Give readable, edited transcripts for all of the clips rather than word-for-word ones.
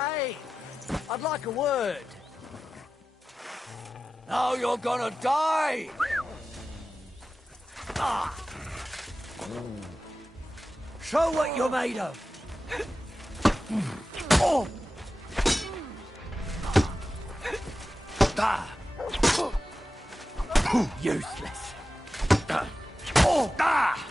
Hey, I'd like a word. Now you're gonna die! Ah. Show what you're made of! Oh. Ah. Useless. Oh. Ah.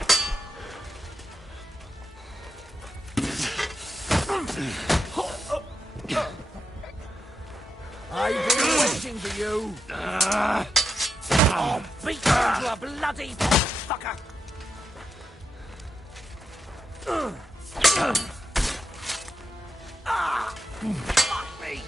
I've been waiting for you. I'll beat you to a bloody fucker. Fuck me.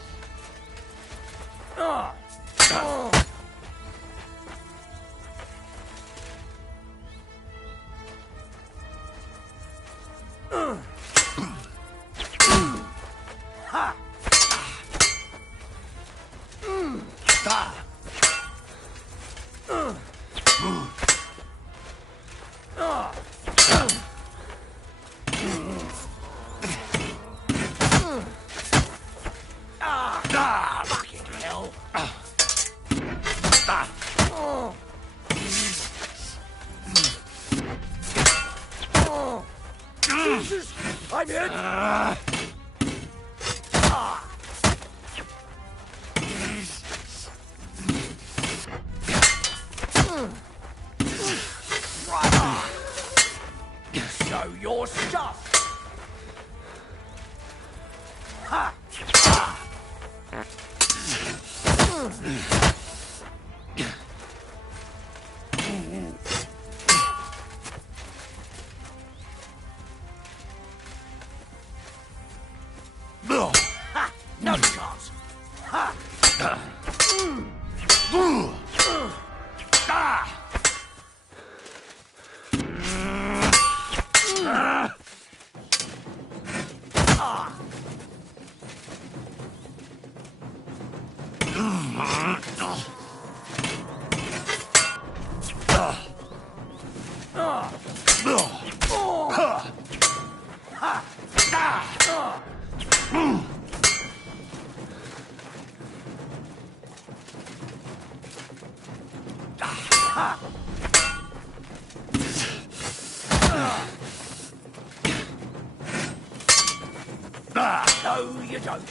Fucking hell. Jesus, I'm hit. Show your stuff. Ha! Ha! No chance. Ha! No, you don't.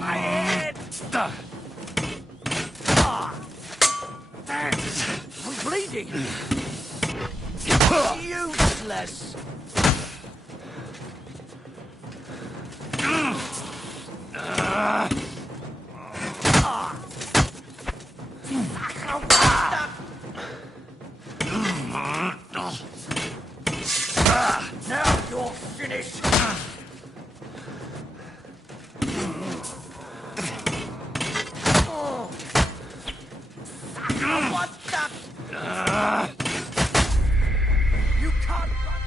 My head! I'm bleeding! Useless! Now you're finished! What the? You can't run!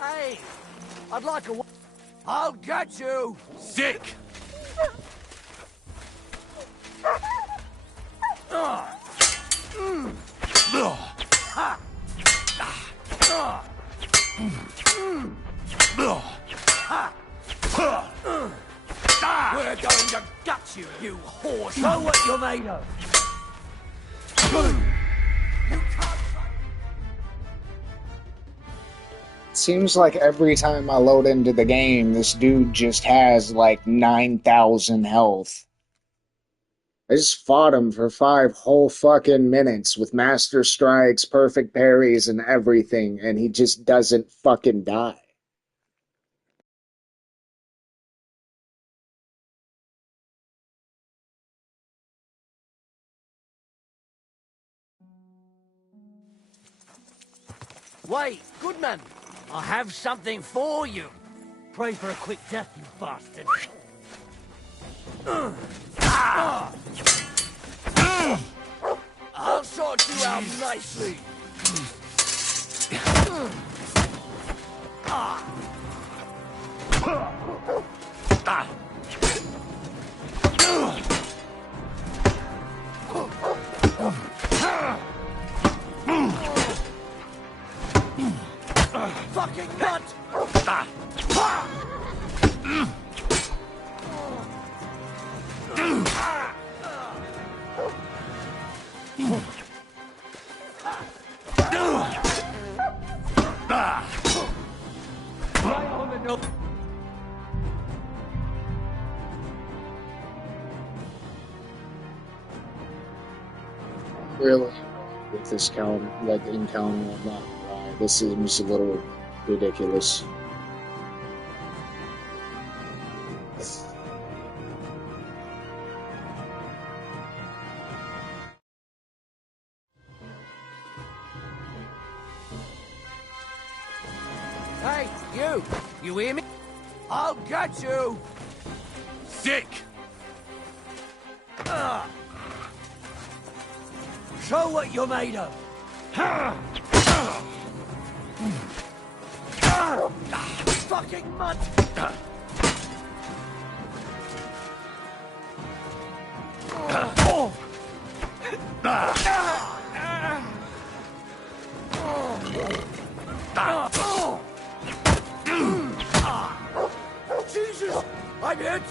Hey, I'd like a... I'll get you! Sick! We're going to gut you, you horse! Show what you're made of! You can't... Seems like every time I load into the game, this dude just has like 9,000 health. I just fought him for 5 whole fucking minutes with master strikes, perfect parries, and everything, and he just doesn't fucking die. Wait, Goodman, I have something for you. Pray for a quick death, you bastard. I'll sort you out nicely. Fucking nut! Right on the nose. Really with this encounter, I'm not gonna lie. This seems a little ridiculous. Hey, you! You hear me? I'll get you! Sick! Show what you're made of! Fucking mutt! Jesus! I'm hit!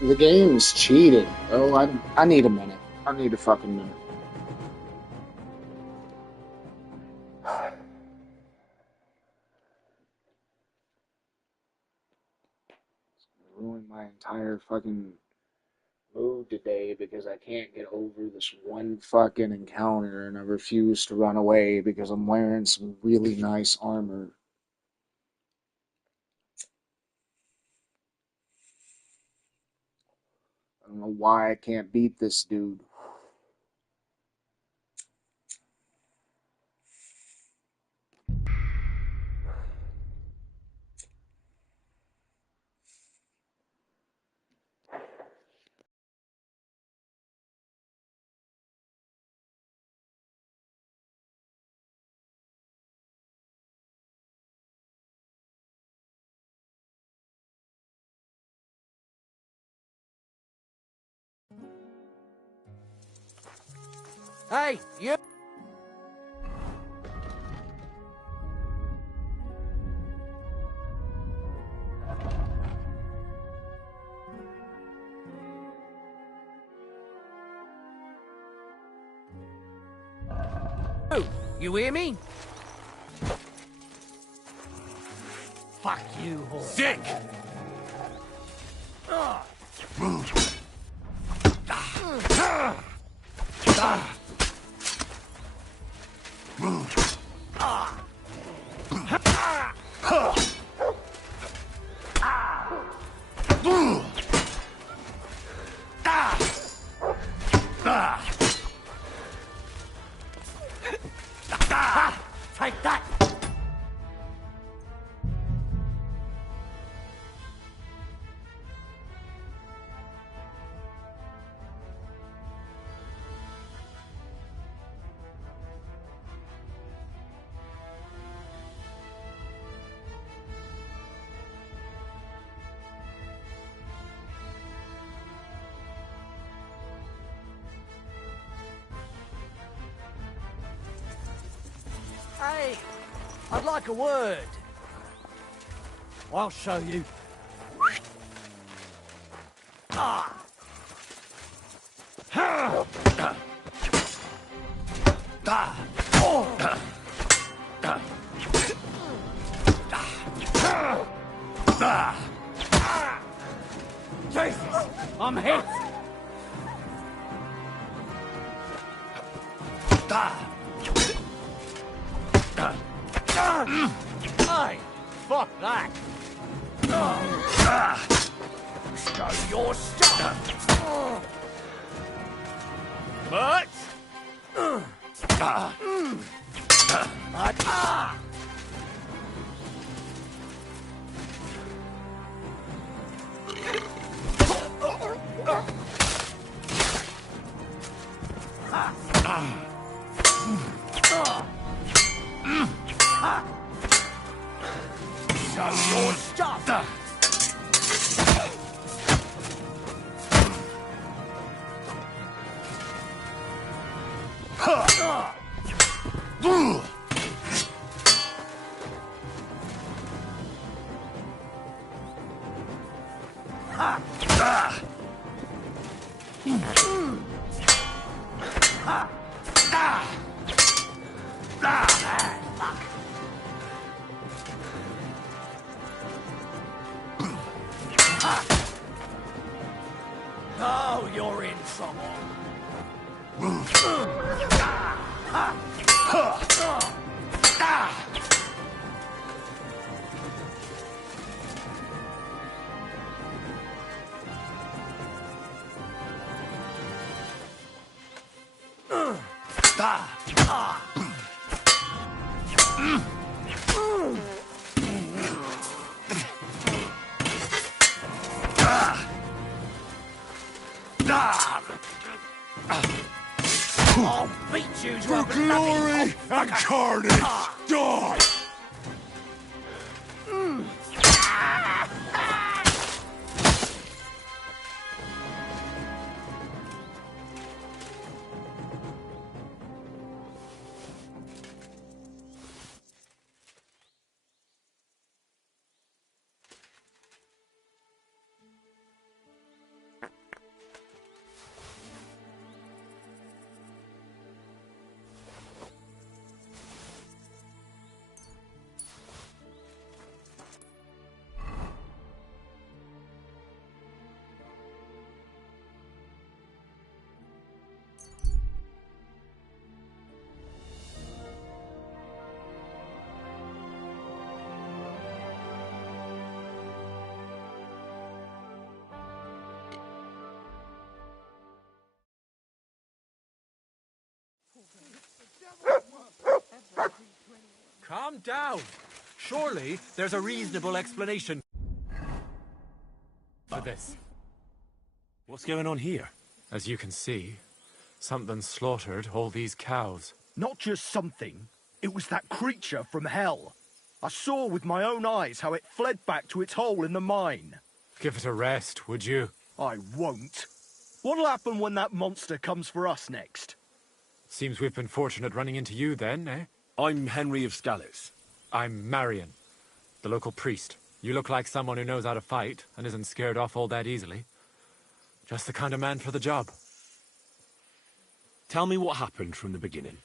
The game's cheating. Oh, I need a minute. I need a fucking minute. Ruin my entire fucking mood today because I can't get over this one fucking encounter and I refuse to run away because I'm wearing some really nice armor. I don't know why I can't beat this dude. Hey, you! You hear me? Fuck you, whore. Sick! Take that! Hey, I'd like a word. I'll show you. Ah! Jesus, I'm hit. Hey, fuck that. Show your stuff! But... Show your stuff! Oh, you're in trouble. I'll beat you to For a bloody glory and carnage, die! Calm down. Surely there's a reasonable explanation for this. What's going on here? As you can see, something slaughtered all these cows. Not just something. It was that creature from hell. I saw with my own eyes how it fled back to its hole in the mine. Give it a rest, would you? I won't. What'll happen when that monster comes for us next? Seems we've been fortunate running into you then, eh? I'm Henry of Scalitz. I'm Marion, the local priest. You look like someone who knows how to fight and isn't scared off all that easily. Just the kind of man for the job. Tell me what happened from the beginning.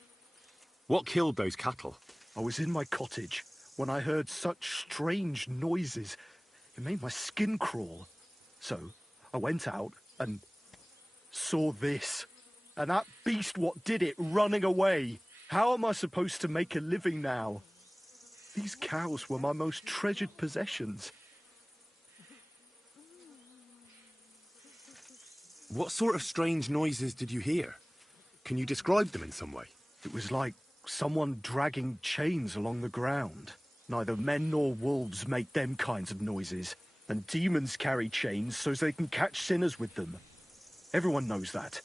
What killed those cattle? I was in my cottage when I heard such strange noises. It made my skin crawl. So I went out and saw this. And that beast what did it running away. How am I supposed to make a living now? These cows were my most treasured possessions. What sort of strange noises did you hear? Can you describe them in some way? It was like someone dragging chains along the ground. Neither men nor wolves make them kinds of noises. And demons carry chains so they can catch sinners with them. Everyone knows that.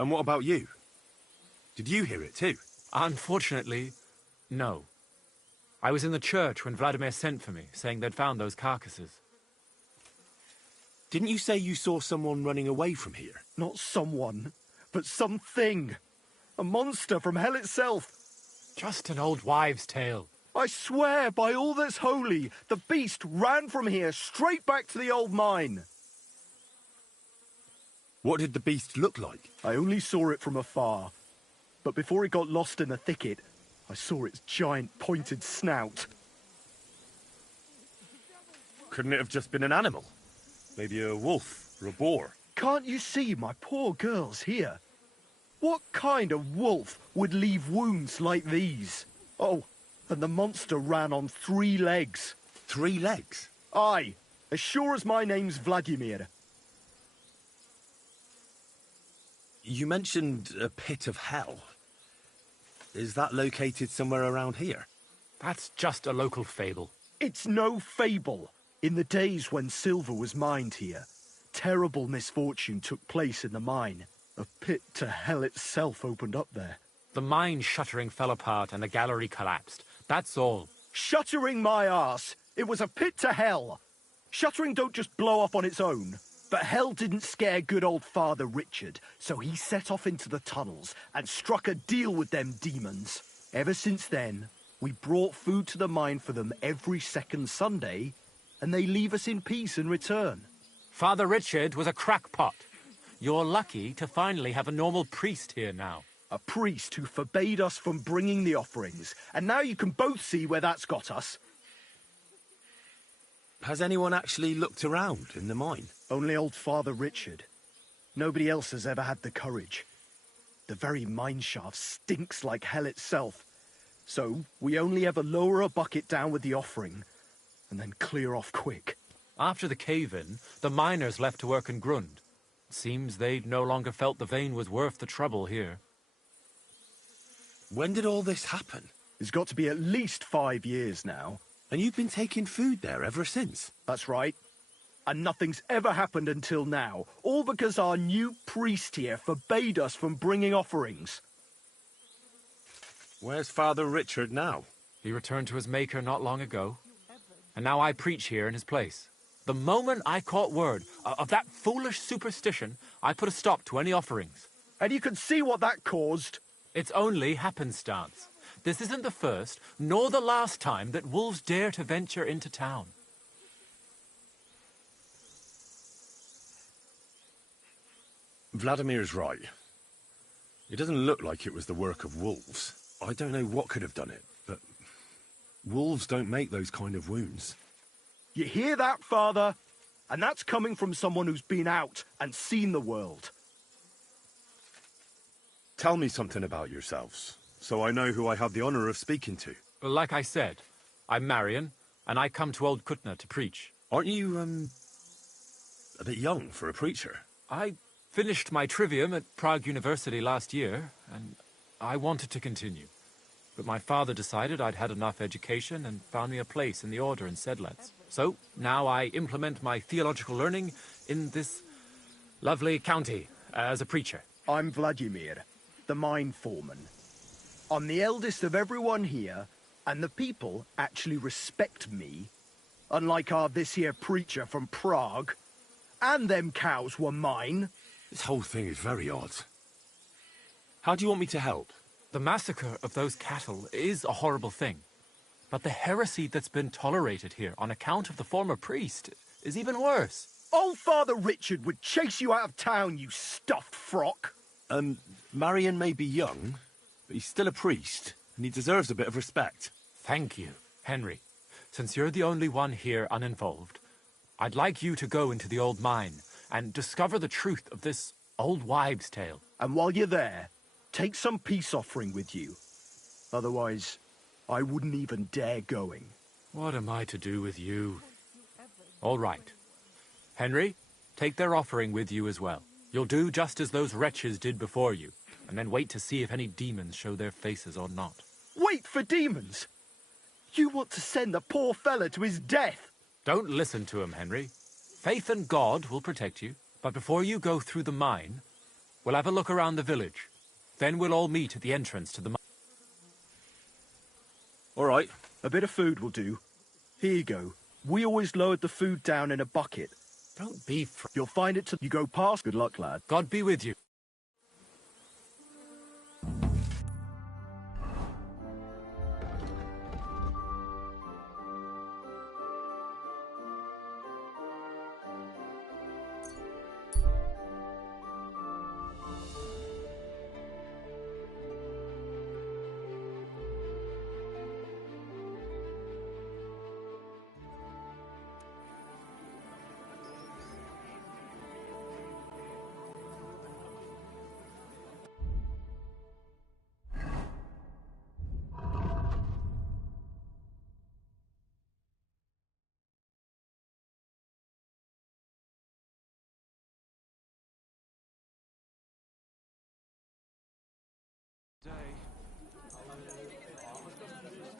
And what about you? Did you hear it too? Unfortunately, no. I was in the church when Vladimir sent for me, saying they'd found those carcasses. Didn't you say you saw someone running away from here? Not someone, but something. A monster from hell itself. Just an old wives' tale. I swear by all that's holy, the beast ran from here straight back to the old mine. What did the beast look like? I only saw it from afar. But before it got lost in the thicket, I saw its giant pointed snout. Couldn't it have just been an animal? Maybe a wolf or a boar? Can't you see my poor girls here? What kind of wolf would leave wounds like these? Oh, and the monster ran on 3 legs. 3 legs? Aye, as sure as my name's Vladimir. You mentioned a pit of hell. Is that located somewhere around here? That's just a local fable. It's no fable. In the days when silver was mined here, terrible misfortune took place in the mine. A pit to hell itself opened up there. The mine shuttering fell apart and the gallery collapsed. That's all. Shuttering my arse! It was a pit to hell! Shuttering don't just blow up on its own. But hell didn't scare good old Father Richard, so he set off into the tunnels and struck a deal with them demons. Ever since then, we brought food to the mine for them every second Sunday, and they leave us in peace in return. Father Richard was a crackpot. You're lucky to finally have a normal priest here now. A priest who forbade us from bringing the offerings, and now you can both see where that's got us. Has anyone actually looked around in the mine? Only old Father Richard. Nobody else has ever had the courage. The very mine shaft stinks like hell itself. So we only ever lower a bucket down with the offering, and then clear off quick. After the cave-in, the miners left to work in Grund. Seems they'd no longer felt the vein was worth the trouble here. When did all this happen? It's got to be at least 5 years now. And you've been taking food there ever since? That's right. And nothing's ever happened until now. All because our new priest here forbade us from bringing offerings. Where's Father Richard now? He returned to his maker not long ago. And now I preach here in his place. The moment I caught word of that foolish superstition, I put a stop to any offerings. And you can see what that caused. It's only happenstance. This isn't the first, nor the last time that wolves dare to venture into town. Vladimir's right. It doesn't look like it was the work of wolves. I don't know what could have done it, but wolves don't make those kind of wounds. You hear that, Father? And that's coming from someone who's been out and seen the world. Tell me something about yourselves, so I know who I have the honor of speaking to. Like I said, I'm Marion, and I come to Old Kutna to preach. Aren't you, a bit young for a preacher? I finished my trivium at Prague University last year, and I wanted to continue. But my father decided I'd had enough education and found me a place in the order in Sedlets. So now I implement my theological learning in this lovely county as a preacher. I'm Vladimir, the mine foreman. I'm the eldest of everyone here, and the people actually respect me, unlike our this here preacher from Prague. And them cows were mine. This whole thing is very odd. How do you want me to help? The massacre of those cattle is a horrible thing. But the heresy that's been tolerated here on account of the former priest is even worse. Old Father Richard would chase you out of town, you stuffed frock. Marion may be young, but he's still a priest, and he deserves a bit of respect. Thank you, Henry. Since you're the only one here uninvolved, I'd like you to go into the old mine and discover the truth of this old wives' tale. And while you're there, take some peace offering with you. Otherwise, I wouldn't even dare going. What am I to do with you? All right. Henry, take their offering with you as well. You'll do just as those wretches did before you, and then wait to see if any demons show their faces or not. Wait for demons? You want to send the poor fella to his death? Don't listen to him, Henry. Faith in God will protect you. But before you go through the mine, we'll have a look around the village. Then we'll all meet at the entrance to the mine. All right. A bit of food will do. Here you go. We always lowered the food down in a bucket. Don't be You'll find it till you go past. Good luck, lad. God be with you.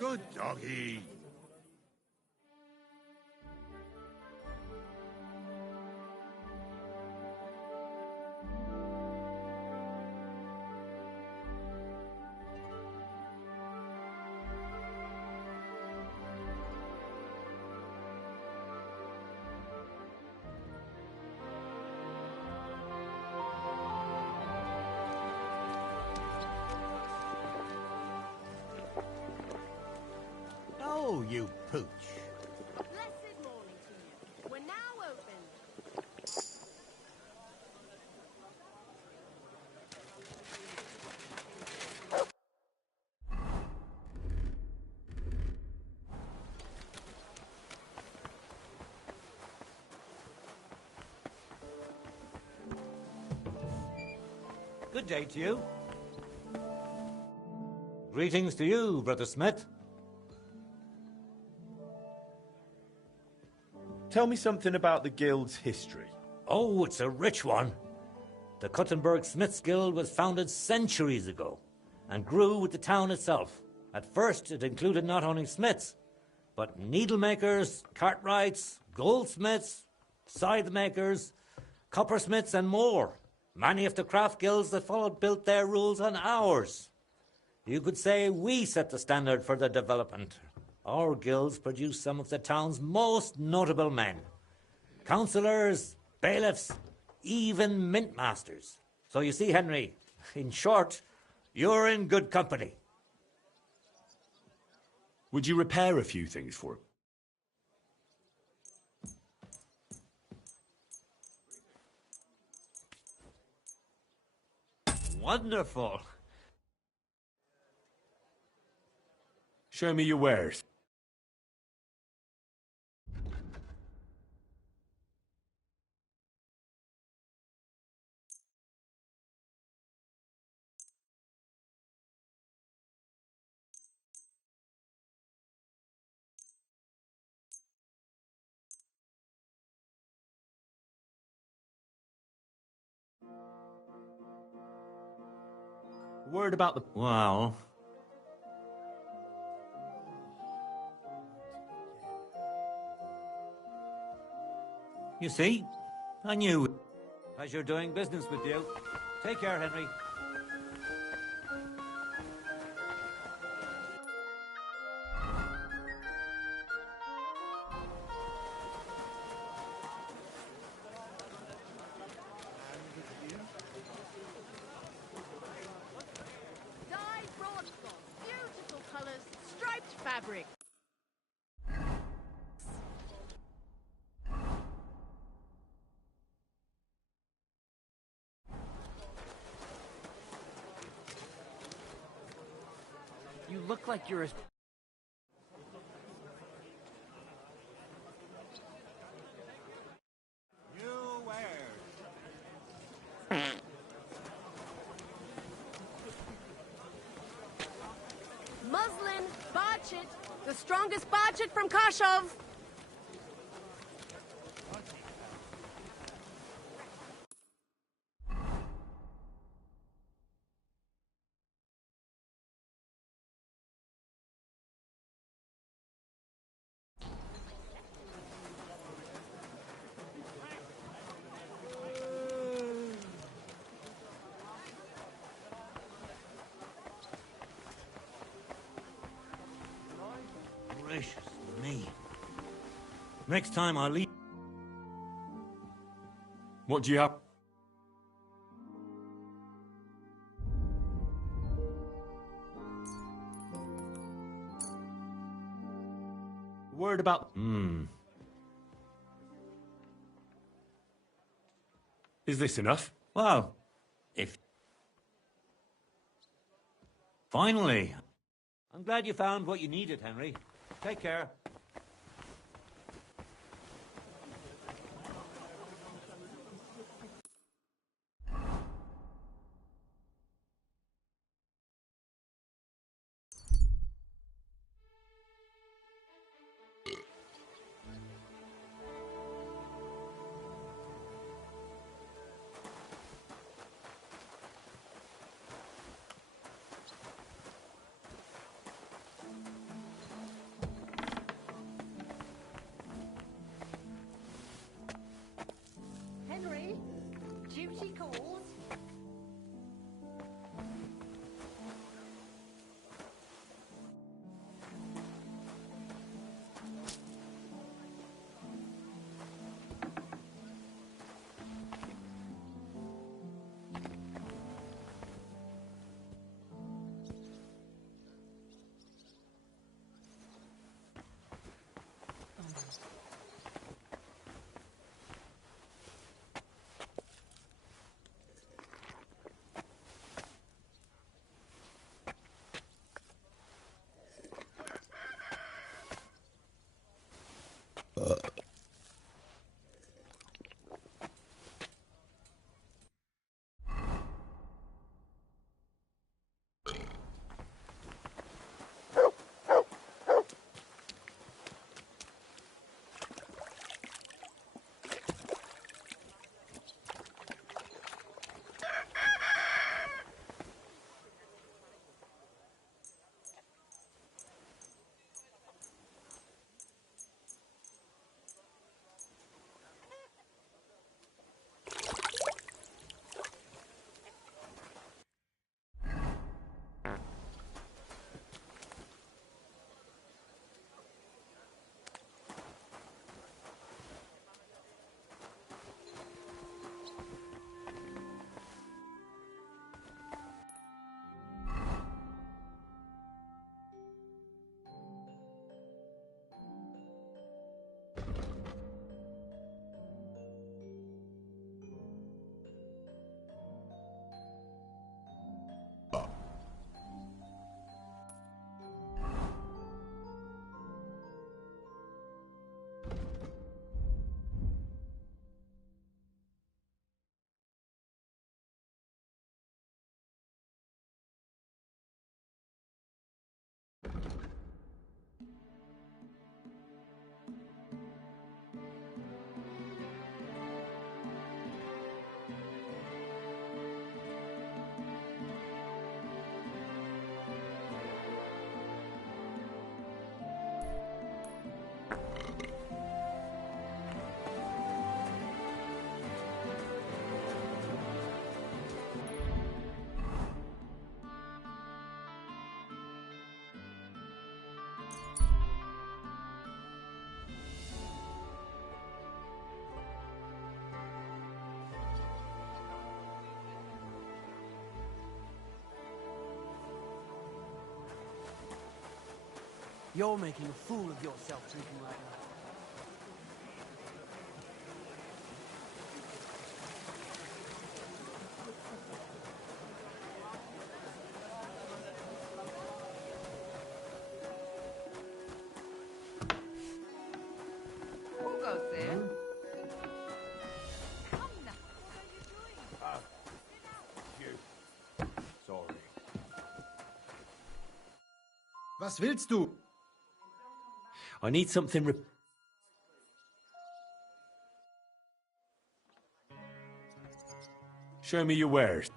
Good doggy. Oh, you pooch. Blessed morning to you. We're now open. Good day to you. Greetings to you, Brother Smith. Tell me something about the guild's history. Oh, it's a rich one. The Kuttenberg Smiths Guild was founded centuries ago and grew with the town itself. At first, it included not only smiths, but needlemakers, cartwrights, goldsmiths, scythe makers, coppersmiths, and more. Many of the craft guilds that followed built their rules on ours. You could say we set the standard for the development. Our guilds produced some of the town's most notable men. Councillors, bailiffs, even mint masters. So you see, Henry, in short, you're in good company. Would you repair a few things for him? Wonderful. Show me your wares. Word about the... Wow. You see, I knew. Pleasure doing business with you. Take care, Henry. Dyed broadcloth, beautiful colours, striped fabric. You look like you're as... New wares. Muslin, Barchett, the strongest Barchett from Kashov. Gracious me. Next time I leave... What do you have? Word about... Is this enough? Well, if... Finally. I'm glad you found what you needed, Henry. Take care. You're making a fool of yourself drinking like that. Who goes there? Sorry. Was willst du? I need something. Show me your wares.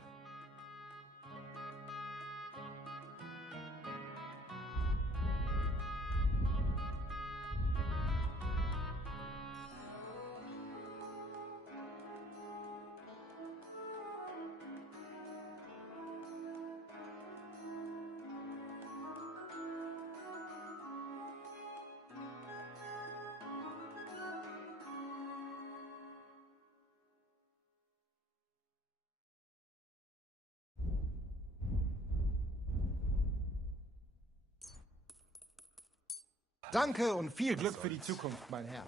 Danke und viel Glück für die Zukunft, mein Herr.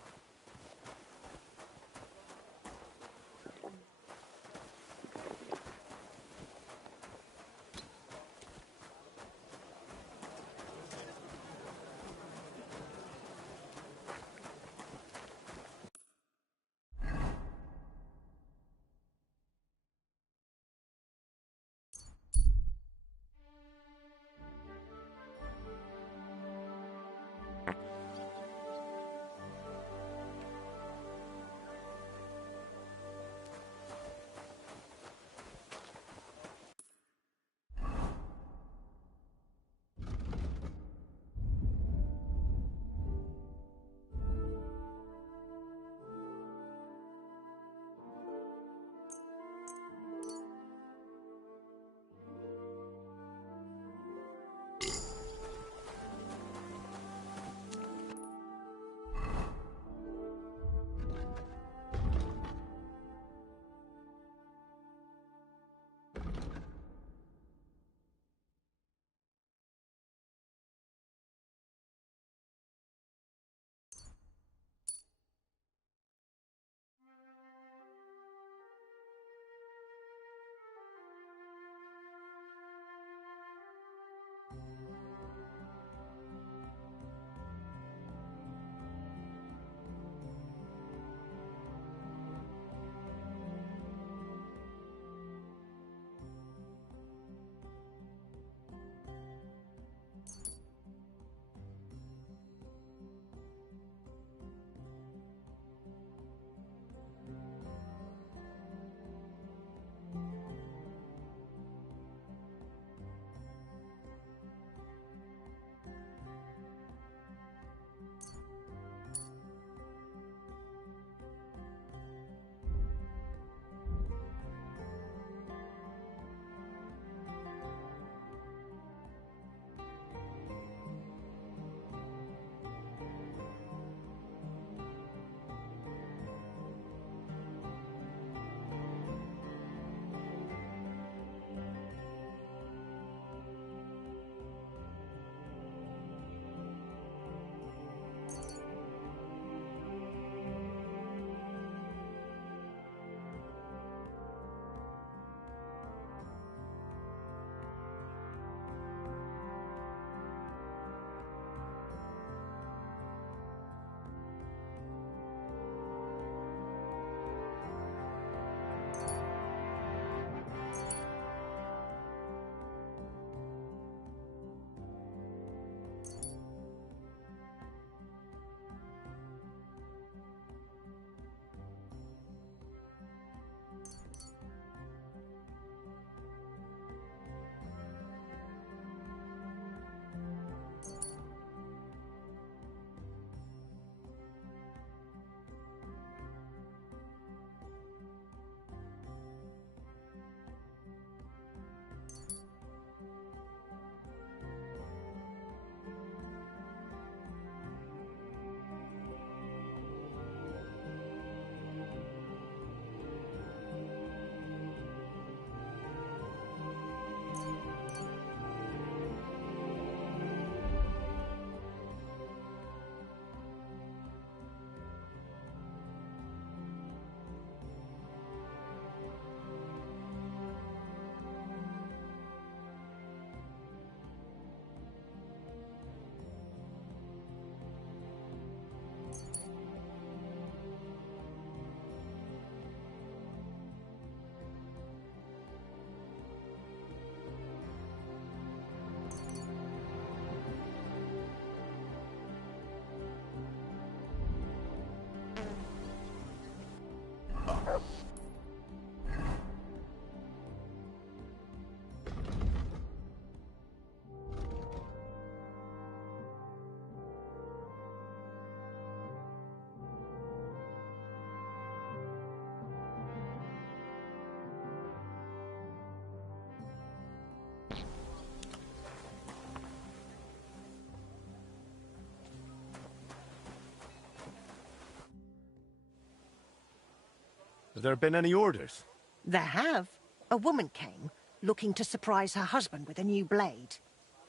Have there been any orders? There have. A woman came, looking to surprise her husband with a new blade.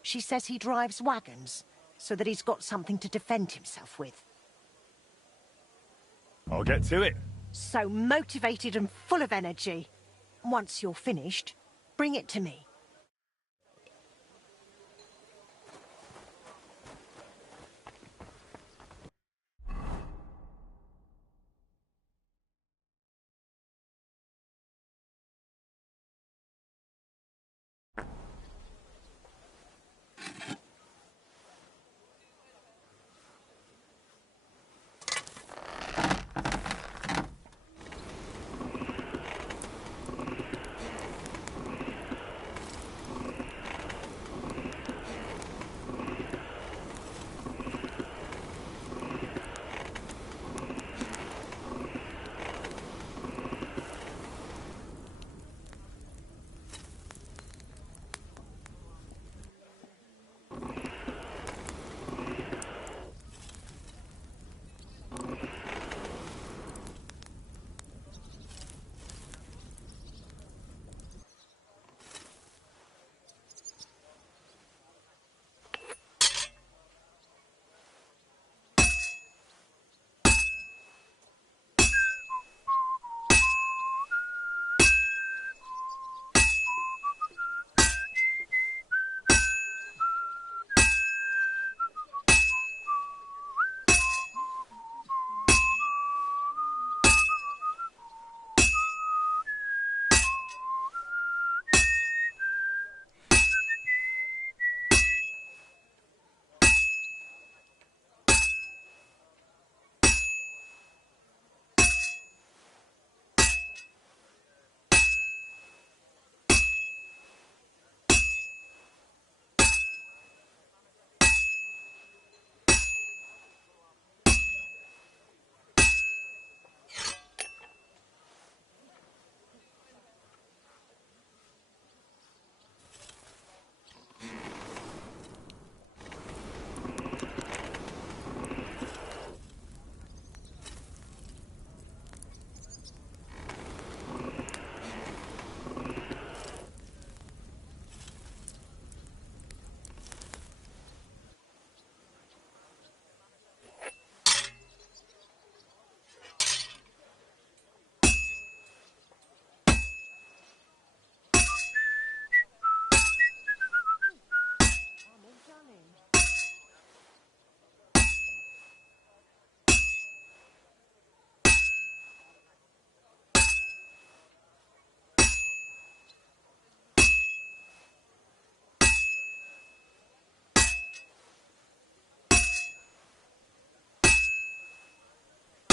She says he drives wagons, so that he's got something to defend himself with. I'll get to it. So motivated and full of energy. Once you're finished, bring it to me.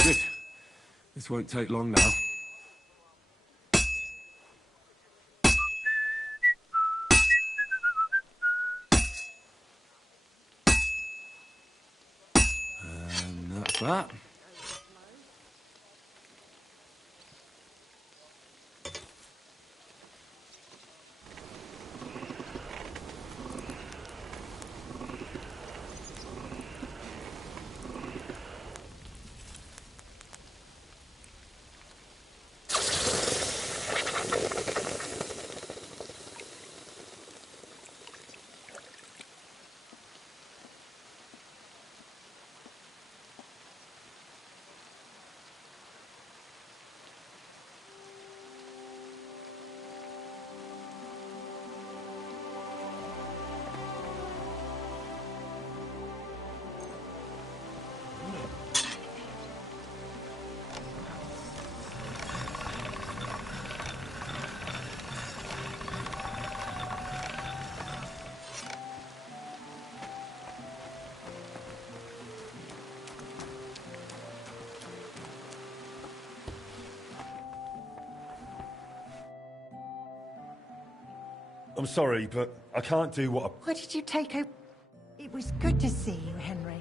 Good. This won't take long now. And that's that. I'm sorry, but I can't do what I... Why did you take over? It was good to see you, Henry.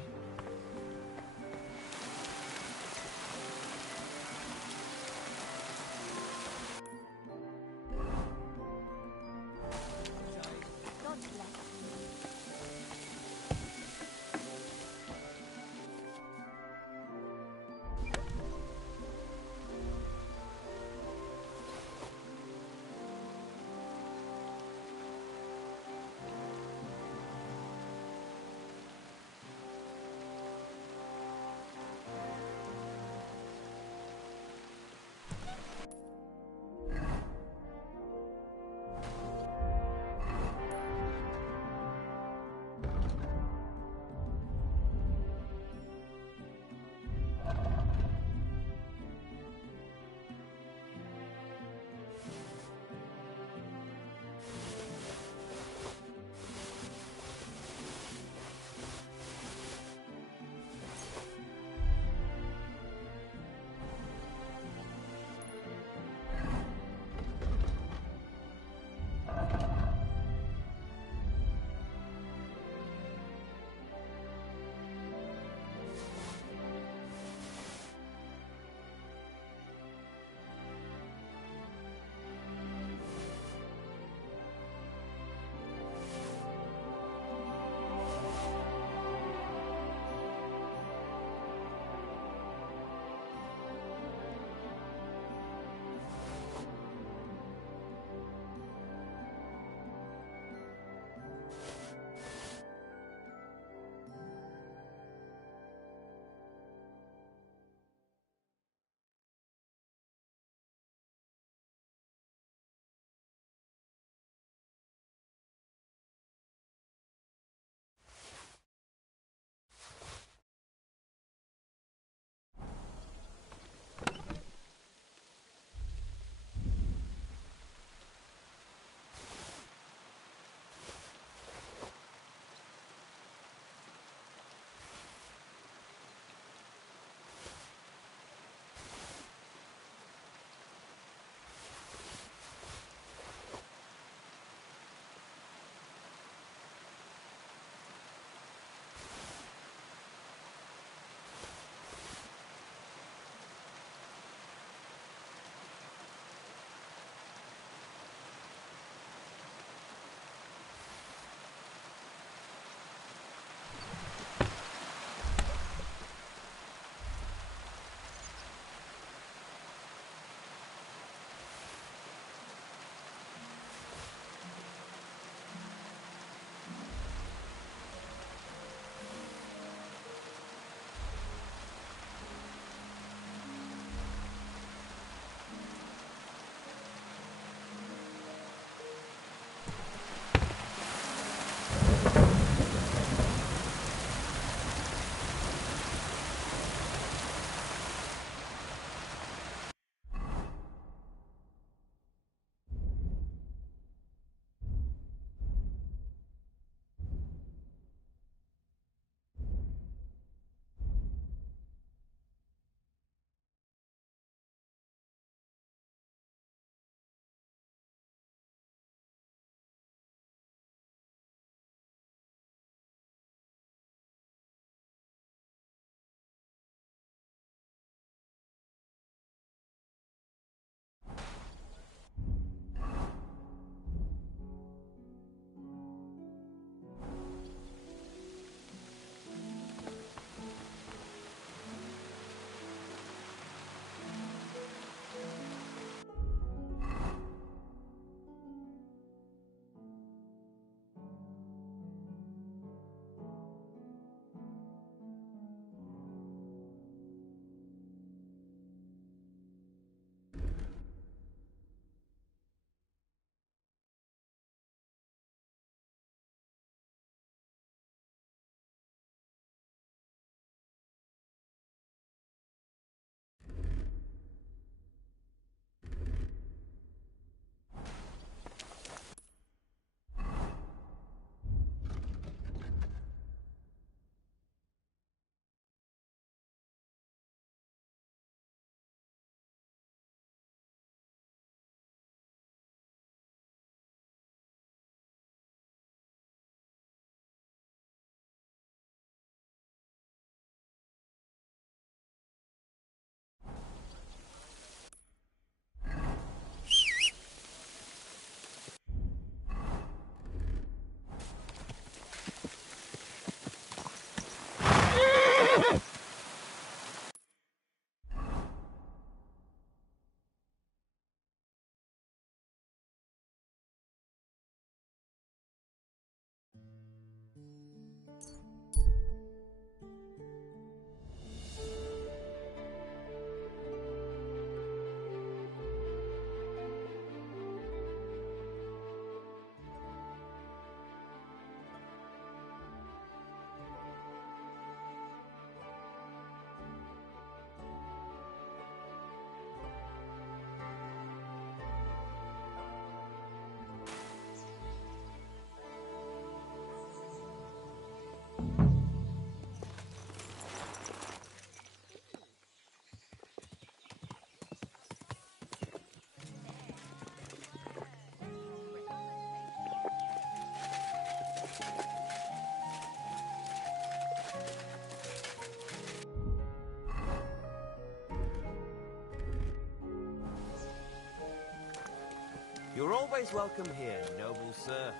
You're always welcome here, noble sir.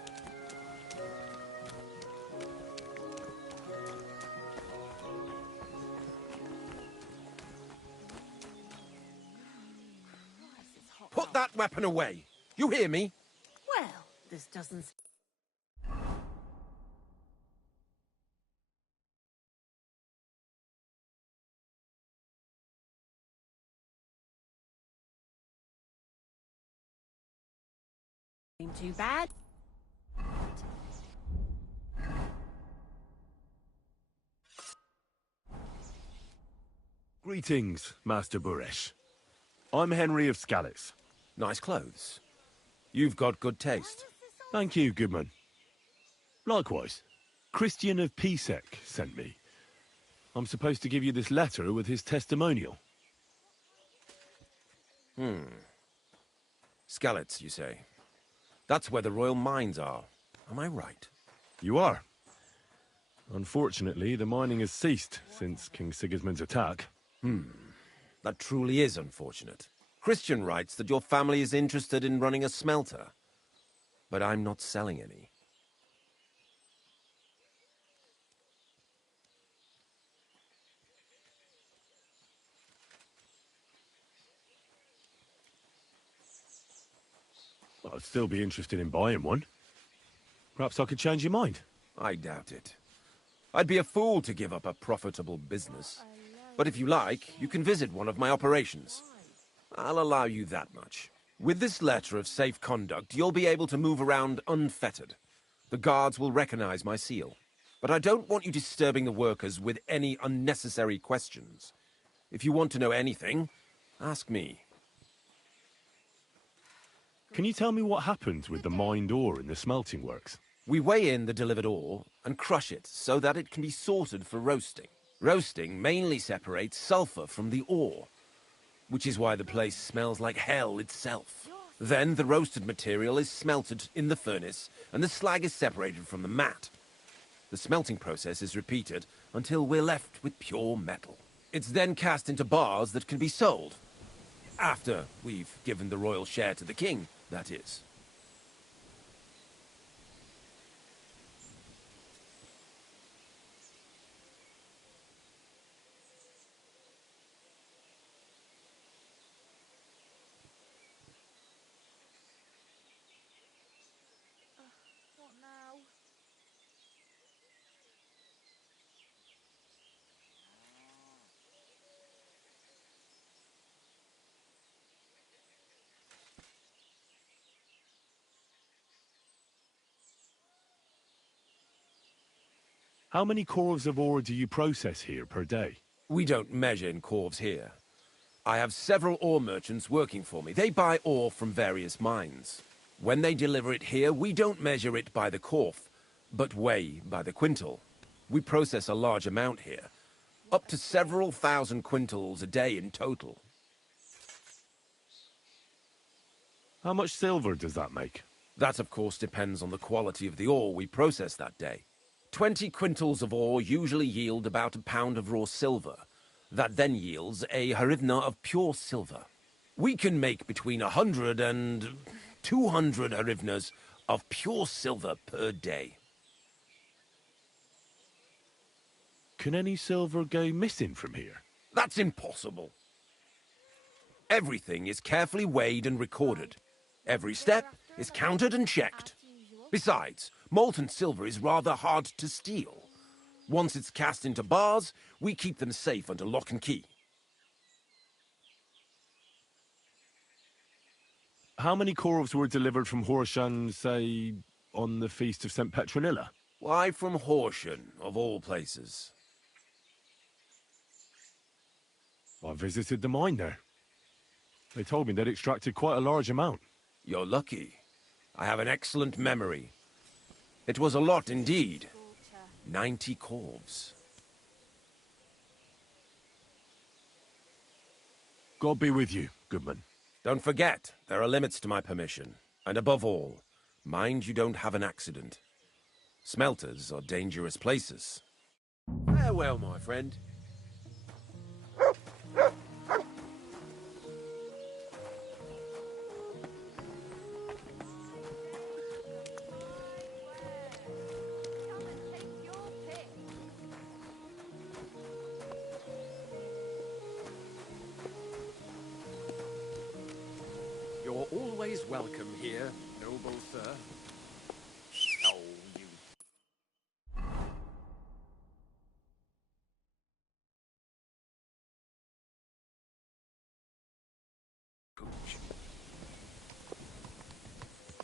Put that weapon away! You hear me? Well, this doesn't... seem too bad. Greetings, Master Buresh. I'm Henry of Scalitz. Nice clothes. You've got good taste. Thank you, Goodman. Likewise, Christian of Pisek sent me. I'm supposed to give you this letter with his testimonial. Scalitz, you say? That's where the royal mines are. Am I right? You are. Unfortunately, the mining has ceased since King Sigismund's attack. That truly is unfortunate. Christian writes that your family is interested in running a smelter. But I'm not selling any. I'd still be interested in buying one. Perhaps I could change your mind. I doubt it. I'd be a fool to give up a profitable business. But if you like, you can visit one of my operations. I'll allow you that much. With this letter of safe conduct, you'll be able to move around unfettered. The guards will recognize my seal. But I don't want you disturbing the workers with any unnecessary questions. If you want to know anything, ask me. Can you tell me what happens with the mined ore in the smelting works? We weigh in the delivered ore and crush it so that it can be sorted for roasting. Roasting mainly separates sulfur from the ore, which is why the place smells like hell itself. Then the roasted material is smelted in the furnace and the slag is separated from the matte. The smelting process is repeated until we're left with pure metal. It's then cast into bars that can be sold. After we've given the royal share to the king, that is. What now? How many corves of ore do you process here per day? We don't measure in corves here. I have several ore merchants working for me. They buy ore from various mines. When they deliver it here, we don't measure it by the corf, but weigh by the quintal. We process a large amount here, up to several thousand quintals a day in total. How much silver does that make? That, of course, depends on the quality of the ore we process that day. 20 quintals of ore usually yield about a pound of raw silver. That then yields a hryvnia of pure silver. We can make between 100 and 200 hryvnias of pure silver per day. Can any silver go missing from here? That's impossible. Everything is carefully weighed and recorded. Every step is counted and checked. Besides, molten silver is rather hard to steal. Once it's cast into bars, we keep them safe under lock and key. How many corves were delivered from Horshan, say, on the Feast of St. Petronilla? Why from Horsham, of all places? I visited the mine there. They told me they'd extracted quite a large amount. You're lucky. I have an excellent memory. It was a lot indeed. 90 corves. God be with you, Goodman. Don't forget, there are limits to my permission. And above all, mind you don't have an accident. Smelters are dangerous places. Farewell, my friend. You're always welcome here, noble sir. Oh, you...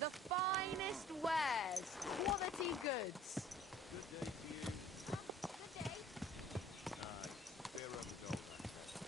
The finest wares, quality goods. Good day to you. Good day. Bear over the door, that's it.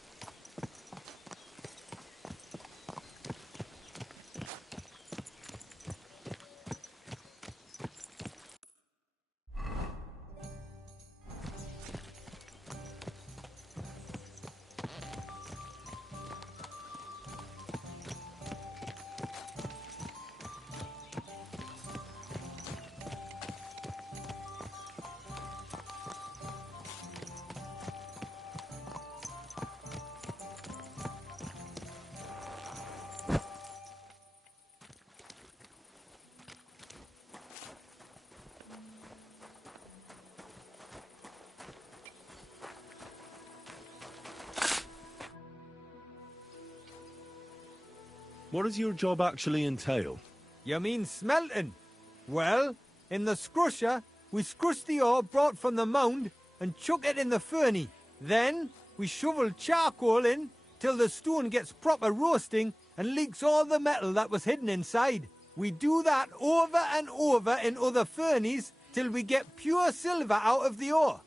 What does your job actually entail? You mean smelting? Well, in the scrusher, we scrush the ore brought from the mound and chuck it in the furnace. Then, we shovel charcoal in till the stone gets proper roasting and leaks all the metal that was hidden inside. We do that over and over in other furnaces till we get pure silver out of the ore.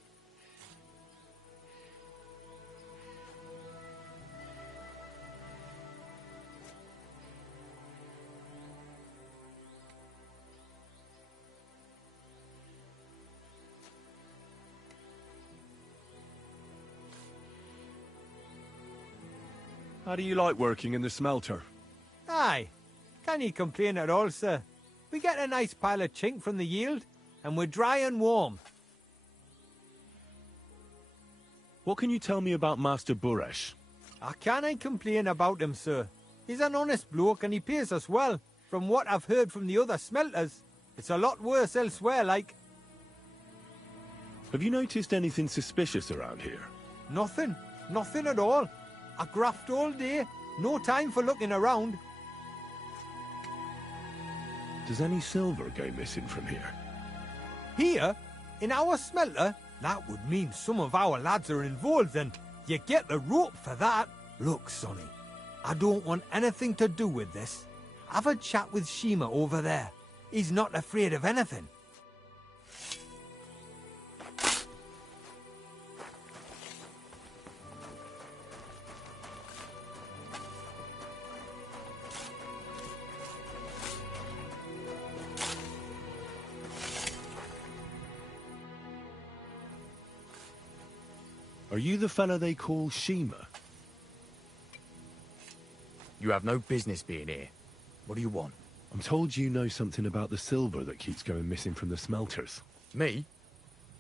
How do you like working in the smelter? Aye, can you complain at all, sir? We get a nice pile of chink from the yield, and we're dry and warm. What can you tell me about Master Buresh? I can't complain about him, sir. He's an honest bloke and he pays us well. From what I've heard from the other smelters, it's a lot worse elsewhere, like. Have you noticed anything suspicious around here? Nothing. Nothing at all. I graft all day, no time for looking around. Does any silver go missing from here? Here? In our smelter? That would mean some of our lads are involved and you get the rope for that. Look, Sonny, I don't want anything to do with this. Have a chat with Shima over there. He's not afraid of anything. Are you the fella they call Shima? You have no business being here. What do you want? I'm told you know something about the silver that keeps going missing from the smelters. Me?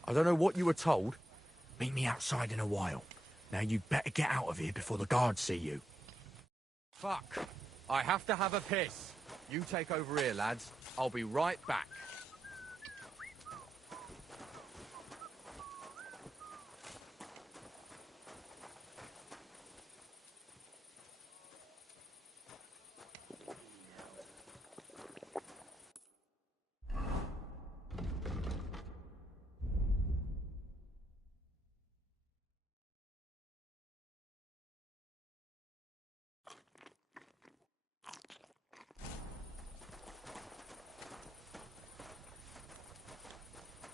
I don't know what you were told. Meet me outside in a while. Now you'd better get out of here before the guards see you. Fuck. I have to have a piss. You take over here, lads. I'll be right back.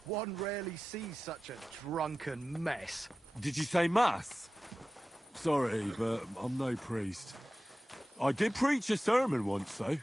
One rarely sees such a drunken mess. Did you say mass? Sorry, but I'm no priest. I did preach a sermon once, though.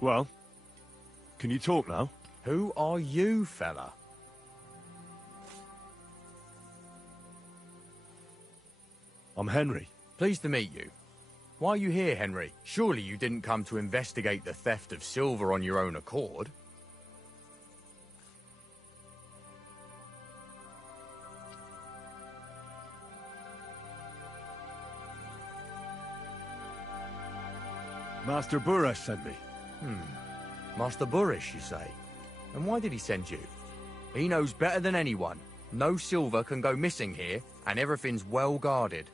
Well, can you talk now? Who are you, fella? I'm Henry. Pleased to meet you. Why are you here, Henry? Surely you didn't come to investigate the theft of silver on your own accord? Master Burresh sent me. Master Burresh, you say? And why did he send you? He knows better than anyone. No silver can go missing here, and everything's well guarded.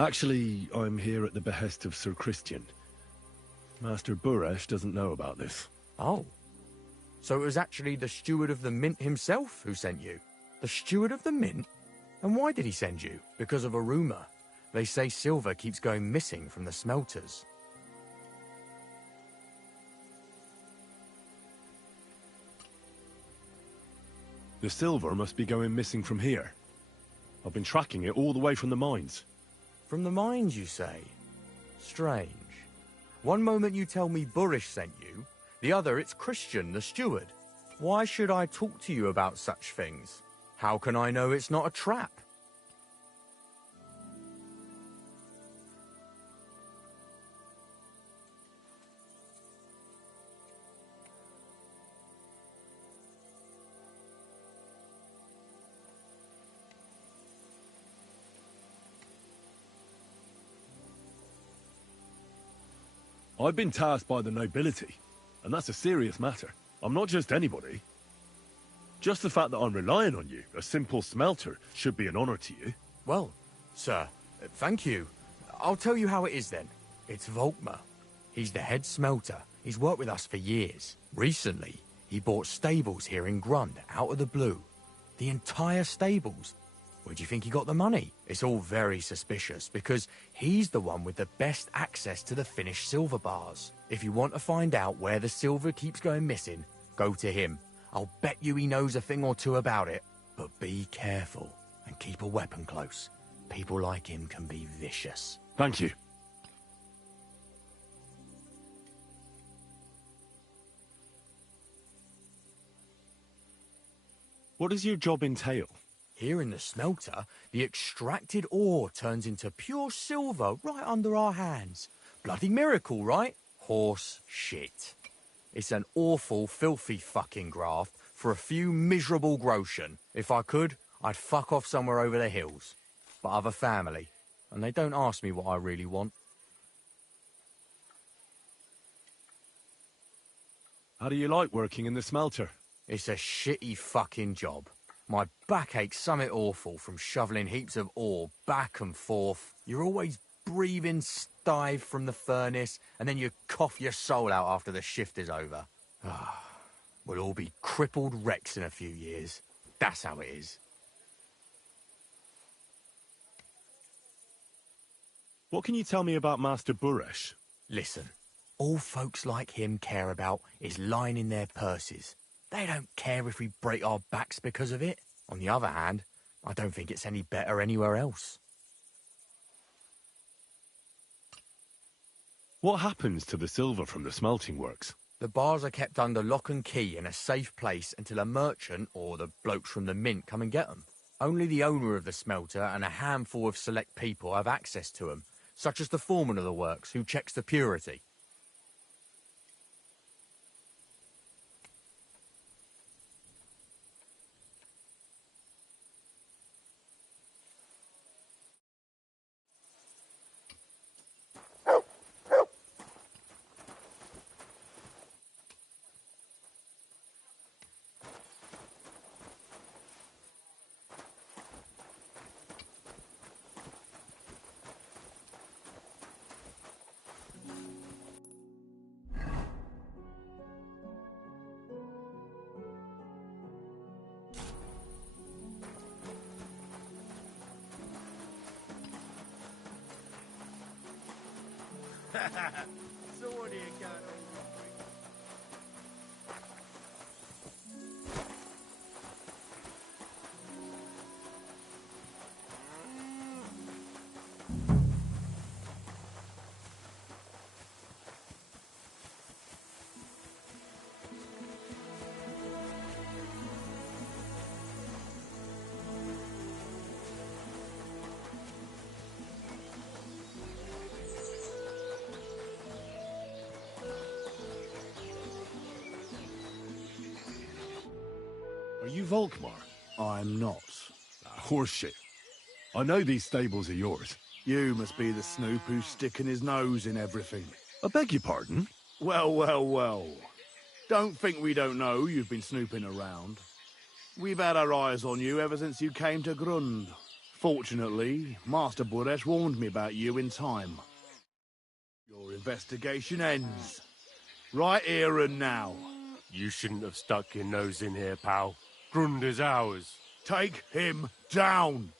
Actually, I'm here at the behest of Sir Christian. Master Burresh doesn't know about this. Oh. So it was actually the steward of the mint himself who sent you? The steward of the mint? And why did he send you? Because of a rumour. They say silver keeps going missing from the smelters. The silver must be going missing from here. I've been tracking it all the way from the mines. From the mines, you say? Strange. One moment you tell me Burrish sent you, the other it's Christian, the steward. Why should I talk to you about such things? How can I know it's not a trap? I've been tasked by the nobility, and that's a serious matter. I'm not just anybody. Just the fact that I'm relying on you, a simple smelter, should be an honor to you. Well, sir, thank you. I'll tell you how it is then. It's Volkmar. He's the head smelter. He's worked with us for years. Recently, he bought stables here in Grund, out of the blue. The entire stables. Where do you think he got the money? It's all very suspicious, because he's the one with the best access to the finished silver bars. If you want to find out where the silver keeps going missing, go to him. I'll bet you he knows a thing or two about it. But be careful, and keep a weapon close. People like him can be vicious. Thank you. What does your job entail? Here in the smelter, the extracted ore turns into pure silver right under our hands. Bloody miracle, right? Horse shit. It's an awful, filthy fucking graft for a few miserable groschen. If I could, I'd fuck off somewhere over the hills. But I've a family, and they don't ask me what I really want. How do you like working in the smelter? It's a shitty fucking job. My back aches something awful from shoveling heaps of ore back and forth. You're always breathing stive from the furnace, and then you cough your soul out after the shift is over. We'll all be crippled wrecks in a few years. That's how it is. What can you tell me about Master Burresh? Listen, all folks like him care about is lining their purses. They don't care if we break our backs because of it. On the other hand, I don't think it's any better anywhere else. What happens to the silver from the smelting works? The bars are kept under lock and key in a safe place until a merchant or the blokes from the mint come and get them. Only the owner of the smelter and a handful of select people have access to them, such as the foreman of the works who checks the purity. So what do you got on? Are you Volkmar? I'm not. Horseshit. I know these stables are yours. You must be the snoop who's sticking his nose in everything. I beg your pardon? Well, well, well. Don't think we don't know you've been snooping around. We've had our eyes on you ever since you came to Grund. Fortunately, Master Buresh warned me about you in time. Your investigation ends. Right here and now. You shouldn't have stuck your nose in here, pal. Grund is ours. Take him down!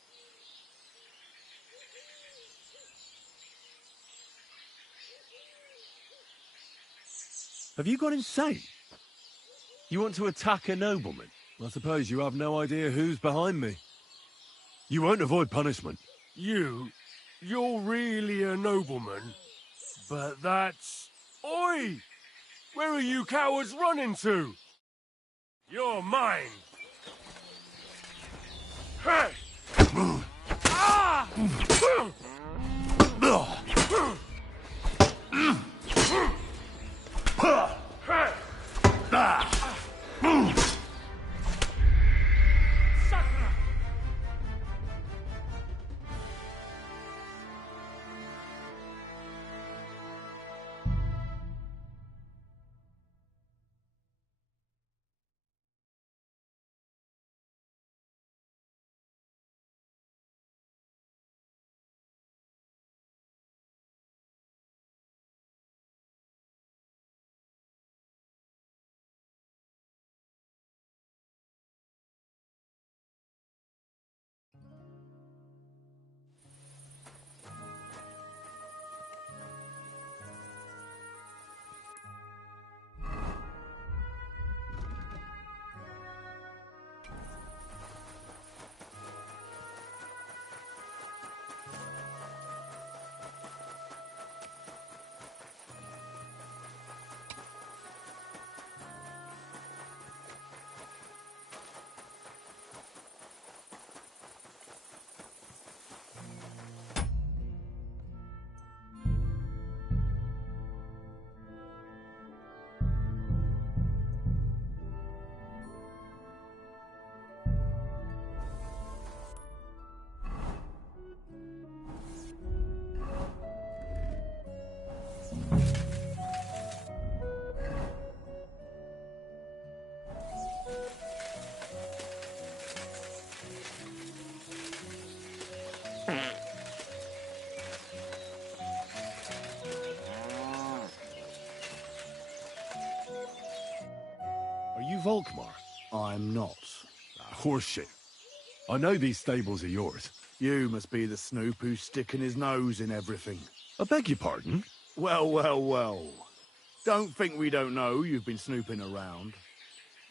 Have you gone insane? You want to attack a nobleman? I suppose you have no idea who's behind me. You won't avoid punishment. You're really a nobleman? But that's... Oi! Where are you cowards running to? You're mine! Hey! Ah! Are you Volkmar? I'm not. Horseshit. I know these stables are yours. You must be the snoop who's sticking his nose in everything. I beg your pardon? Well, well, well. Don't think we don't know you've been snooping around.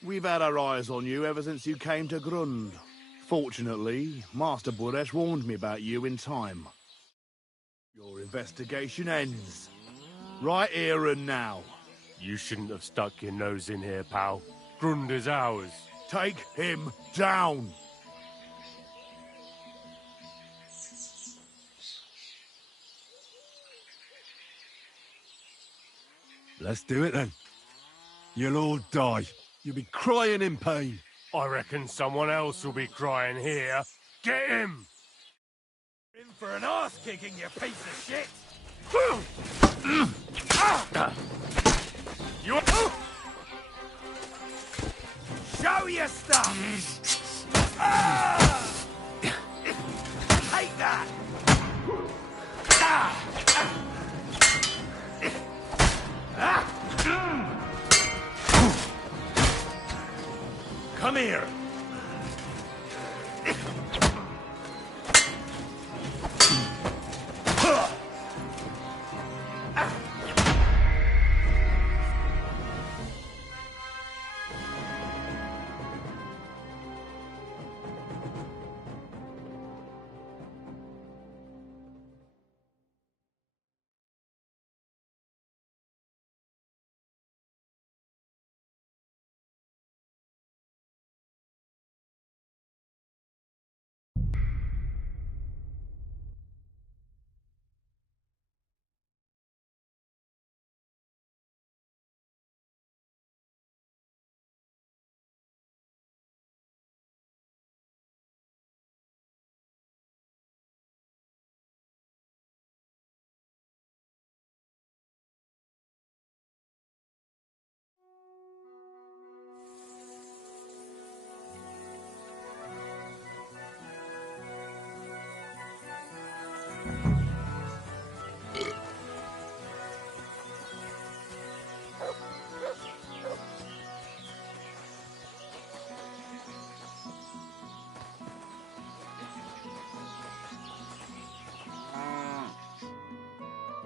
We've had our eyes on you ever since you came to Grund. Fortunately, Master Buresh warned me about you in time. Your investigation ends. Right here and now. You shouldn't have stuck your nose in here, pal. Grund is ours. Take him down! Let's do it then. You'll all die. You'll be crying in pain. I reckon someone else will be crying here. Get him! In for an arse kicking, you piece of shit! You... Show your stuff! Take that! Come here.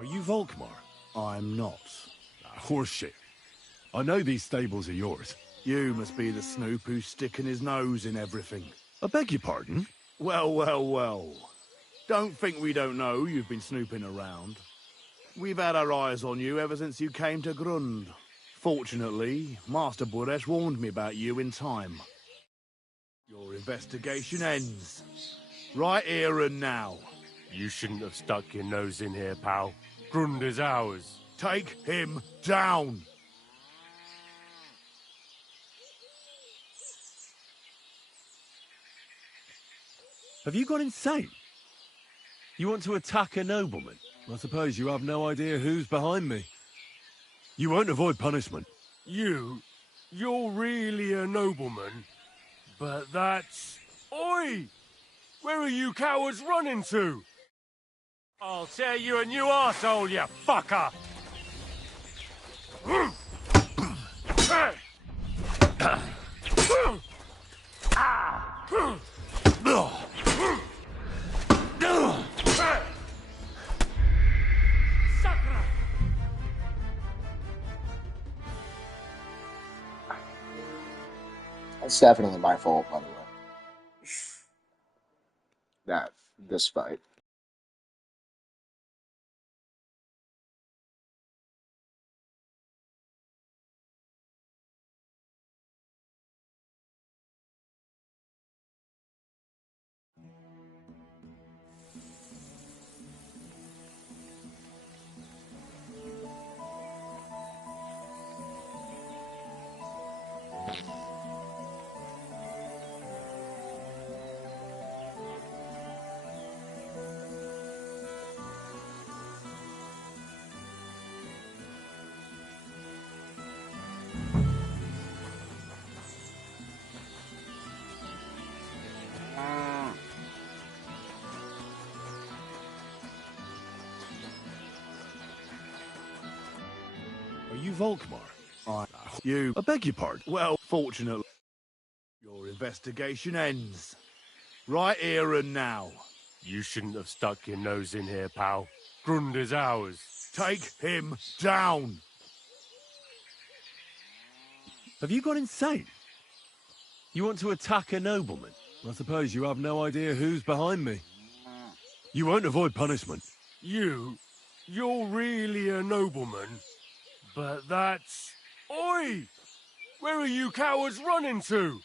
Are you Volkmar? I'm not. Horseshit. I know these stables are yours. You must be the snoop who's sticking his nose in everything. I beg your pardon? Well, well, well. Don't think we don't know you've been snooping around. We've had our eyes on you ever since you came to Grund. Fortunately, Master Buresh warned me about you in time. Your investigation ends. Right here and now. You shouldn't have stuck your nose in here, pal. Grund is ours. Take him down! Have you gone insane? You want to attack a nobleman? I suppose you have no idea who's behind me. You won't avoid punishment. You're really a nobleman? But that's... Oi! Where are you cowards running to? I'll tear you a new arsehole, you fucker! That's definitely my fault, by the way. This fight. Are you Volkmar? You... I beg your pardon? Well, fortunately, your investigation ends. Right here and now. You shouldn't have stuck your nose in here, pal. Grund is ours. Take him down! Have you gone insane? You want to attack a nobleman? I suppose you have no idea who's behind me. You won't avoid punishment. You're really a nobleman? But that's... Oi! Where are you cowards running to?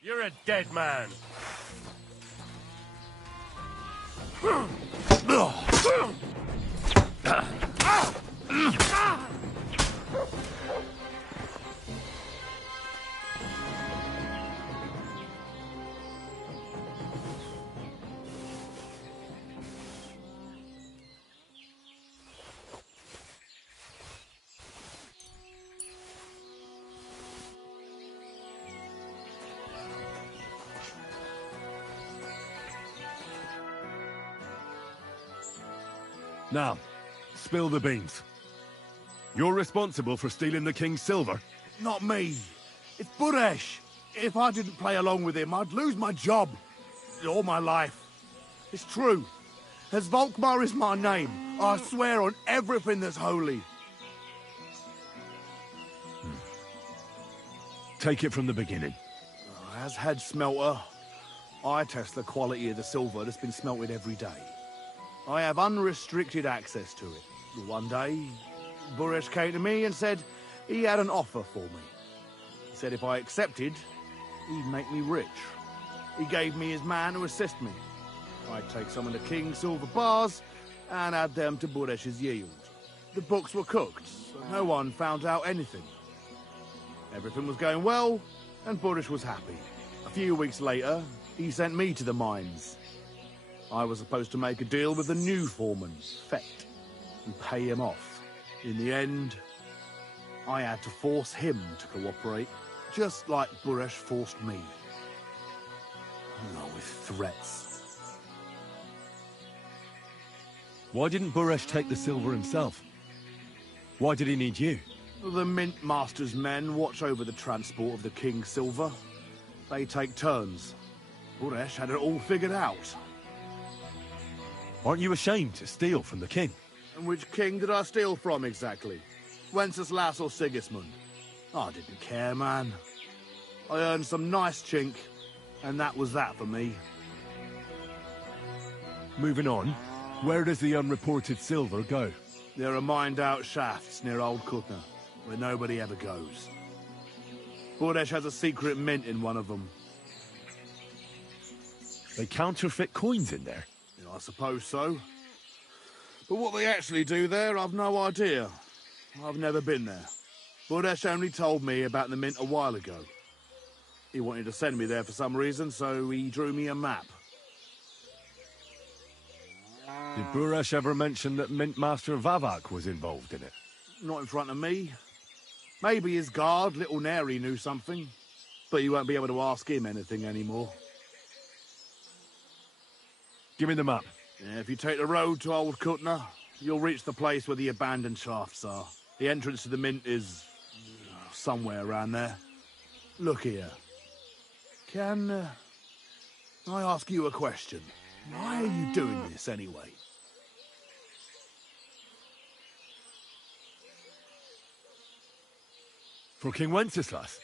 You're a dead man. Now, spill the beans. You're responsible for stealing the king's silver? Not me. It's Buresh. If I didn't play along with him, I'd lose my job. All my life. It's true. As Volkmar is my name, I swear on everything that's holy. Take it from the beginning. As head smelter, I test the quality of the silver that's been smelted every day. I have unrestricted access to it. One day, Buresh came to me and said he had an offer for me. He said if I accepted, he'd make me rich. He gave me his man to assist me. I'd take some of the king's silver bars and add them to Buresh's yield. The books were cooked, so no one found out anything. Everything was going well, and Buresh was happy. A few weeks later, he sent me to the mines. I was supposed to make a deal with the new foreman, Fett, and pay him off. In the end, I had to force him to cooperate, just like Buresh forced me. With threats. Why didn't Buresh take the silver himself? Why did he need you? The Mint Master's men watch over the transport of the king's silver. They take turns. Buresh had it all figured out. Aren't you ashamed to steal from the king? And which king did I steal from, exactly? Wenceslas or Sigismund? I didn't care, man. I earned some nice chink, and that was that for me. Moving on, where does the unreported silver go? There are mined-out shafts near Old Kutna, where nobody ever goes. Burdesh has a secret mint in one of them. They counterfeit coins in there? I suppose so. But what they actually do there, I've no idea. I've never been there. Burdesh only told me about the mint a while ago. He wanted to send me there for some reason, so he drew me a map. Did Burdesh ever mention that Mint Master Vavak was involved in it? Not in front of me. Maybe his guard, Little Neri, knew something. But you won't be able to ask him anything anymore. Give me the map. Yeah, if you take the road to Old Kutna, you'll reach the place where the abandoned shafts are. The entrance to the mint is somewhere around there. Look here. Can I ask you a question? Why are you doing this anyway? For King Wenceslas.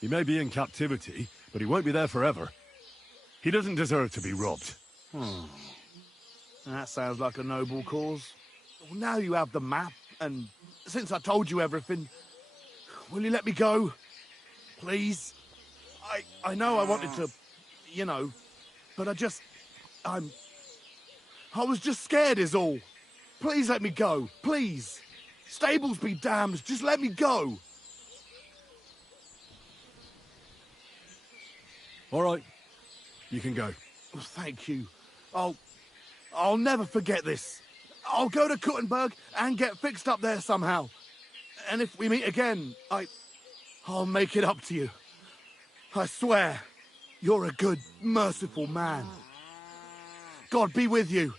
He may be in captivity, but he won't be there forever. He doesn't deserve to be robbed. That sounds like a noble cause. Well, now you have the map, and since I told you everything, will you let me go? Please? I know I wanted to, you know, but I was just scared is all. Please let me go, please. Stables be damned, just let me go. All right, you can go. Oh, thank you. I'll never forget this. I'll go to Kuttenberg and get fixed up there somehow. And if we meet again, I'll make it up to you. I swear, you're a good, merciful man. God be with you.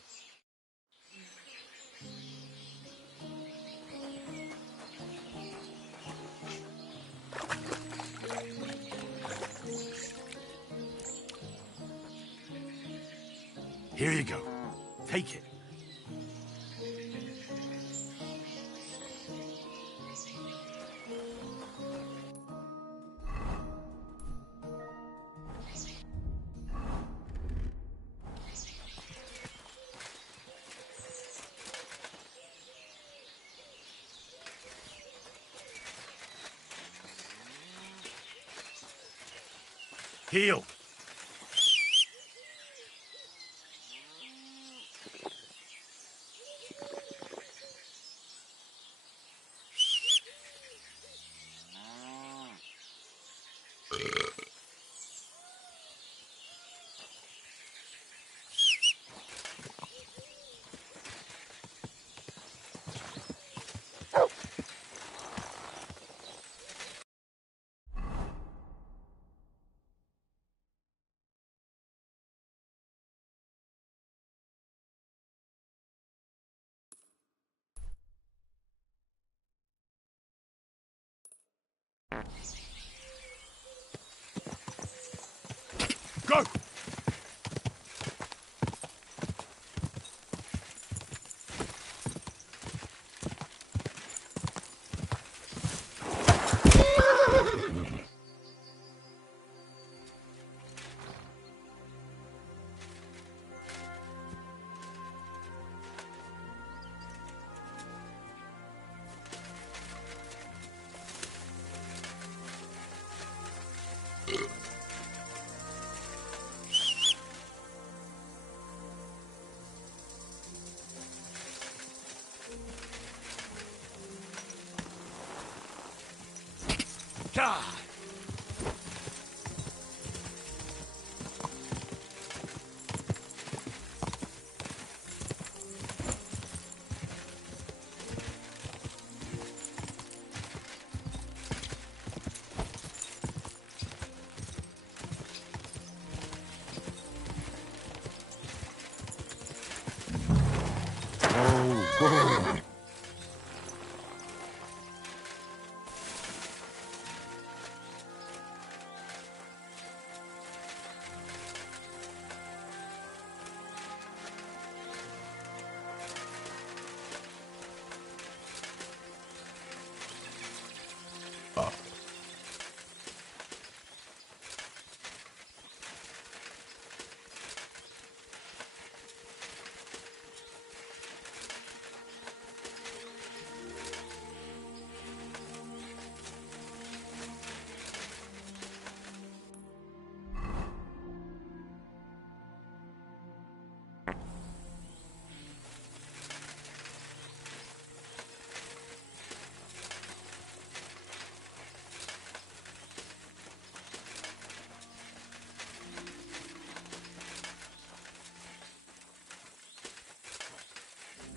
Here you go. Take it. Heal.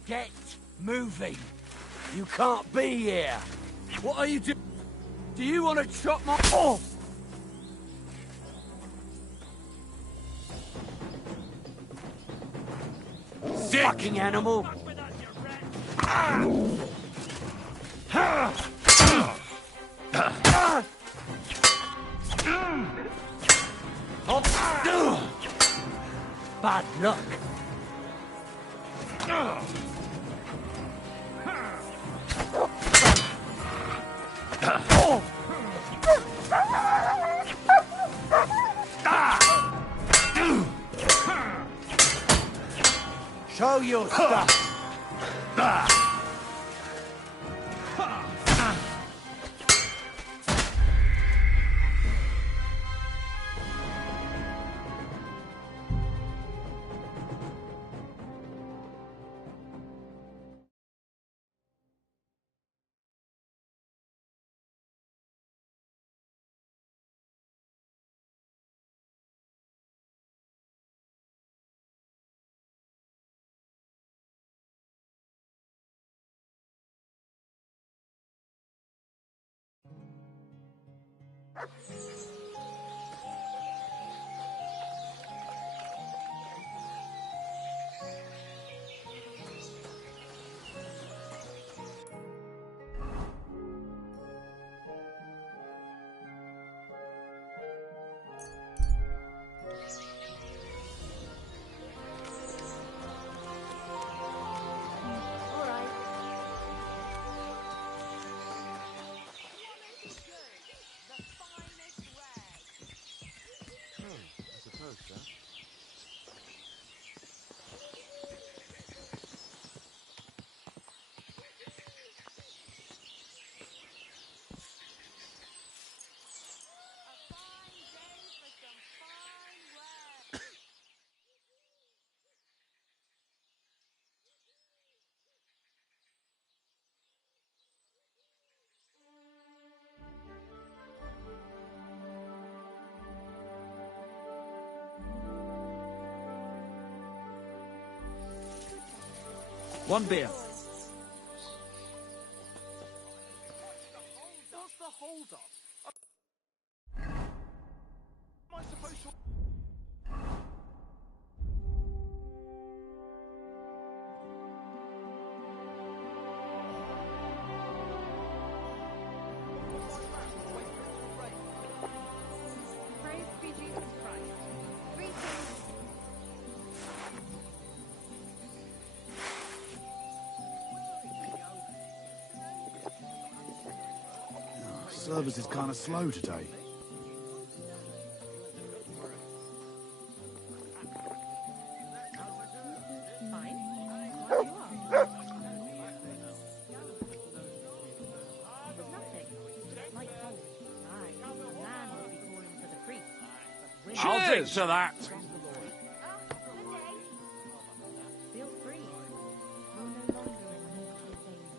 Get moving. You can't be here. What are you doing? Do you want to chop my... Oh! Sick. Fucking animal. Bad luck. Show your stuff. One beer. What's the hold up? Am I supposed to... Praise be Jesus Christ. Greetings. Service is kind of slow today. I'll drink to that. Feel free. You're no longer in mortal danger.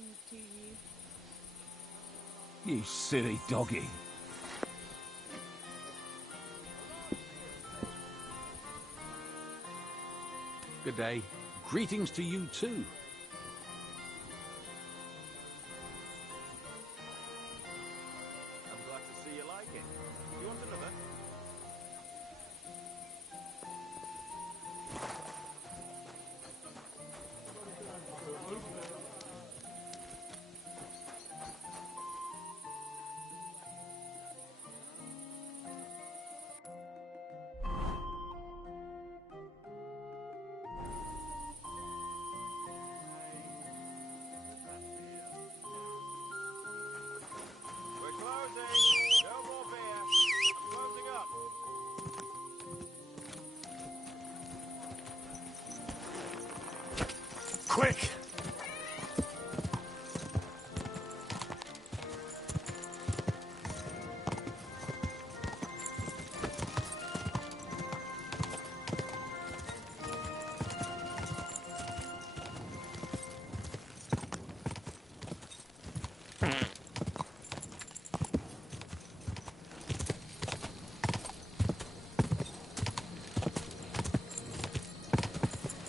greetings to you. You silly doggy. Good day. Greetings to you too. I'm glad to see you like it. You want another? We're closing. No more beer. I'm closing up. Quick!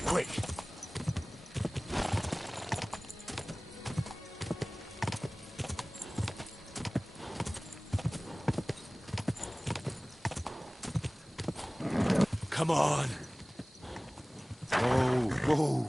Quick! Come on! Whoa, whoa!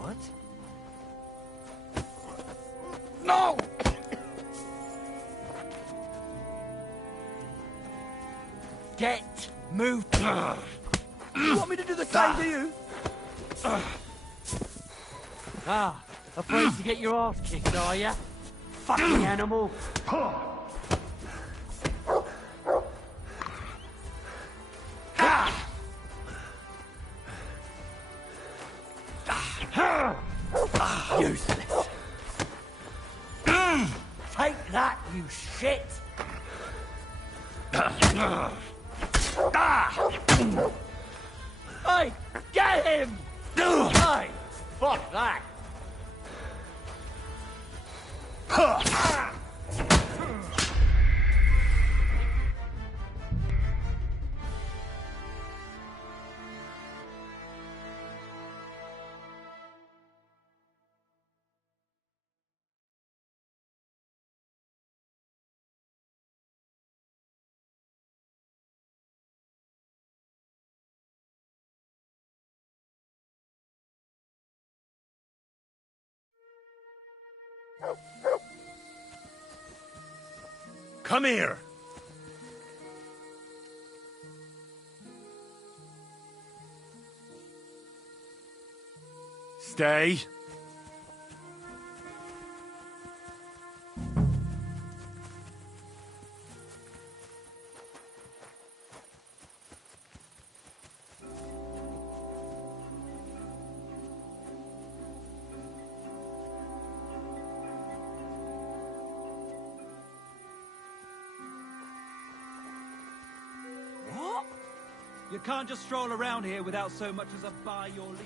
What? No! Get moved. You want me to do the same to you? Ah, afraid to get your ass kicked, are ya? Fucking animal. Useless. Take that, you shit! Hey, get him! Hey, fuck that! Come here! Stay. What? You can't just stroll around here without so much as a by your leave.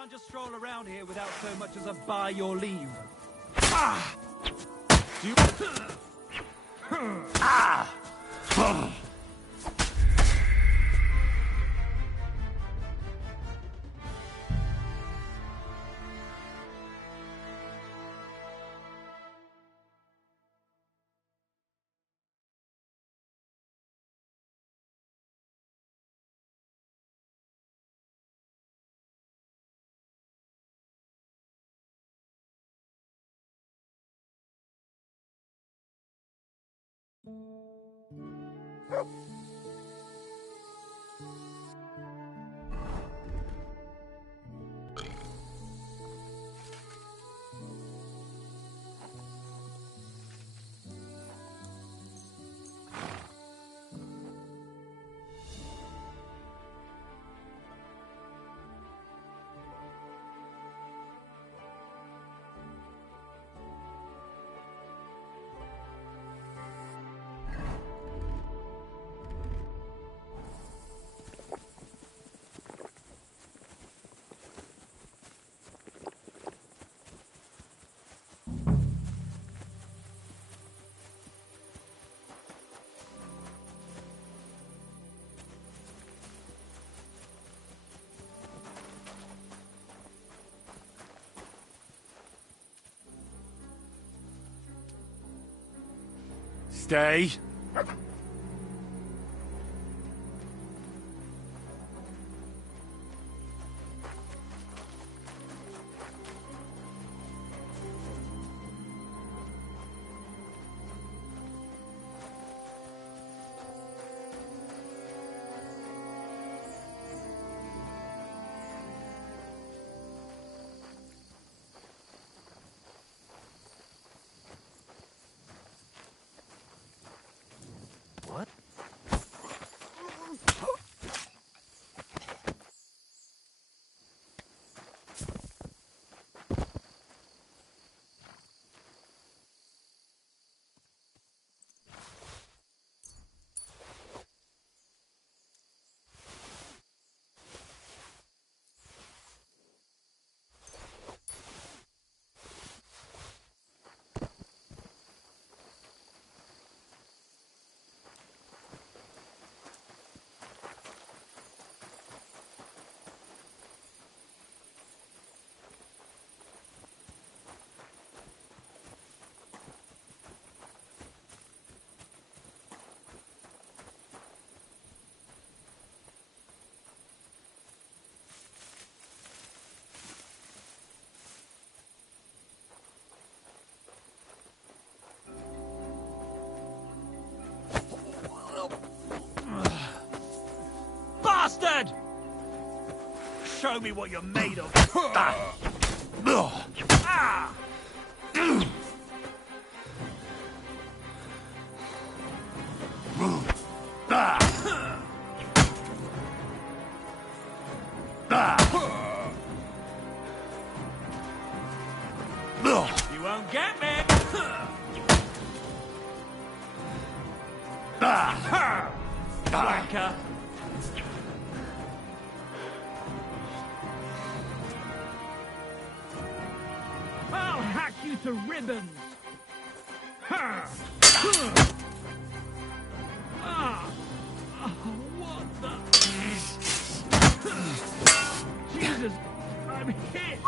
can't just stroll around here without so much as a by your leave. Do you... Stay. What? Bastard! Show me what you're made of. You won't get me. Wanker. I'll hack you to ribbons. What the? Jesus, I'm hit.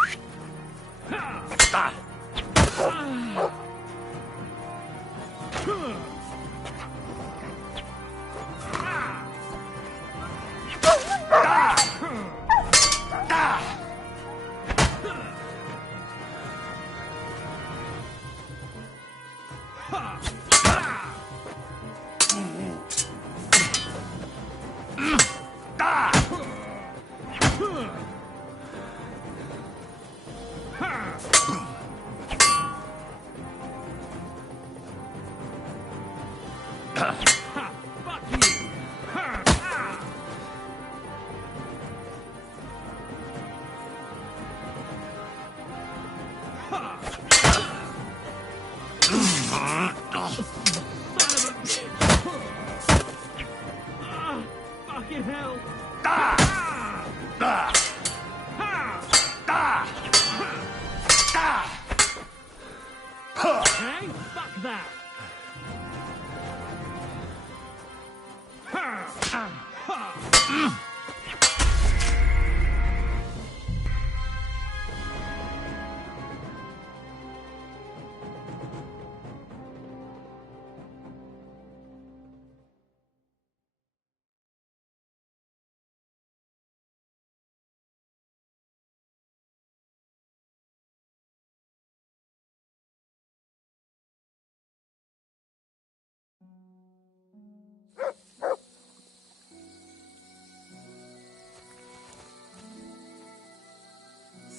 Fucking hell!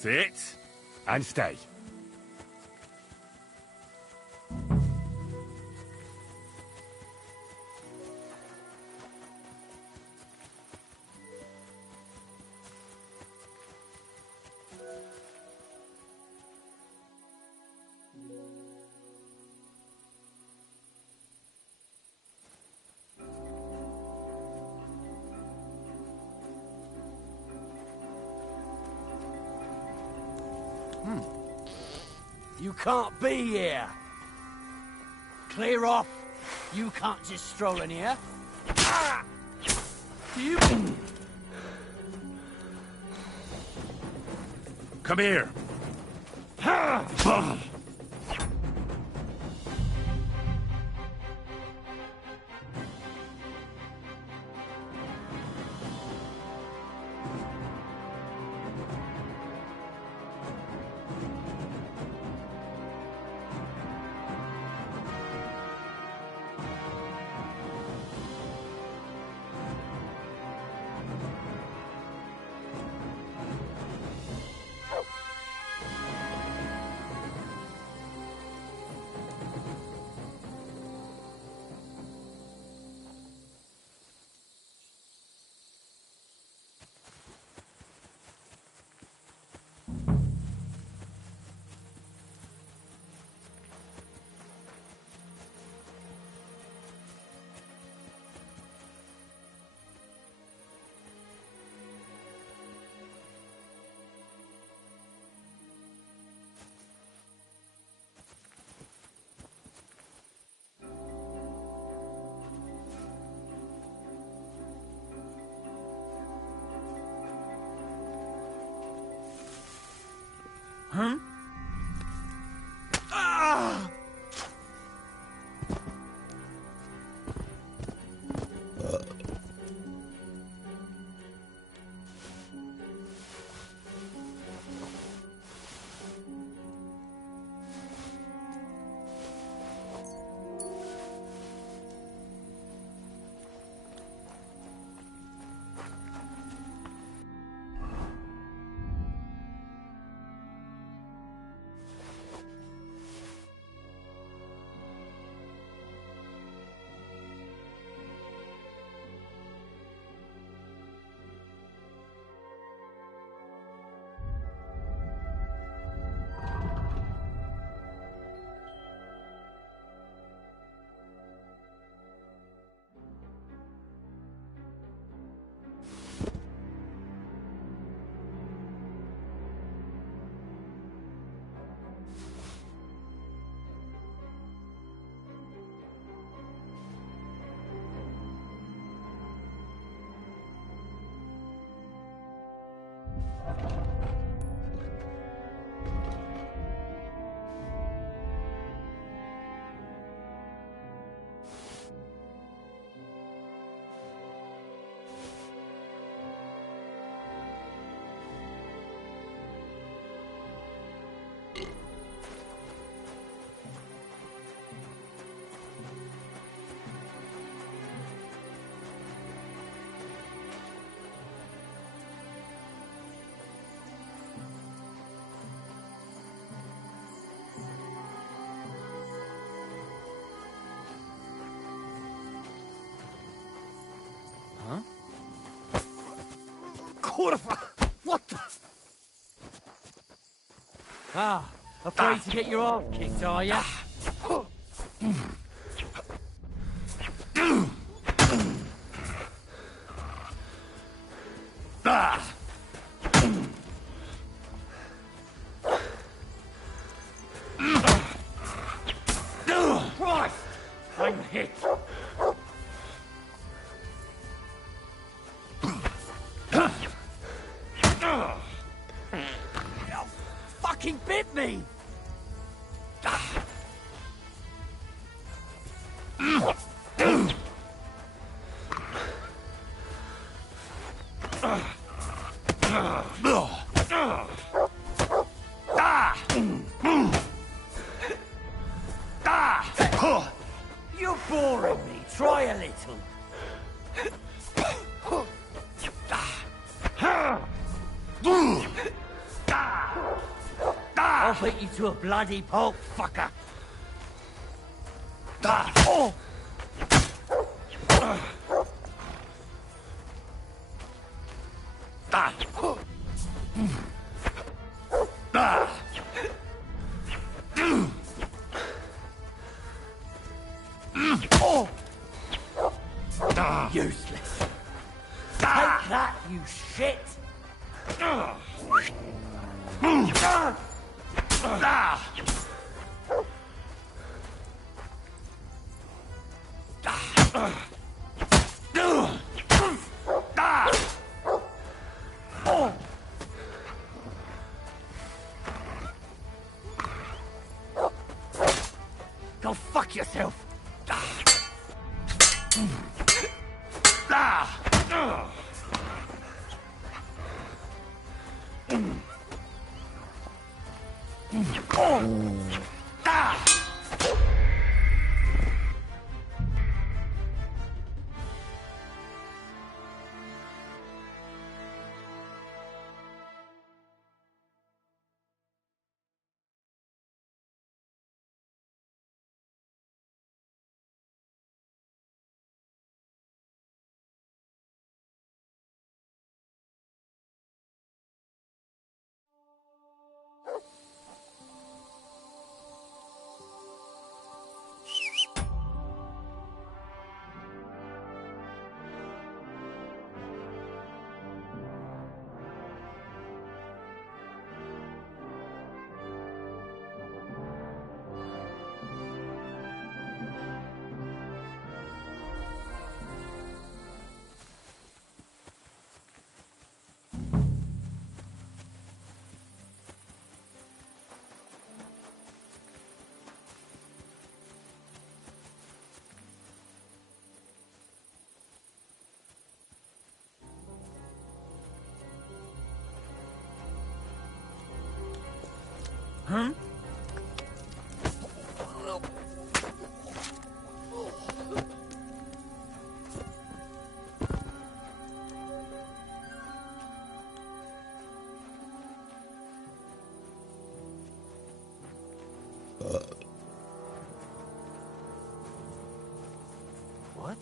Sit and stay. You can't be here. Clear off. You can't just stroll in here. You... Come here. Huh? Ah! Huh? Kurva! What the? Ah, afraid to get your arse kicked, are ya? Christ! I'm hit. You're boring me. Try a little. I'll beat you to a bloody pulp, fucker. Useless. Take that, you shit! Go fuck yourself! Huh? What?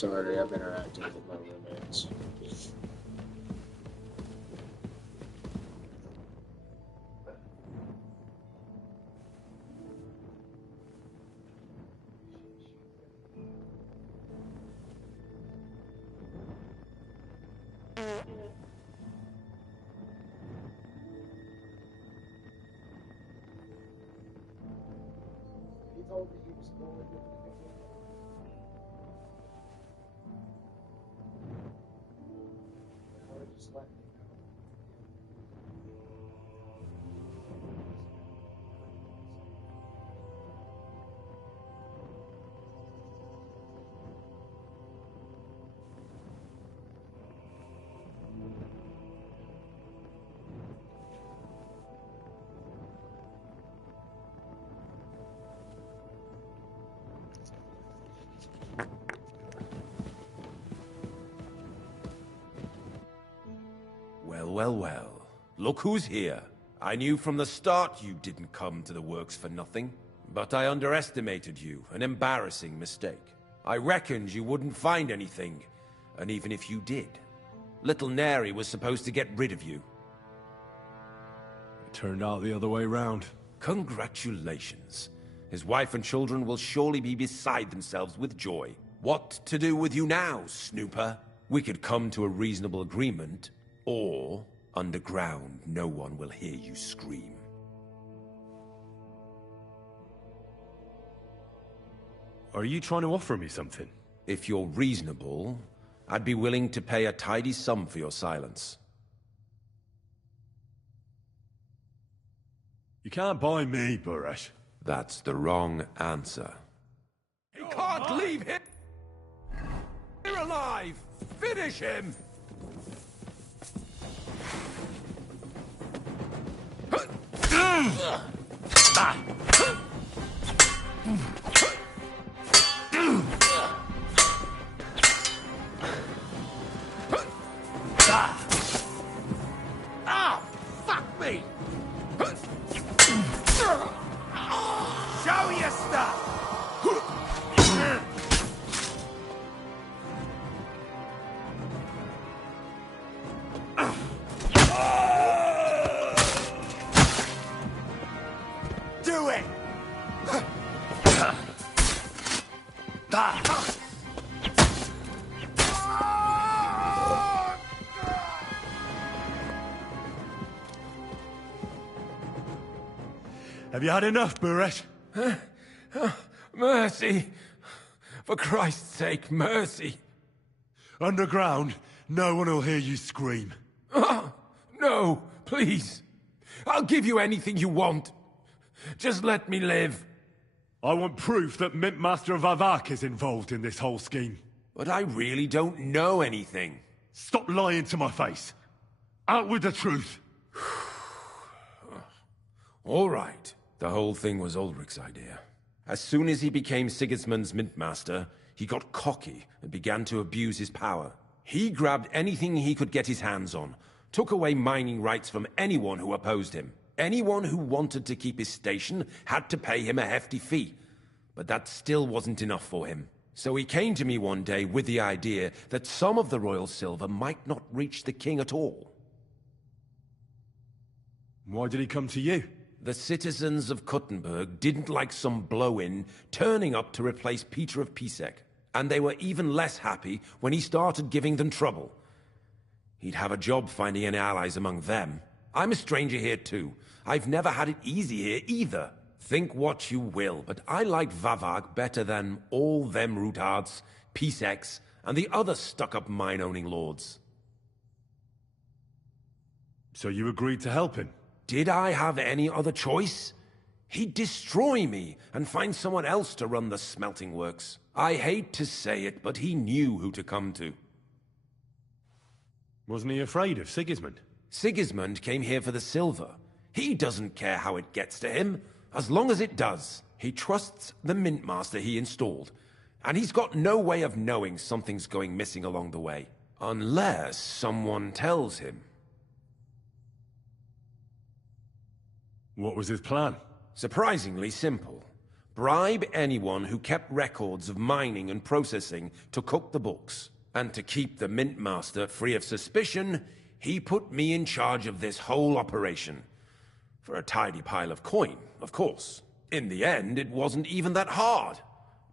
Sorry, I'm interacting with my roommates. He told me he was going with me. Just let me Well, well, well. Look who's here. I knew from the start you didn't come to the works for nothing. But I underestimated you, an embarrassing mistake. I reckoned you wouldn't find anything, and even if you did, little Neri was supposed to get rid of you. It turned out the other way round. Congratulations. His wife and children will surely be beside themselves with joy. What to do with you now, snooper? We could come to a reasonable agreement, or underground no one will hear you scream. Are you trying to offer me something? If you're reasonable, I'd be willing to pay a tidy sum for your silence. You can't buy me, Buresh. That's the wrong answer. He can't leave him here alive! Finish him! Ah! Fuck me! Show your stuff! Do it! Have you had enough, Buresh? Mercy! For Christ's sake, mercy! Underground, no one will hear you scream. No, please. I'll give you anything you want. Just let me live. I want proof that Mint Master Vavak is involved in this whole scheme. But I really don't know anything. Stop lying to my face. Out with the truth. All right. The whole thing was Ulrich's idea. As soon as he became Sigismund's Mint Master, he got cocky and began to abuse his power. He grabbed anything he could get his hands on, took away mining rights from anyone who opposed him. Anyone who wanted to keep his station had to pay him a hefty fee. But that still wasn't enough for him. So he came to me one day with the idea that some of the royal silver might not reach the king at all. Why did he come to you? The citizens of Kuttenberg didn't like some blow-in turning up to replace Peter of Pisek, and they were even less happy when he started giving them trouble. He'd have a job finding any allies among them. I'm a stranger here too. I've never had it easy here either. Think what you will, but I like Vavag better than all them Rutards, Piseks, and the other stuck-up mine-owning lords. So you agreed to help him? Did I have any other choice? He'd destroy me and find someone else to run the smelting works. I hate to say it, but he knew who to come to. Wasn't he afraid of Sigismund? Sigismund came here for the silver. He doesn't care how it gets to him, as long as it does. He trusts the Mint Master he installed, and he's got no way of knowing something's going missing along the way. Unless someone tells him. What was his plan? Surprisingly simple. Bribe anyone who kept records of mining and processing to cook the books. And to keep the Mint Master free of suspicion, he put me in charge of this whole operation. For a tidy pile of coin, of course. In the end, it wasn't even that hard.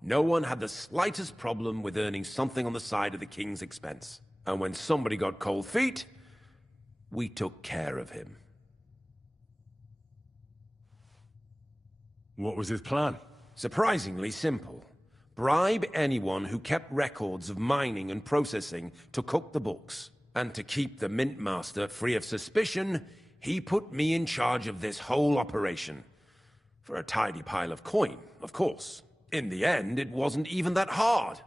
No one had the slightest problem with earning something on the side of the king's expense. And when somebody got cold feet, we took care of him. What was his plan? Surprisingly simple. Bribe anyone who kept records of mining and processing to cook the books. And to keep the Mint Master free of suspicion, he put me in charge of this whole operation. For a tidy pile of coin, of course. In the end, it wasn't even that hard.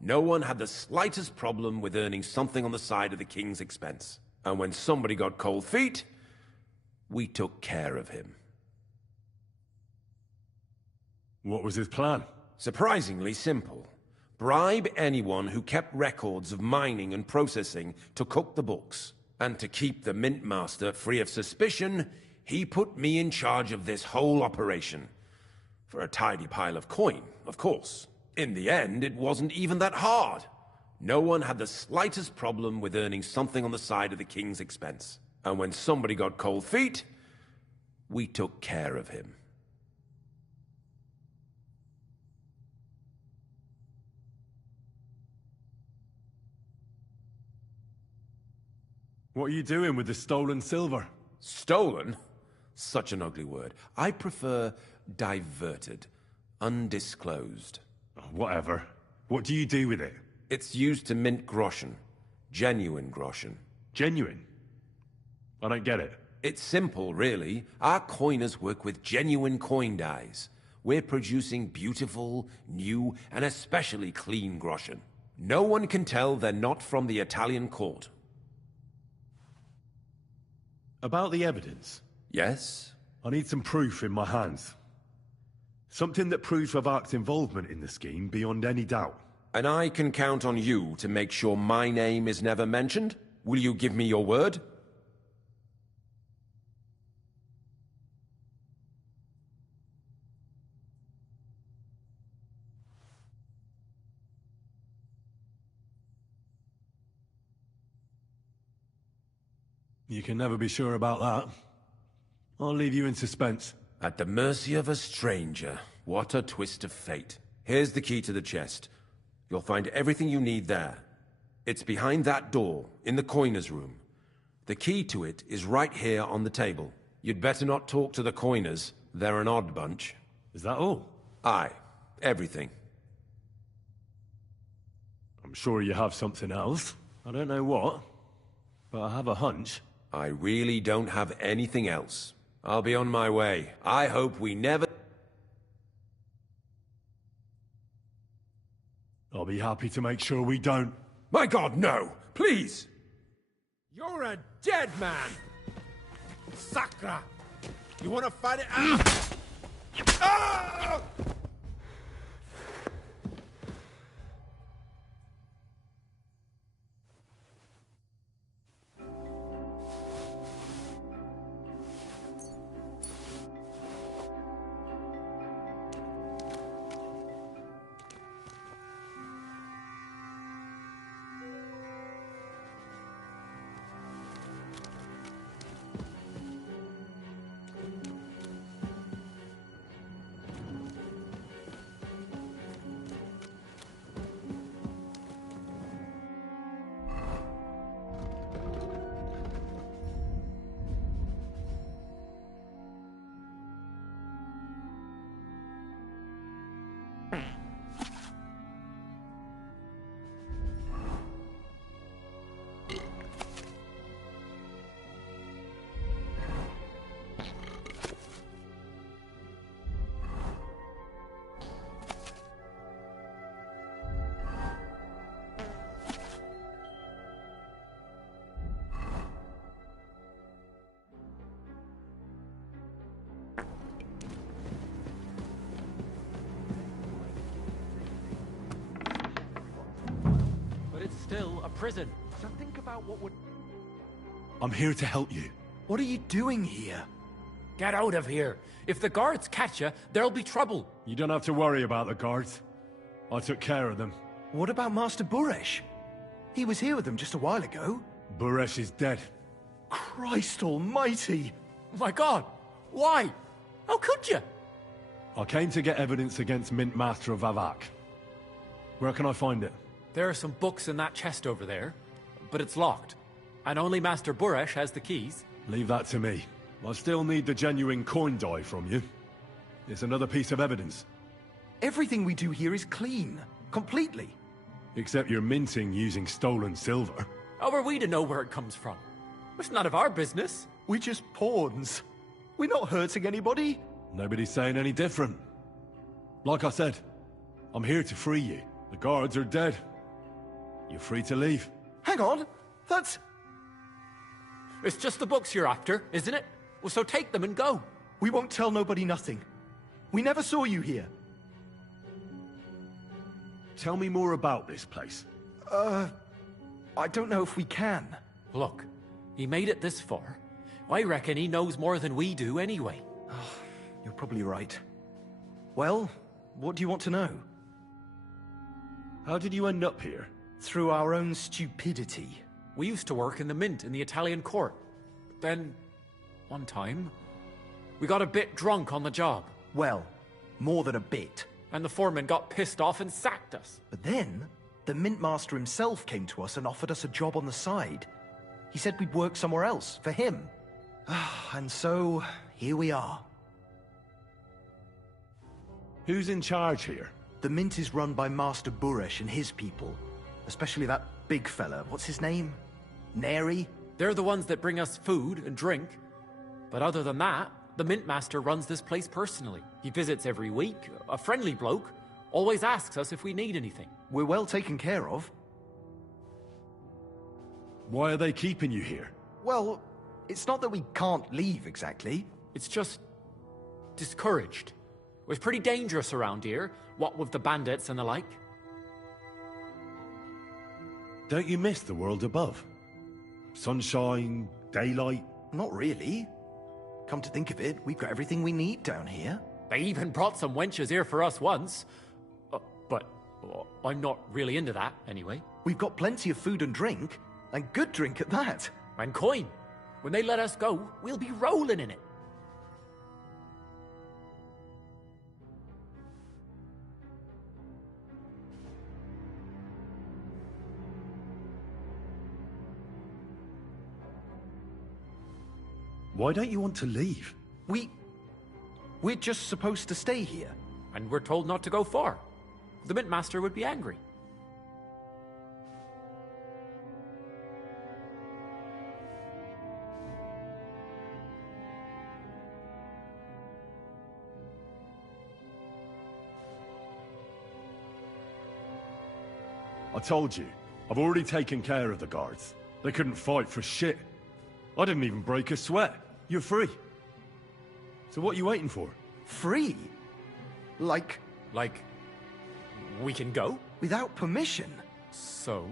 No one had the slightest problem with earning something on the side of the king's expense. And when somebody got cold feet, we took care of him. What was his plan? Surprisingly simple. Bribe anyone who kept records of mining and processing to cook the books. And to keep the Mint Master free of suspicion, he put me in charge of this whole operation. For a tidy pile of coin, of course. In the end, it wasn't even that hard. No one had the slightest problem with earning something on the side of the king's expense. And when somebody got cold feet, we took care of him. What are you doing with the stolen silver? Stolen? Such an ugly word. I prefer diverted. Undisclosed. Whatever. What do you do with it? It's used to mint groschen. Genuine groschen. Genuine? I don't get it. It's simple, really. Our coiners work with genuine coin dyes. We're producing beautiful, new, and especially clean groschen. No one can tell they're not from the Italian court. About the evidence? Yes? I need some proof in my hands. Something that proves Ravak's involvement in the scheme beyond any doubt. And I can count on you to make sure my name is never mentioned? Will you give me your word? You can never be sure about that. I'll leave you in suspense. At the mercy of a stranger. What a twist of fate. Here's the key to the chest. You'll find everything you need there. It's behind that door, in the coiner's room. The key to it is right here on the table. You'd better not talk to the coiners. They're an odd bunch. Is that all? Aye. Everything. I'm sure you have something else. I don't know what, but I have a hunch. I really don't have anything else. I'll be on my way. I hope we never... I'll be happy to make sure we don't. My God, no! Please! You're a dead man! Sakra! You wanna fight it out? Ah! Still a prison. So think about what would... I'm here to help you. What are you doing here? Get out of here. If the guards catch you, there'll be trouble. You don't have to worry about the guards. I took care of them. What about Master Buresh? He was here with them just a while ago. Buresh is dead. Christ almighty! My God! Why? How could you? I came to get evidence against Mint Master of Avak. Where can I find it? There are some books in that chest over there, but it's locked. And only Master Buresh has the keys. Leave that to me. I still need the genuine coin die from you. It's another piece of evidence. Everything we do here is clean. Completely. Except you're minting using stolen silver. How are we to know where it comes from? It's none of our business. We're just pawns. We're not hurting anybody. Nobody's saying any different. Like I said, I'm here to free you. The guards are dead. You're free to leave. Hang on. That's... It's just the books you're after, isn't it? Well, so take them and go. We won't tell nobody nothing. We never saw you here. Tell me more about this place. I don't know if we can. Look, he made it this far. I reckon he knows more than we do anyway. You're probably right. Well, what do you want to know? How did you end up here? Through our own stupidity. We used to work in the mint in the Italian court. Then, one time, we got a bit drunk on the job. Well, more than a bit. And the foreman got pissed off and sacked us. But then, the mint master himself came to us and offered us a job on the side. He said we'd work somewhere else, for him. And so, here we are. Who's in charge here? The mint is run by Master Buresh and his people. Especially that big fella. What's his name? Neri? They're the ones that bring us food and drink. But other than that, the mint master runs this place personally. He visits every week, a friendly bloke, always asks us if we need anything. We're well taken care of. Why are they keeping you here? Well, it's not that we can't leave exactly. It's just discouraged. It was pretty dangerous around here, what with the bandits and the like. Don't you miss the world above? Sunshine, daylight? Not really. Come to think of it, we've got everything we need down here. They even brought some wenches here for us once. But I'm not really into that, anyway. We've got plenty of food and drink, and good drink at that. And coin. When they let us go, we'll be rolling in it. Why don't you want to leave? We're just supposed to stay here. And we're told not to go far. The mint master would be angry. I told you, I've already taken care of the guards. They couldn't fight for shit. I didn't even break a sweat. You're free. So what are you waiting for? Free? Like, we can go? Without permission? So,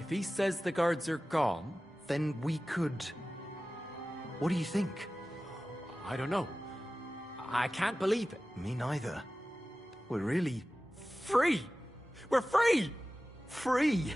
if he says the guards are gone... Then we could... What do you think? I don't know. I can't believe it. Me neither. We're really... Free! We're free! Free!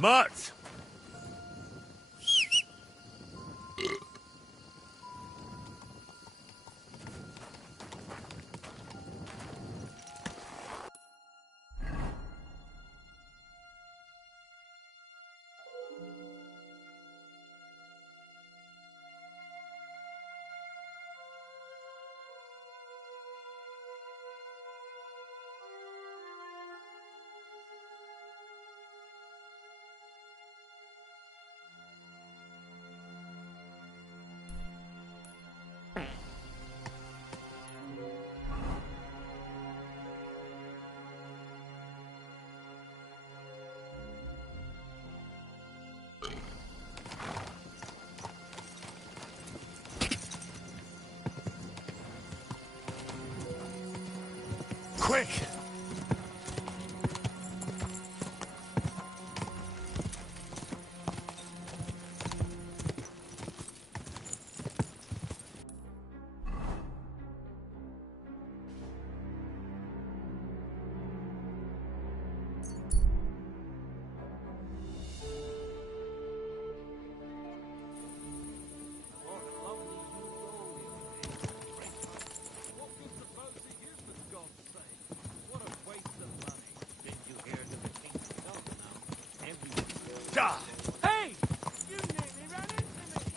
Smart! Quick! Hey! You nearly ran into me!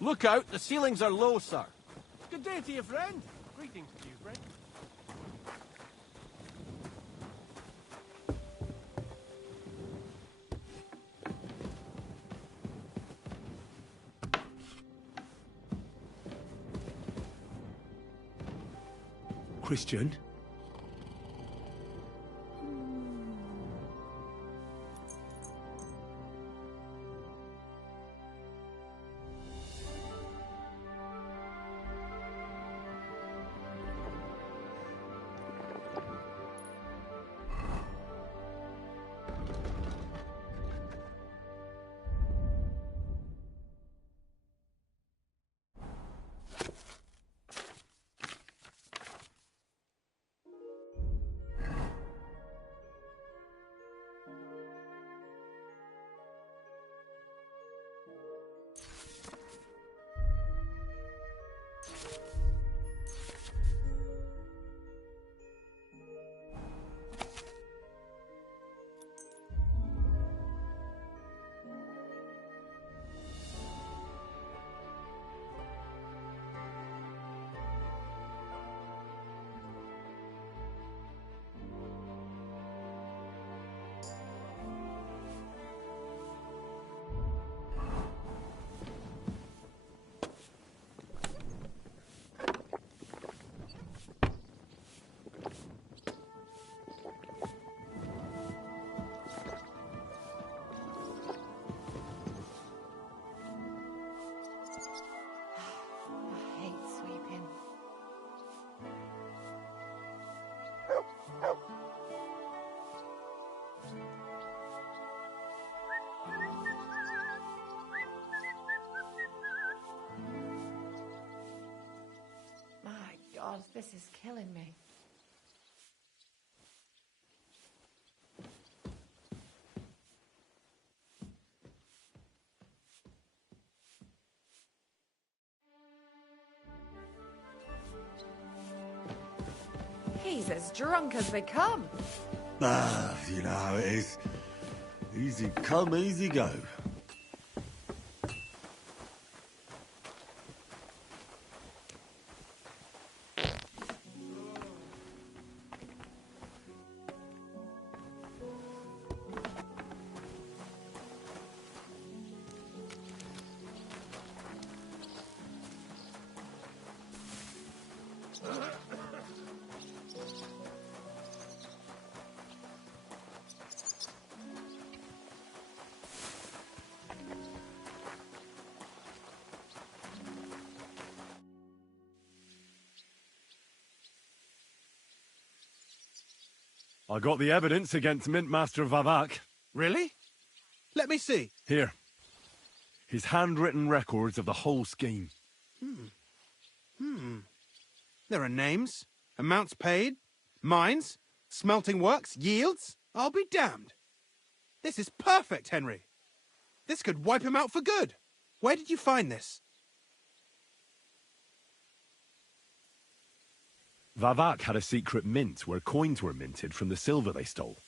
Look out, the ceilings are low, sir. Good day to you, friend. Greetings to you, friend. Christian? I hate sweeping. My God, this is killing me. He's as drunk as they come. Ah, you know how it is. Easy come, easy go. I got the evidence against Mintmaster Vavak. Really? Let me see. Here. His handwritten records of the whole scheme. There are names, amounts paid, mines, smelting works, yields. I'll be damned. This is perfect, Henry. This could wipe him out for good. Where did you find this? Vavak had a secret mint where coins were minted from the silver they stole.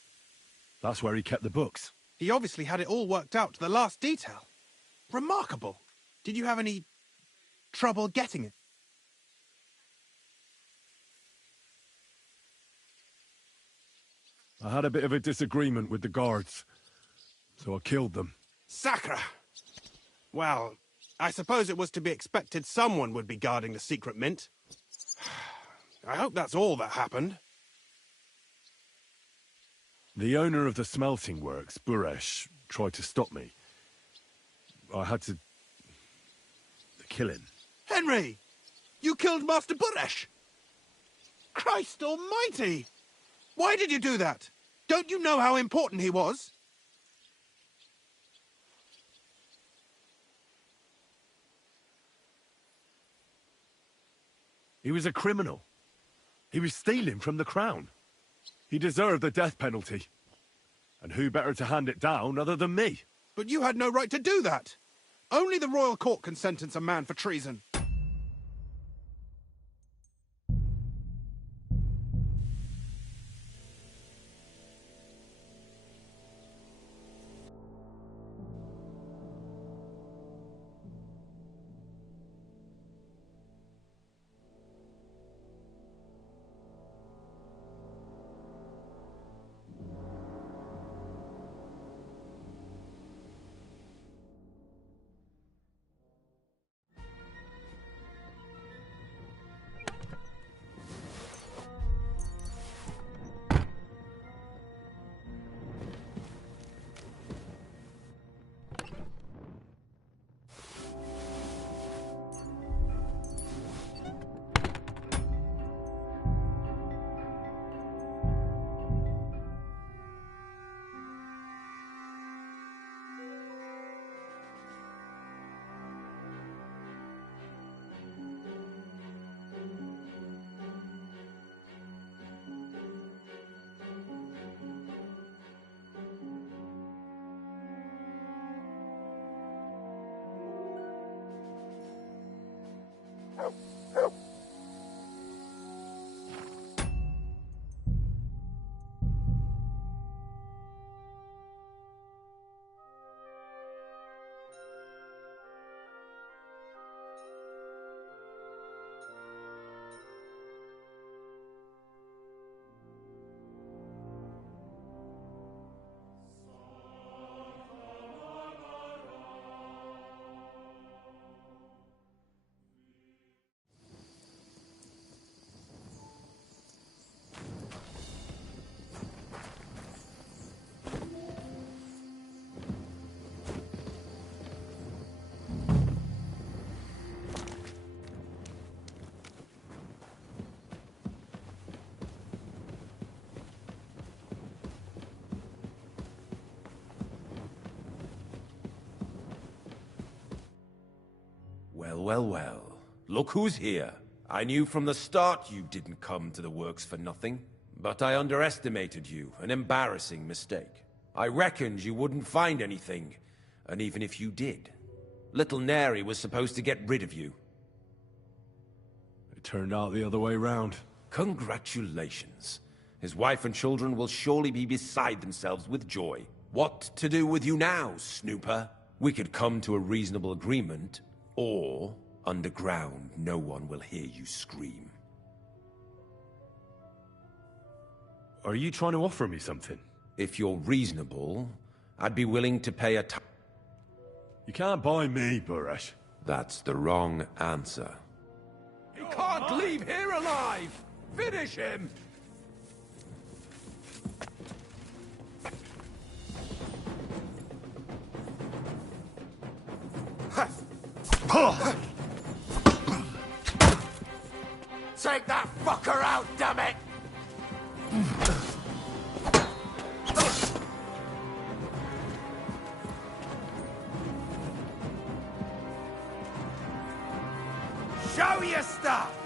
That's where he kept the books. He obviously had it all worked out to the last detail. Remarkable. Did you have any trouble getting it? I had a bit of a disagreement with the guards, so I killed them. Sacre! Well, I suppose it was to be expected someone would be guarding the secret mint. I hope that's all that happened. The owner of the smelting works, Buresh, tried to stop me. I had to kill him. Henry! You killed Master Buresh! Christ almighty! Why did you do that? Don't you know how important he was? He was a criminal. He was stealing from the crown. He deserved the death penalty. And who better to hand it down other than me? But you had no right to do that. Only the royal court can sentence a man for treason. Well, well, well. Look who's here. I knew from the start you didn't come to the works for nothing. But I underestimated you, an embarrassing mistake. I reckoned you wouldn't find anything, and even if you did, little Neri was supposed to get rid of you. It turned out the other way round. Congratulations. His wife and children will surely be beside themselves with joy. What to do with you now, Snooper? We could come to a reasonable agreement, or underground, no one will hear you scream. Are you trying to offer me something? If you're reasonable, I'd be willing to pay You can't buy me, Buresh. That's the wrong answer. He can't leave here alive! Finish him! Take that fucker out, damn it! Show your stuff!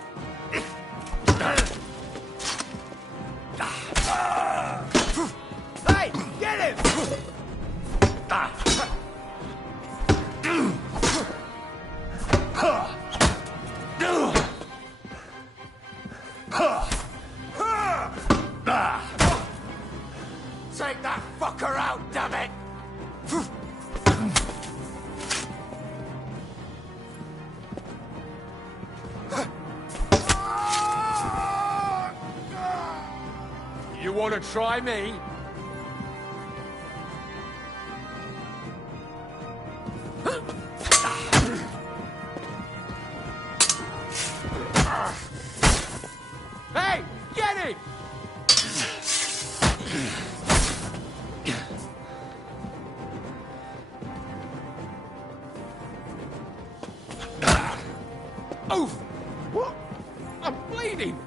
Hey, get him! Take that fucker out, damn it! You want to try me? Hey, get him! Oof! What? I'm bleeding!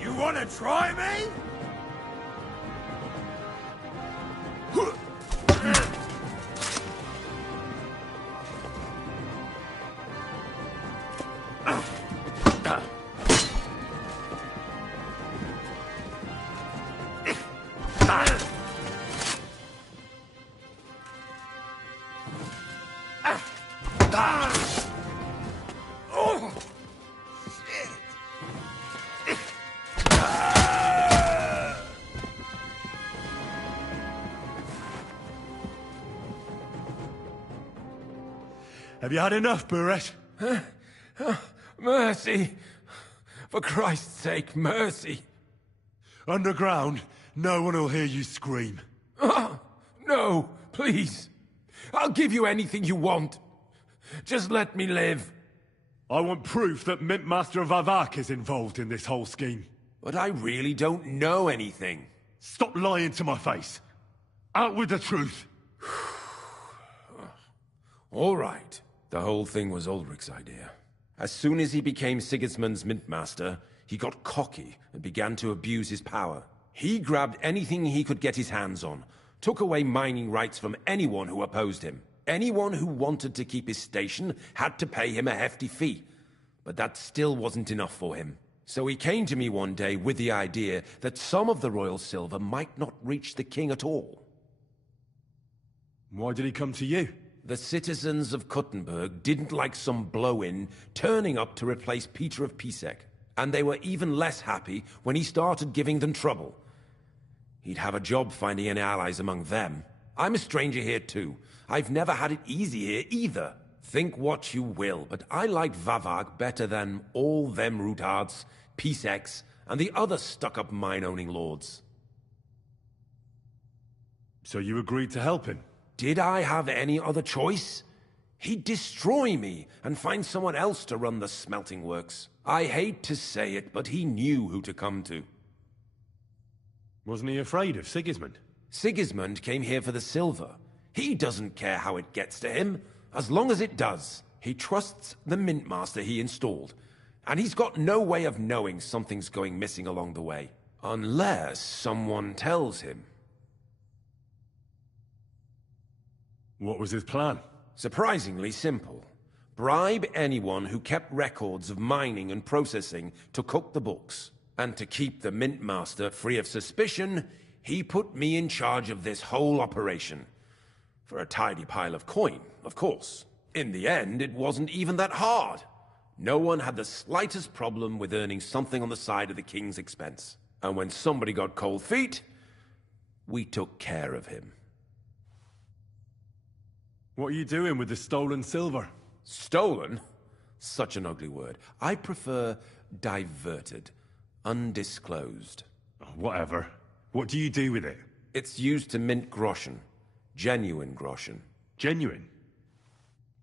You wanna try me? Oh! Have you had enough, Buresh? Mercy! For Christ's sake, mercy! Underground, no one will hear you scream. No, please. I'll give you anything you want. Just let me live. I want proof that Mint Master Vavak is involved in this whole scheme. But I really don't know anything. Stop lying to my face. Out with the truth. All right. The whole thing was Ulrich's idea. As soon as he became Sigismund's Mint Master, he got cocky and began to abuse his power. He grabbed anything he could get his hands on, took away mining rights from anyone who opposed him. Anyone who wanted to keep his station had to pay him a hefty fee. But that still wasn't enough for him. So he came to me one day with the idea that some of the royal silver might not reach the king at all. Why did he come to you? The citizens of Kuttenberg didn't like some blow-in turning up to replace Peter of Pisek, and they were even less happy when he started giving them trouble. He'd have a job finding any allies among them. I'm a stranger here too. I've never had it easy here either. Think what you will, but I like Vavag better than all them Rutards, Piseks, and the other stuck-up mine-owning lords. So you agreed to help him? Did I have any other choice? He'd destroy me and find someone else to run the smelting works. I hate to say it, but he knew who to come to. Wasn't he afraid of Sigismund? Sigismund came here for the silver. He doesn't care how it gets to him, as long as it does. He trusts the Mint Master he installed, and he's got no way of knowing something's going missing along the way. Unless someone tells him. What was his plan? Surprisingly simple. Bribe anyone who kept records of mining and processing to cook the books. And to keep the Mint Master free of suspicion, he put me in charge of this whole operation. For a tidy pile of coin, of course. In the end, it wasn't even that hard. No one had the slightest problem with earning something on the side of the king's expense. And when somebody got cold feet, we took care of him. What are you doing with the stolen silver? Stolen? Such an ugly word. I prefer diverted. Undisclosed. Whatever. What do you do with it? It's used to mint groschen. Genuine groschen. Genuine?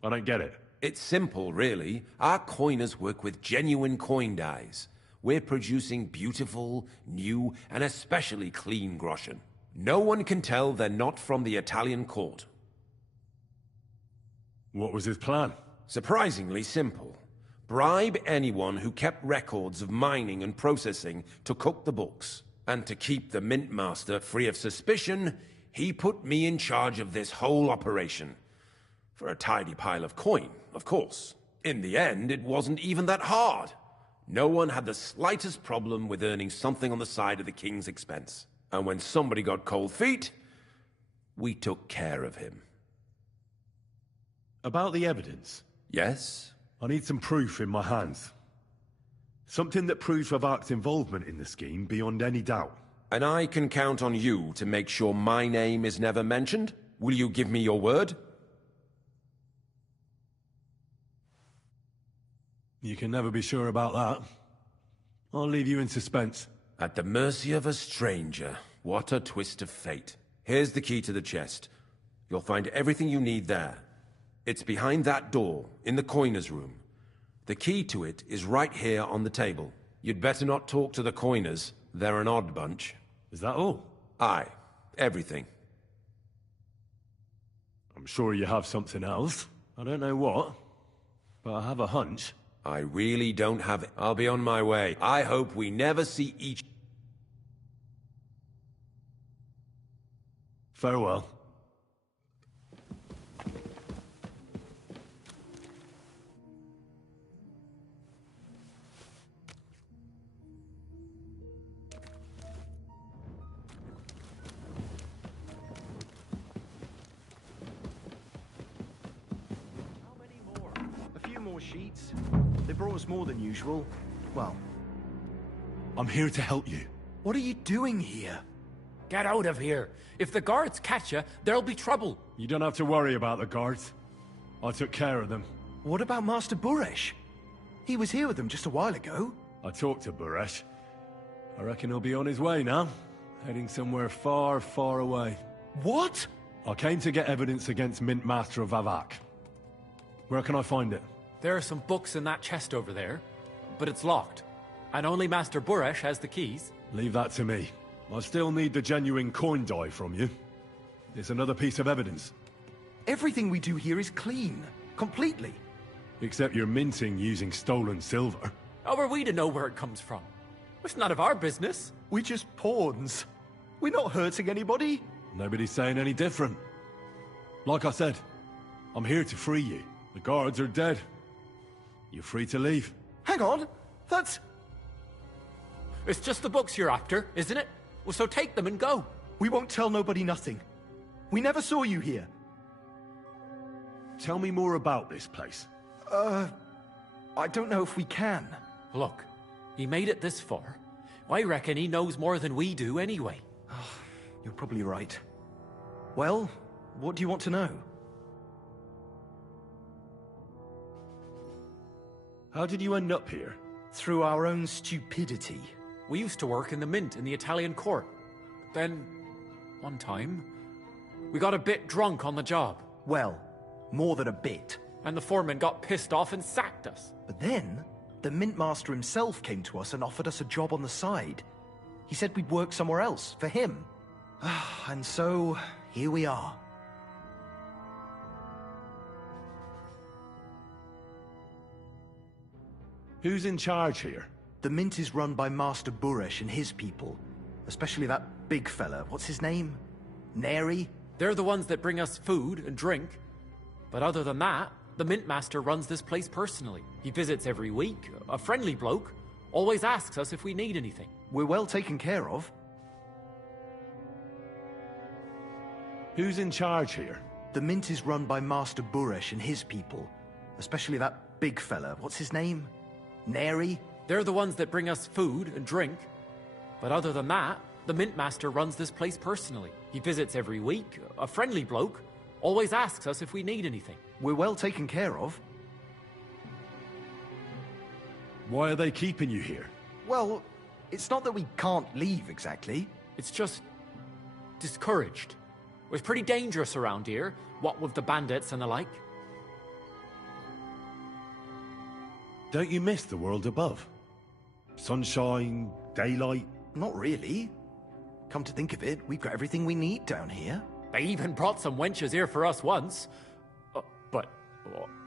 I don't get it. It's simple, really. Our coiners work with genuine coin dies. We're producing beautiful, new, and especially clean groschen. No one can tell they're not from the Italian court. What was his plan? Surprisingly simple. Bribe anyone who kept records of mining and processing to cook the books. And to keep the mint master free of suspicion, he put me in charge of this whole operation. For a tidy pile of coin, of course. In the end, it wasn't even that hard. No one had the slightest problem with earning something on the side of the king's expense. And when somebody got cold feet, we took care of him. About the evidence? Yes? I need some proof in my hands. Something that proves Vavak's involvement in the scheme beyond any doubt. And I can count on you to make sure my name is never mentioned? Will you give me your word? You can never be sure about that. I'll leave you in suspense. At the mercy of a stranger. What a twist of fate. Here's the key to the chest. You'll find everything you need there. It's behind that door, in the coiner's room. The key to it is right here on the table. You'd better not talk to the coiners. They're an odd bunch. Is that all? Aye. Everything. I'm sure you have something else. I don't know what, but I have a hunch. I really don't have it. I'll be on my way. I hope we never see each... Farewell. Sheets. They brought us more than usual. Well, I'm here to help you. What are you doing here? Get out of here. If the guards catch you, there'll be trouble. You don't have to worry about the guards. I took care of them. What about Master Buresh? He was here with them just a while ago. I talked to Buresh. I reckon he'll be on his way now. Heading somewhere far, far away. What? I came to get evidence against Mint Master of Vavak. Where can I find it? There are some books in that chest over there, but it's locked. And only Master Buresh has the keys. Leave that to me. I still need the genuine coin die from you. It's another piece of evidence. Everything we do here is clean. Completely. Except you're minting using stolen silver. How are we to know where it comes from? It's none of our business. We're just pawns. We're not hurting anybody. Nobody's saying any different. Like I said, I'm here to free you. The guards are dead. You're free to leave. Hang on! That's... It's just the books you're after, isn't it? Well, so take them and go. We won't tell nobody nothing. We never saw you here. Tell me more about this place. I don't know if we can. Look, he made it this far. I reckon he knows more than we do anyway. You're probably right. Well, what do you want to know? How did you end up here? Through our own stupidity. We used to work in the mint in the Italian court. Then, one time, we got a bit drunk on the job. Well, more than a bit. And the foreman got pissed off and sacked us. But then, the mint master himself came to us and offered us a job on the side. He said we'd work somewhere else, for him. And so, here we are. Who's in charge here? The mint is run by Master Buresh and his people. Especially that big fella. What's his name? Neri? They're the ones that bring us food and drink. But other than that, the mint master runs this place personally. He visits every week, a friendly bloke. Always asks us if we need anything. We're well taken care of. Who's in charge here? The mint is run by Master Buresh and his people. Especially that big fella. What's his name? Neri? They're the ones that bring us food and drink. But other than that, the mint master runs this place personally. He visits every week, a friendly bloke, always asks us if we need anything. We're well taken care of. Why are they keeping you here? Well, it's not that we can't leave exactly. It's just discouraged. It was pretty dangerous around here, what with the bandits and the like. Don't you miss the world above? Sunshine, daylight? Not really. Come to think of it, we've got everything we need down here. They even brought some wenches here for us once. But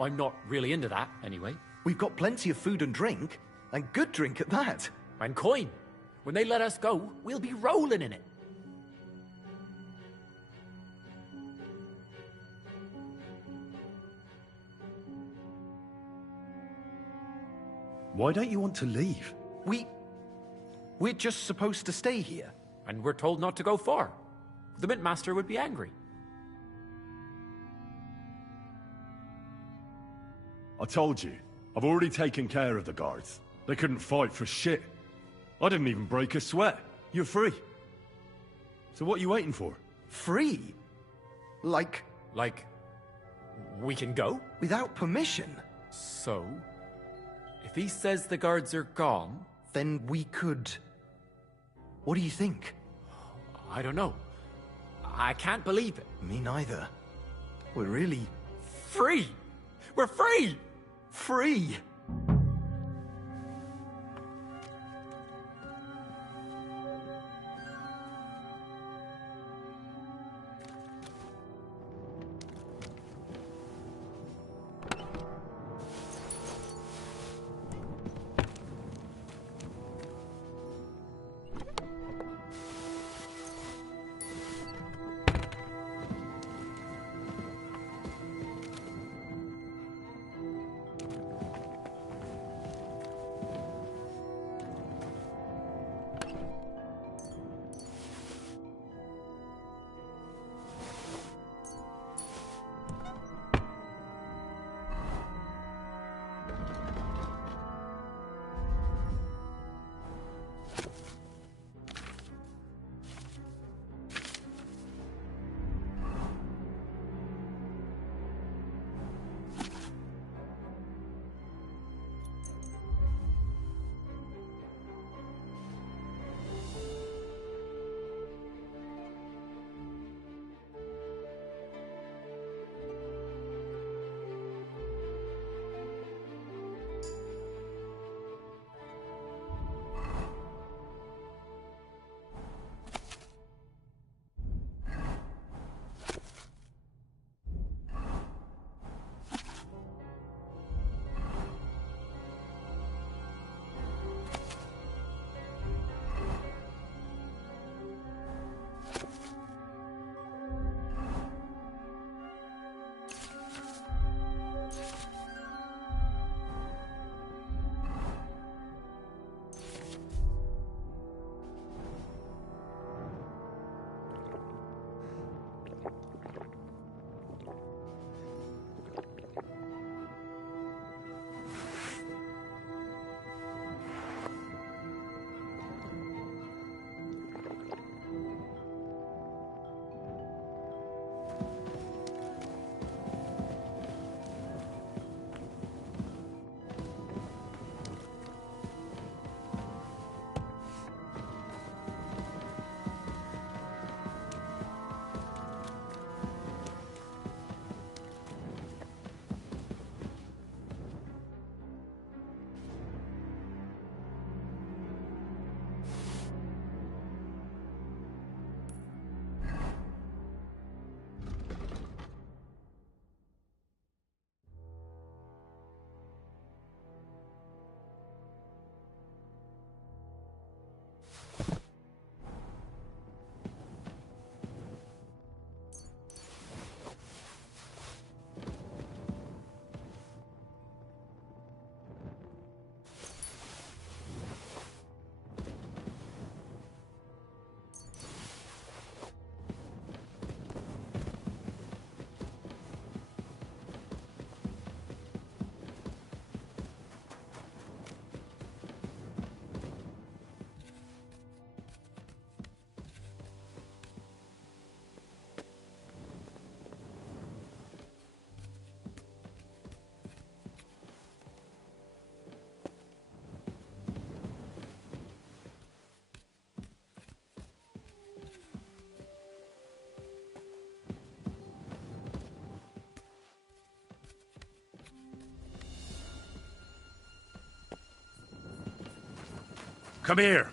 I'm not really into that, anyway. We've got plenty of food and drink, and good drink at that. And coin. When they let us go, we'll be rolling in it. Why don't you want to leave? We're just supposed to stay here. And we're told not to go far. The mint master would be angry. I told you, I've already taken care of the guards. They couldn't fight for shit. I didn't even break a sweat. You're free. So what are you waiting for? Free? Like, we can go? Without permission? So, if he says the guards are gone... Then we could... What do you think? I don't know. I can't believe it. Me neither. We're really... Free! We're free! Free! Come here.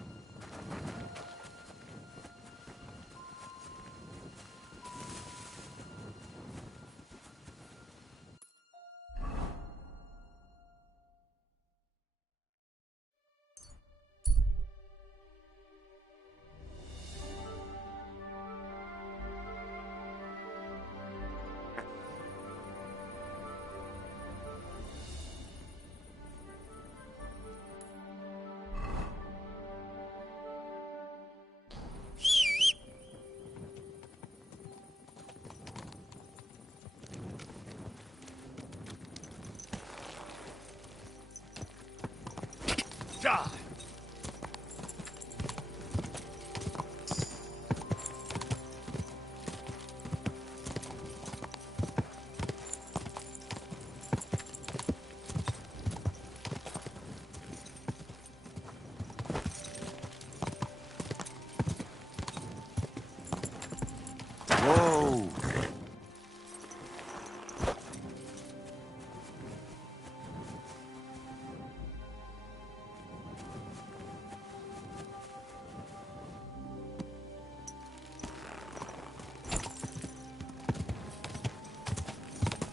Whoa!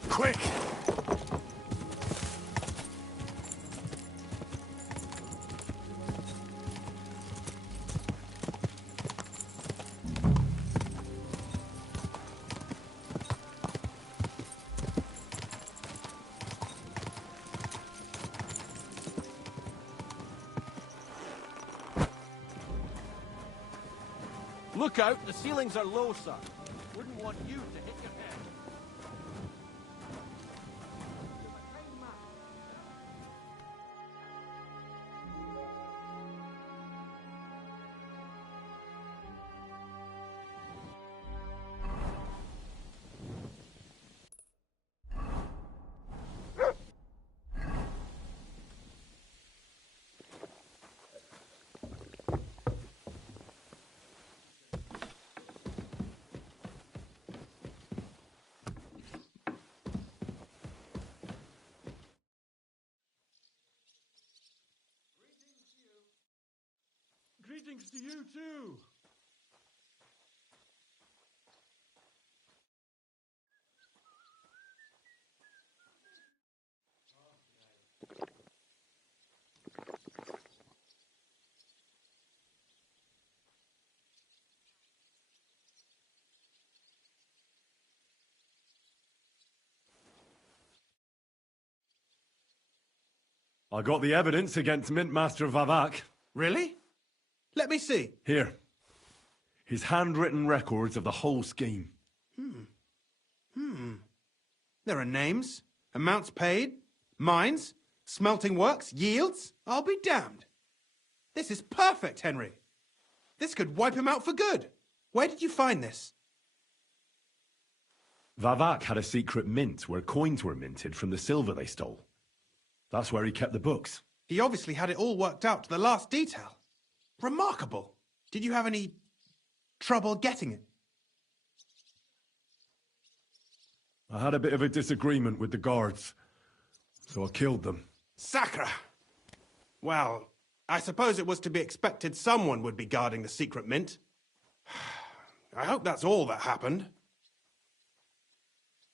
Quick! Look out, the ceilings are low, sir. Wouldn't want you to hit your head. Greetings to you too. I got the evidence against Mintmaster Vavak. Really? Let me see. Here. His handwritten records of the whole scheme. There are names, amounts paid, mines, smelting works, yields. I'll be damned. This is perfect, Henry. This could wipe him out for good. Where did you find this? Vavak had a secret mint where coins were minted from the silver they stole. That's where he kept the books. He obviously had it all worked out to the last detail. Remarkable. Did you have any trouble getting it? I had a bit of a disagreement with the guards, so I killed them. Sacre! Well, I suppose it was to be expected someone would be guarding the secret mint. I hope that's all that happened.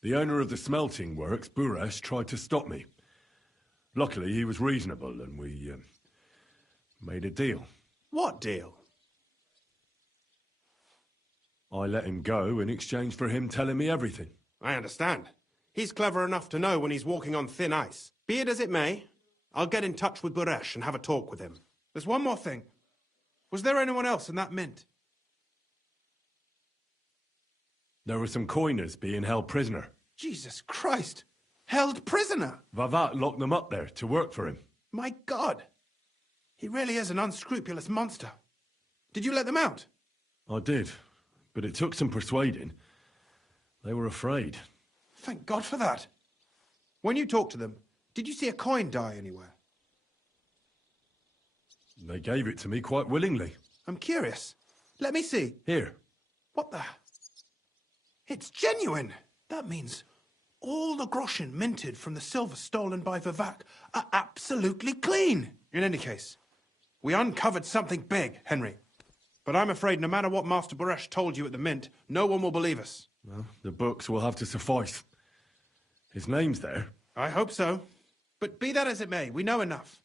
The owner of the smelting works, Buresh, tried to stop me. Luckily, he was reasonable, and we made a deal. What deal? I let him go in exchange for him telling me everything. I understand. He's clever enough to know when he's walking on thin ice. Be it as it may, I'll get in touch with Buresh and have a talk with him. There's one more thing. Was there anyone else in that mint? There were some coiners being held prisoner. Jesus Christ! Held prisoner! Vavak locked them up there to work for him. My God! He really is an unscrupulous monster. Did you let them out? I did, but it took some persuading. They were afraid. Thank God for that. When you talked to them, did you see a coin die anywhere? They gave it to me quite willingly. I'm curious. Let me see. Here. What the? It's genuine! That means all the groschen minted from the silver stolen by Vavak are absolutely clean. In any case, We uncovered something big, Henry. But I'm afraid no matter what Master Boresh told you at the Mint, no one will believe us. Well, the books will have to suffice. His name's there. I hope so. But be that as it may, we know enough.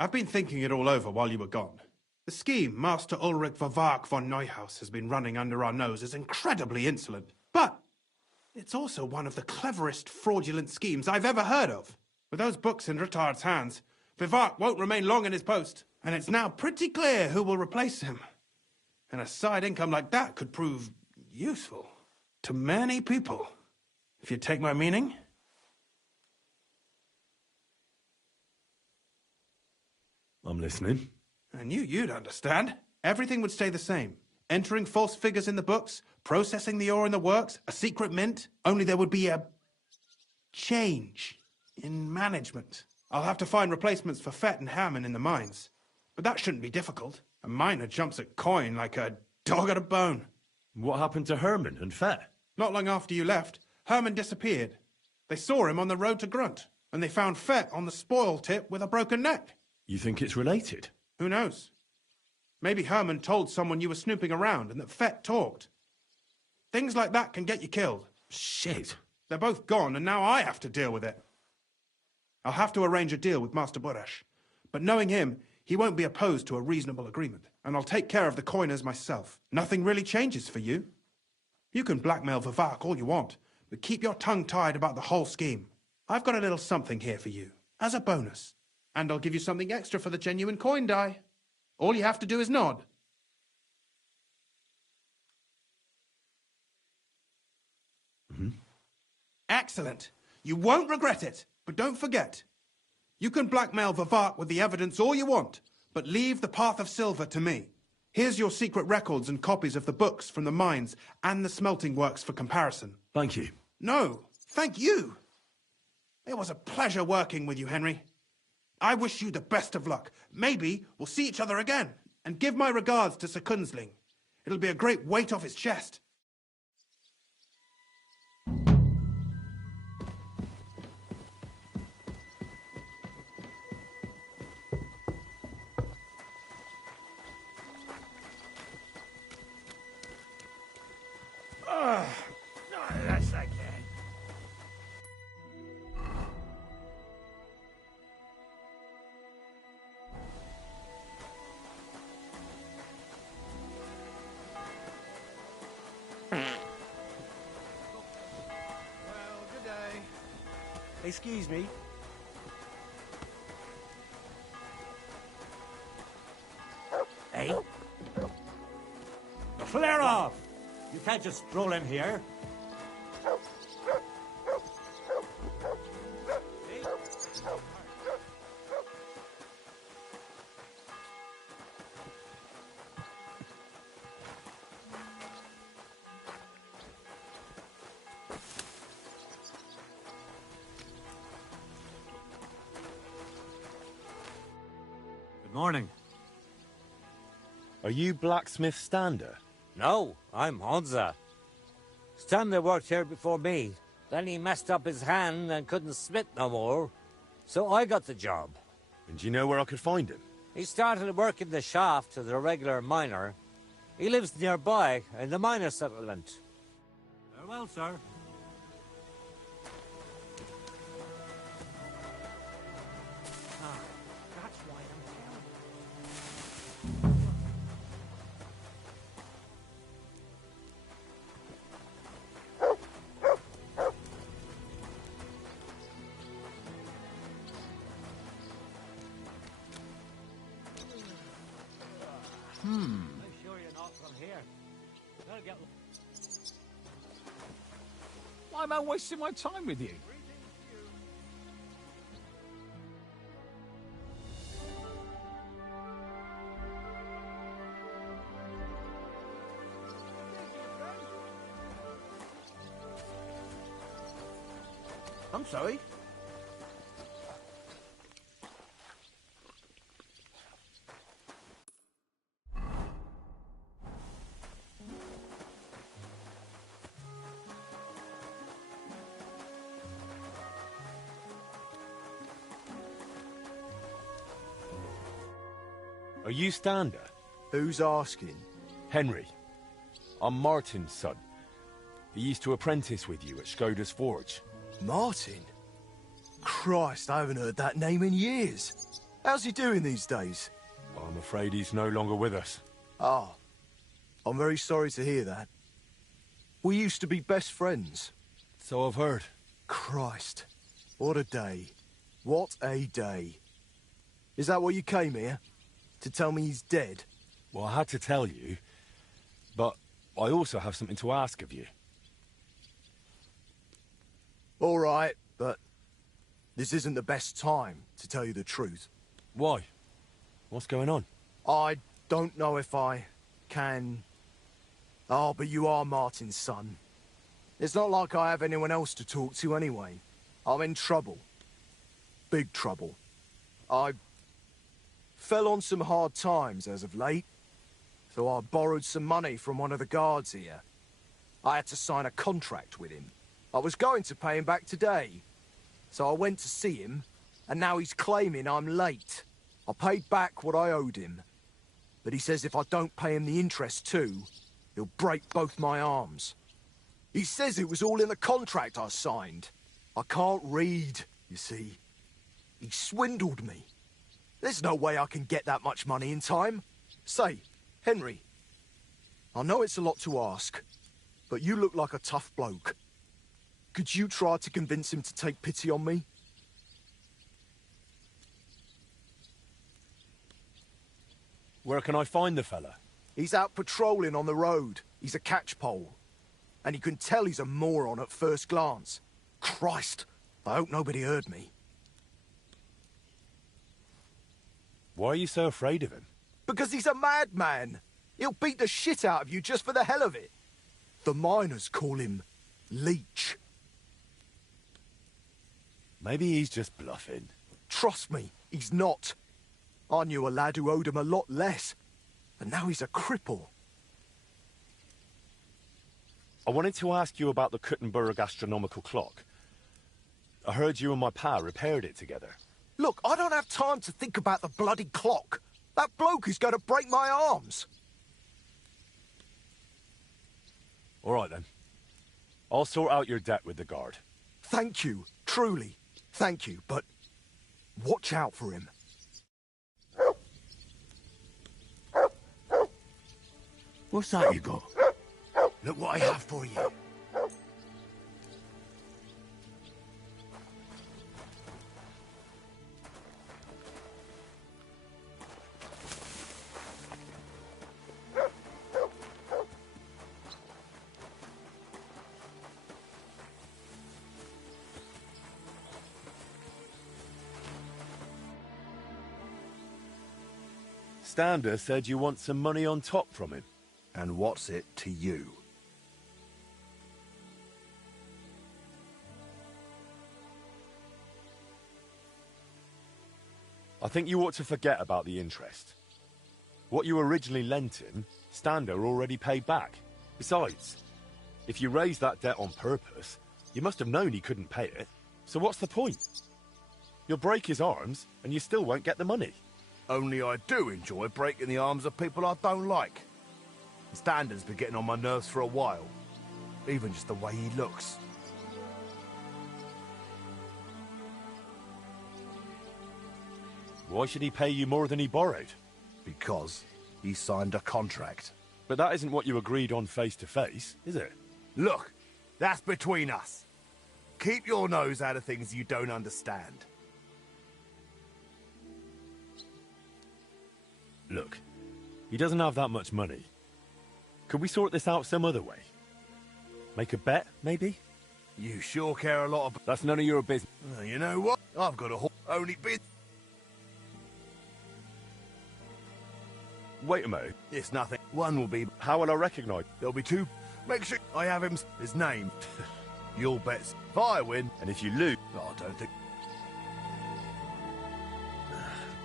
I've been thinking it all over while you were gone. The scheme Master Ulrich Vavark von Neuhaus has been running under our nose is incredibly insolent. But it's also one of the cleverest fraudulent schemes I've ever heard of. With those books in Rittard's hands, Vavark won't remain long in his post, and it's now pretty clear who will replace him. And a side income like that could prove useful to many people, if you take my meaning. I'm listening. I knew you'd understand. Everything would stay the same. Entering false figures in the books, processing the ore in the works, a secret mint. Only there would be a change in management. I'll have to find replacements for Fett and Hammond in the mines. But that shouldn't be difficult. A miner jumps at coin like a dog at a bone. What happened to Herman and Fett? Not long after you left, Herman disappeared. They saw him on the road to Grunt, and they found Fett on the spoil tip with a broken neck. You think it's related? Who knows? Maybe Herman told someone you were snooping around and that Fett talked. Things like that can get you killed. Shit. They're both gone, and now I have to deal with it. I'll have to arrange a deal with Master Boresh. But knowing him, he won't be opposed to a reasonable agreement. And I'll take care of the coiners myself. Nothing really changes for you. You can blackmail Vavark all you want, but keep your tongue tied about the whole scheme. I've got a little something here for you, as a bonus. And I'll give you something extra for the genuine coin die. All you have to do is nod. Excellent. You won't regret it. But don't forget, you can blackmail Vavark with the evidence all you want, but leave the Path of Silver to me. Here's your secret records and copies of the books from the mines and the smelting works for comparison. Thank you. No, thank you. It was a pleasure working with you, Henry. I wish you the best of luck. Maybe we'll see each other again. And give my regards to Sir Kunzling. It'll be a great weight off his chest. Yes, I can. Good day. Excuse me. Hey? Clear off! You can't just stroll in here. Good morning. Are you Blacksmith Stander? No, I'm Honza. Stander worked here before me. Then he messed up his hand and couldn't smith no more. So I got the job. And do you know where I could find him? He started working the shaft as a regular miner. He lives nearby in the miner settlement. Farewell, sir. That's why I'm I'm sure you're not from here. Better get... Why am I wasting my time with you? I'm sorry. Are you Stander? Who's asking? Henry. I'm Martin's son. He used to apprentice with you at Skoda's Forge. Martin? Christ, I haven't heard that name in years. How's he doing these days? I'm afraid he's no longer with us. Ah, I'm very sorry to hear that. We used to be best friends. So I've heard. Christ, what a day. What a day. Is that what you came here? To tell me he's dead? Well, I had to tell you, but I also have something to ask of you. All right, but this isn't the best time, to tell you the truth. Why? What's going on? I don't know if I can... Oh, but you are Martin's son. It's not like I have anyone else to talk to anyway. I'm in trouble. Big trouble. I fell on some hard times as of late, so I borrowed some money from one of the guards here. I had to sign a contract with him. I was going to pay him back today, so I went to see him, and now he's claiming I'm late. I paid back what I owed him, but he says if I don't pay him the interest too, he'll break both my arms. He says it was all in the contract I signed. I can't read, you see. He swindled me. There's no way I can get that much money in time. Say, Henry, I know it's a lot to ask, but you look like a tough bloke. Could you try to convince him to take pity on me? Where can I find the fella? He's out patrolling on the road. He's a catchpole. And you can tell he's a moron at first glance. Christ, I hope nobody heard me. Why are you so afraid of him? Because he's a madman. He'll beat the shit out of you just for the hell of it. The miners call him Leech. Maybe he's just bluffing. Trust me, he's not. I knew a lad who owed him a lot less, and now he's a cripple. I wanted to ask you about the Kuttenberg astronomical clock. I heard you and my pa repaired it together. Look, I don't have time to think about the bloody clock. That bloke is going to break my arms. All right, then. I'll sort out your debt with the guard. Thank you, truly. Thank you, but watch out for him. What's that you got? Look what I have for you. Stander said you want some money on top from him. And what's it to you? I think you ought to forget about the interest. What you originally lent him, Stander already paid back. Besides, if you raised that debt on purpose, you must have known he couldn't pay it. So what's the point? You'll break his arms, and you still won't get the money. Only I do enjoy breaking the arms of people I don't like. Standard's been getting on my nerves for a while. Even just the way he looks. Why should he pay you more than he borrowed? Because he signed a contract. But that isn't what you agreed on face to face, is it? Look, that's between us. Keep your nose out of things you don't understand. Look, he doesn't have that much money. Could we sort this out some other way? Make a bet, maybe? You sure care a lot about... That's none of your business. You know what? I've got a only bid. Wait a minute. It's nothing. One will be... How will I recognize? There'll be two. Make sure I have his name. You'll bet. If I win... And if you lose... Oh, I don't think...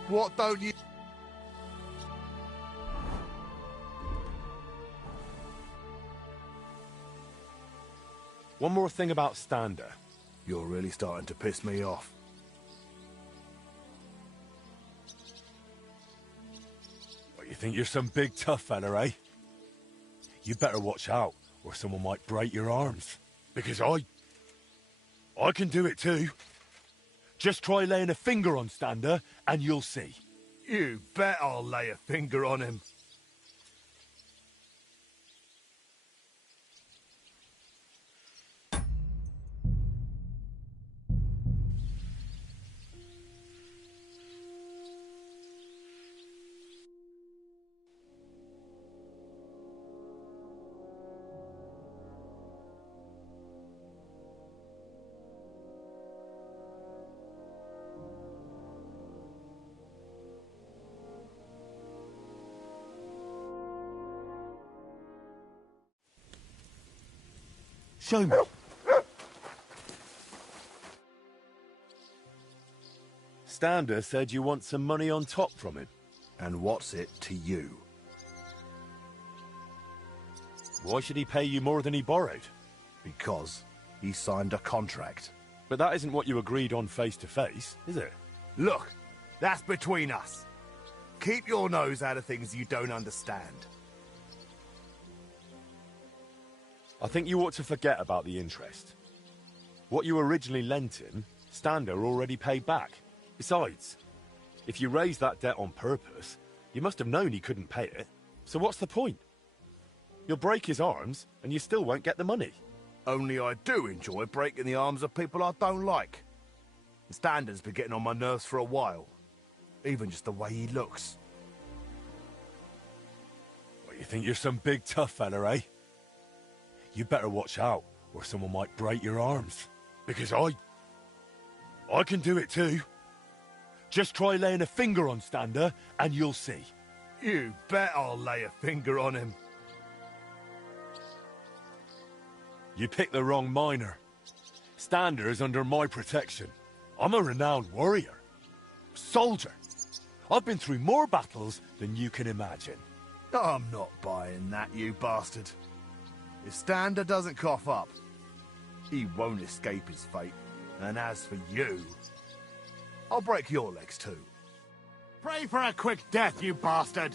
What don't you... One more thing about Stander. You're really starting to piss me off. think you're some big tough fella, eh? You better watch out, or someone might break your arms. Because I can do it too. Just try laying a finger on Stander, and you'll see. You bet I'll lay a finger on him. Show me. Stander said you want some money on top from him. And what's it to you? Why should he pay you more than he borrowed? Because he signed a contract. But that isn't what you agreed on face to face, is it? Look, that's between us. Keep your nose out of things you don't understand. I think you ought to forget about the interest. What you originally lent him, Stander already paid back. Besides, if you raised that debt on purpose, you must have known he couldn't pay it. So what's the point? You'll break his arms, and you still won't get the money. Only I do enjoy breaking the arms of people I don't like. Stander's been getting on my nerves for a while. Even just the way he looks. Well, you think you're some big tough fella, eh? You better watch out, or someone might break your arms. Because I can do it too. Just try laying a finger on Stander, and you'll see. You bet I'll lay a finger on him. You picked the wrong miner. Stander is under my protection. I'm a renowned warrior. Soldier. I've been through more battles than you can imagine. I'm not buying that, you bastard. If Stander doesn't cough up, he won't escape his fate. And as for you, I'll break your legs too. Pray for a quick death, you bastard!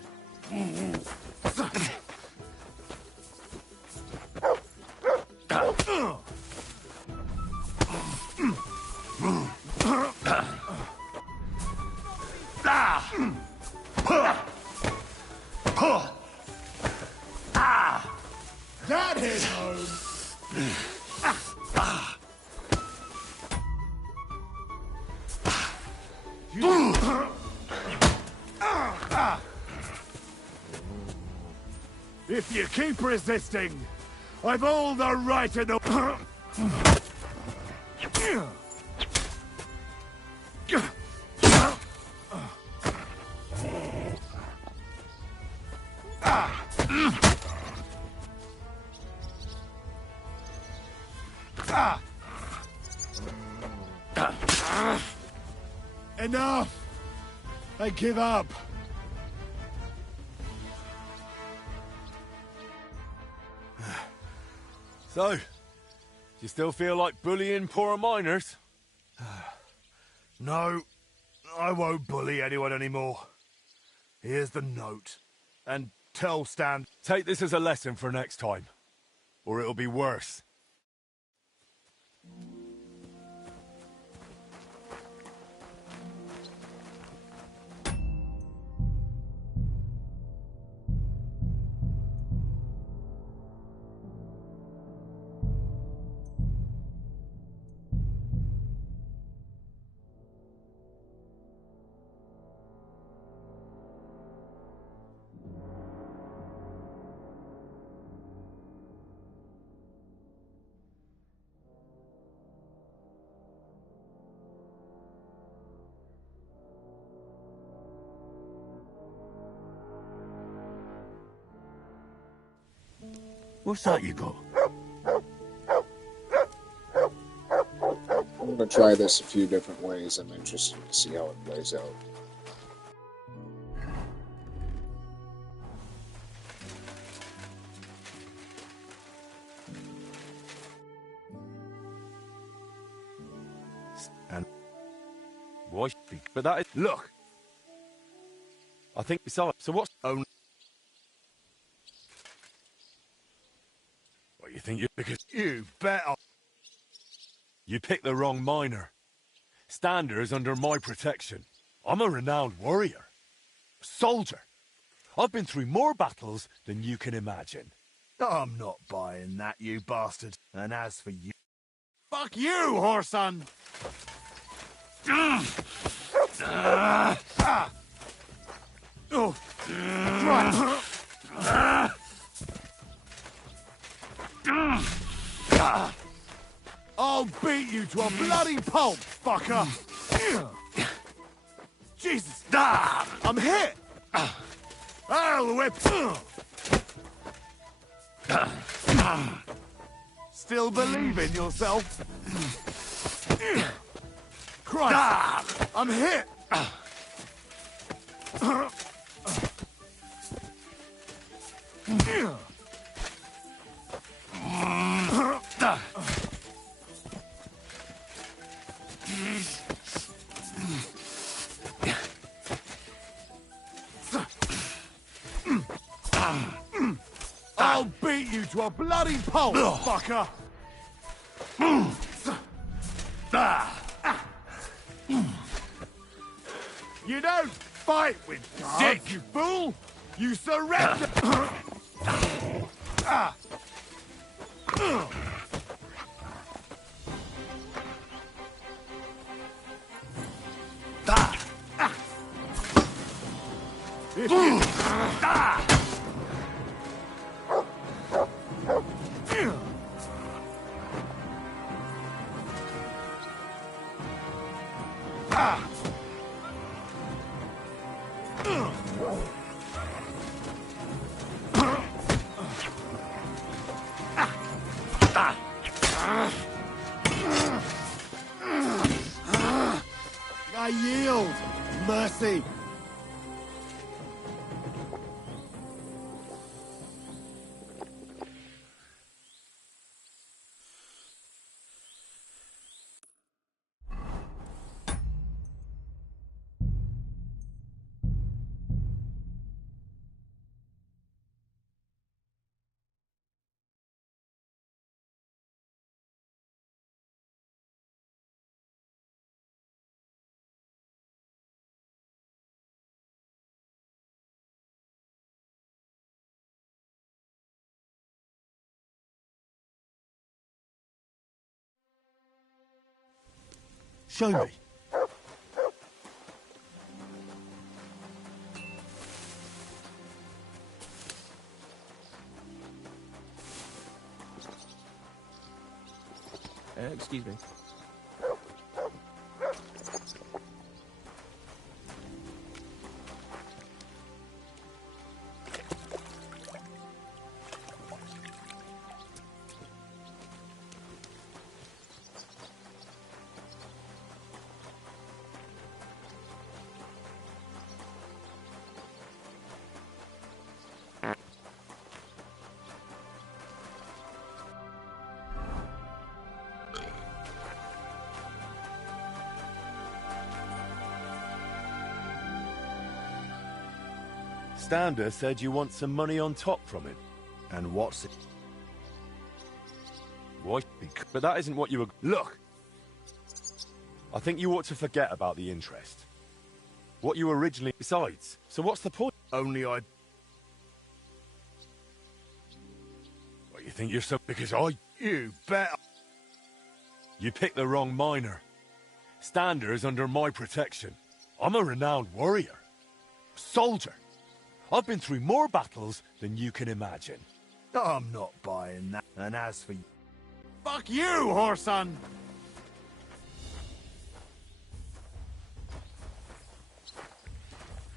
That hit home! If you keep resisting, I've all the right in the... Enough! I give up. So, do you still feel like bullying poor miners? No, I won't bully anyone anymore. Here's the note. And tell Stan... Take this as a lesson for next time, or it'll be worse. What's that you got? I'm gonna try this a few different ways. I'm interested to see how it plays out. And... Why? But that is... Look! I think besides... So what's... Only... think you... Because You better. you picked the wrong miner. Stander is under my protection. I'm a renowned warrior. A soldier. I've been through more battles than you can imagine. I'm not buying that, you bastard. And as for you... Fuck you, whoreson! Oh, right. I'll beat you to a bloody pulp, fucker! Jesus! I'm hit! I'll whip! Still believe in yourself? Christ! I'm hit! I'll beat you to a bloody pulp, fucker! You don't fight with guards, you fool! You surrender! If you... I yield! Mercy! Show me. Excuse me. Stander said you want some money on top from him. And what's it? What? But that isn't what you were... Look! I think you ought to forget about the interest. What you originally... Besides, so what's the point? Only I... Well, you think you're so... Because I... You better... You picked the wrong miner. Stander is under my protection. I'm a renowned warrior. A soldier. I've been through more battles than you can imagine. I'm not buying that. And as for you... Fuck you, whoreson!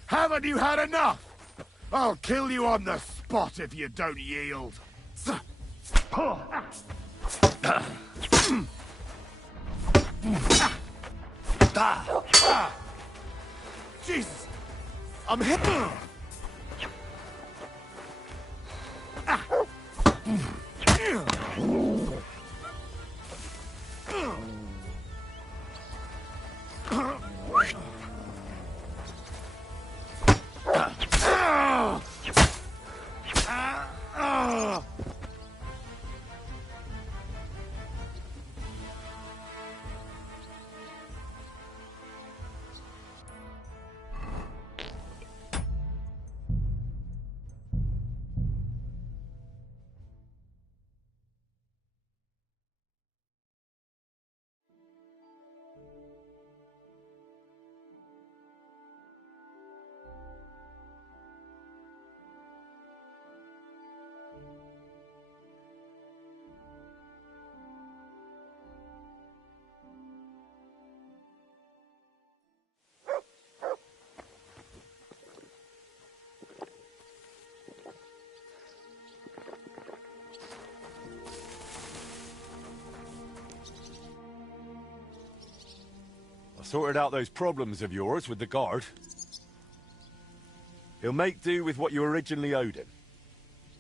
Haven't you had enough? I'll kill you on the spot if you don't yield. Jesus! I'm hit! sorted out those problems of yours with the guard. He'll make do with what you originally owed him.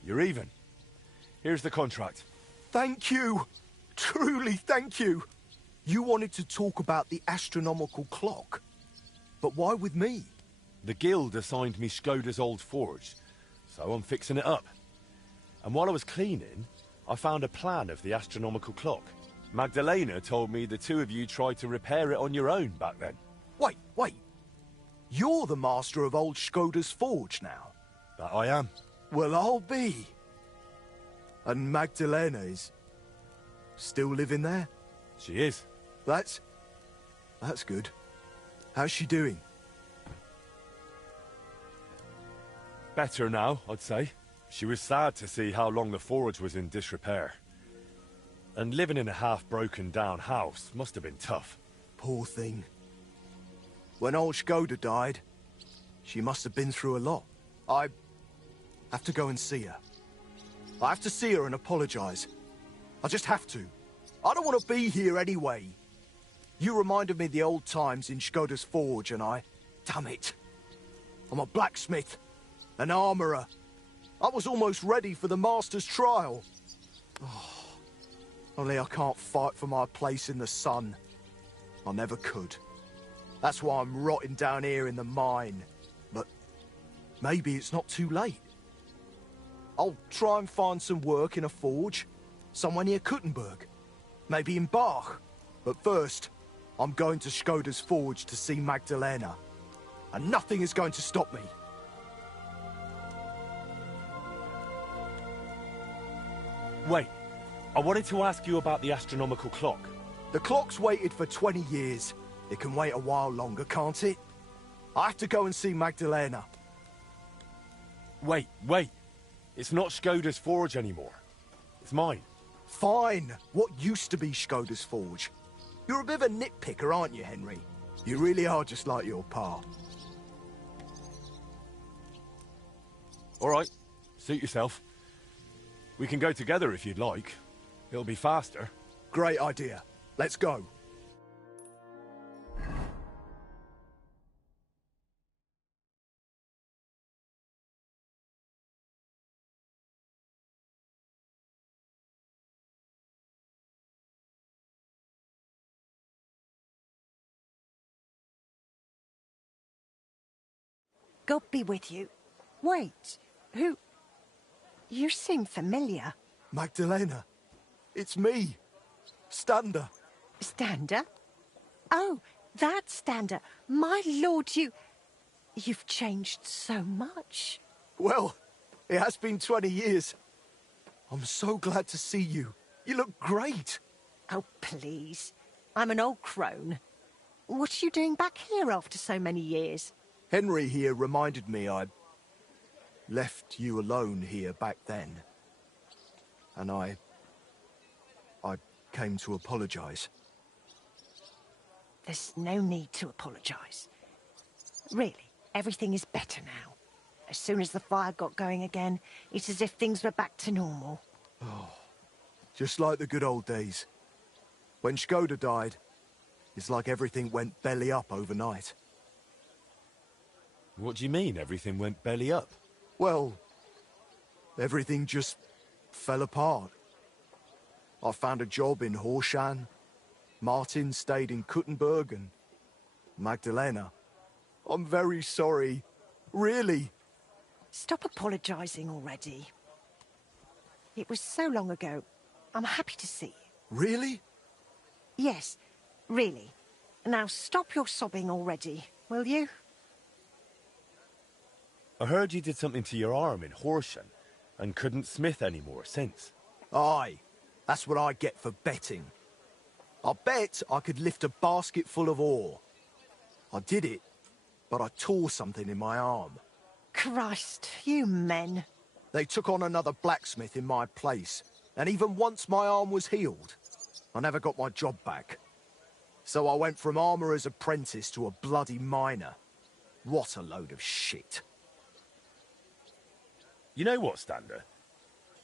You're even. Here's the contract. Thank you. Truly thank you. You wanted to talk about the astronomical clock. But why with me? The guild assigned me Skoda's old forge, so I'm fixing it up. And while I was cleaning, I found a plan of the astronomical clock. Magdalena told me the two of you tried to repair it on your own back then. Wait. You're the master of old Skoda's forge now? That I am. Well, I'll be. And Magdalena is still living there? She is. That's good. How's she doing? Better now, I'd say. She was sad to see how long the forge was in disrepair. And living in a half-broken down house must have been tough. Poor thing. When old Skoda died, she must have been through a lot. I have to go and see her. I have to see her and apologize. I just have to. I don't want to be here anyway. You reminded me of the old times in Skoda's forge and damn it. I'm a blacksmith, an armorer. I was almost ready for the master's trial. Oh, only I can't fight for my place in the sun. I never could. That's why I'm rotting down here in the mine. But maybe it's not too late. I'll try and find some work in a forge, somewhere near Kuttenberg. Maybe in Bach. But first, I'm going to Skoda's forge to see Magdalena. And nothing is going to stop me. Wait, I wanted to ask you about the astronomical clock. The clock's waited for 20 years. It can wait a while longer, can't it? I have to go and see Magdalena. Wait. It's not Skoda's forge anymore. It's mine. Fine. What used to be Skoda's forge? You're a bit of a nitpicker, aren't you, Henry? You really are just like your pa. All right, suit yourself. We can go together if you'd like. It'll be faster. Great idea. Let's go. God be with you. Wait, who... You seem familiar. Magdalena. It's me. Stander. Stander? Oh, that Stander. My lord, you've changed so much. Well, it has been 20 years. I'm so glad to see you. You look great. Oh, please. I'm an old crone. What are you doing back here after so many years? Henry here reminded me I left you alone here back then. And I came to apologize. There's no need to apologize. Really, everything is better now. As soon as the fire got going again, it's as if things were back to normal. Oh, just like the good old days. When Skoda died, it's like everything went belly up overnight. What do you mean, everything went belly up? Well, everything just fell apart. I found a job in Horshan. Martin stayed in Kuttenberg and Magdalena. I'm very sorry. Really. Stop apologizing already. It was so long ago. I'm happy to see you. Really? Yes, really. Now stop your sobbing already, will you? I heard you did something to your arm in Horshan and couldn't smith anymore since. Aye, that's what I get for betting. I bet I could lift a basket full of ore. I did it, but I tore something in my arm. Christ, you men. They took on another blacksmith in my place, and even once my arm was healed, I never got my job back. So I went from armourer's apprentice to a bloody miner. What a load of shit. You know what, Stander?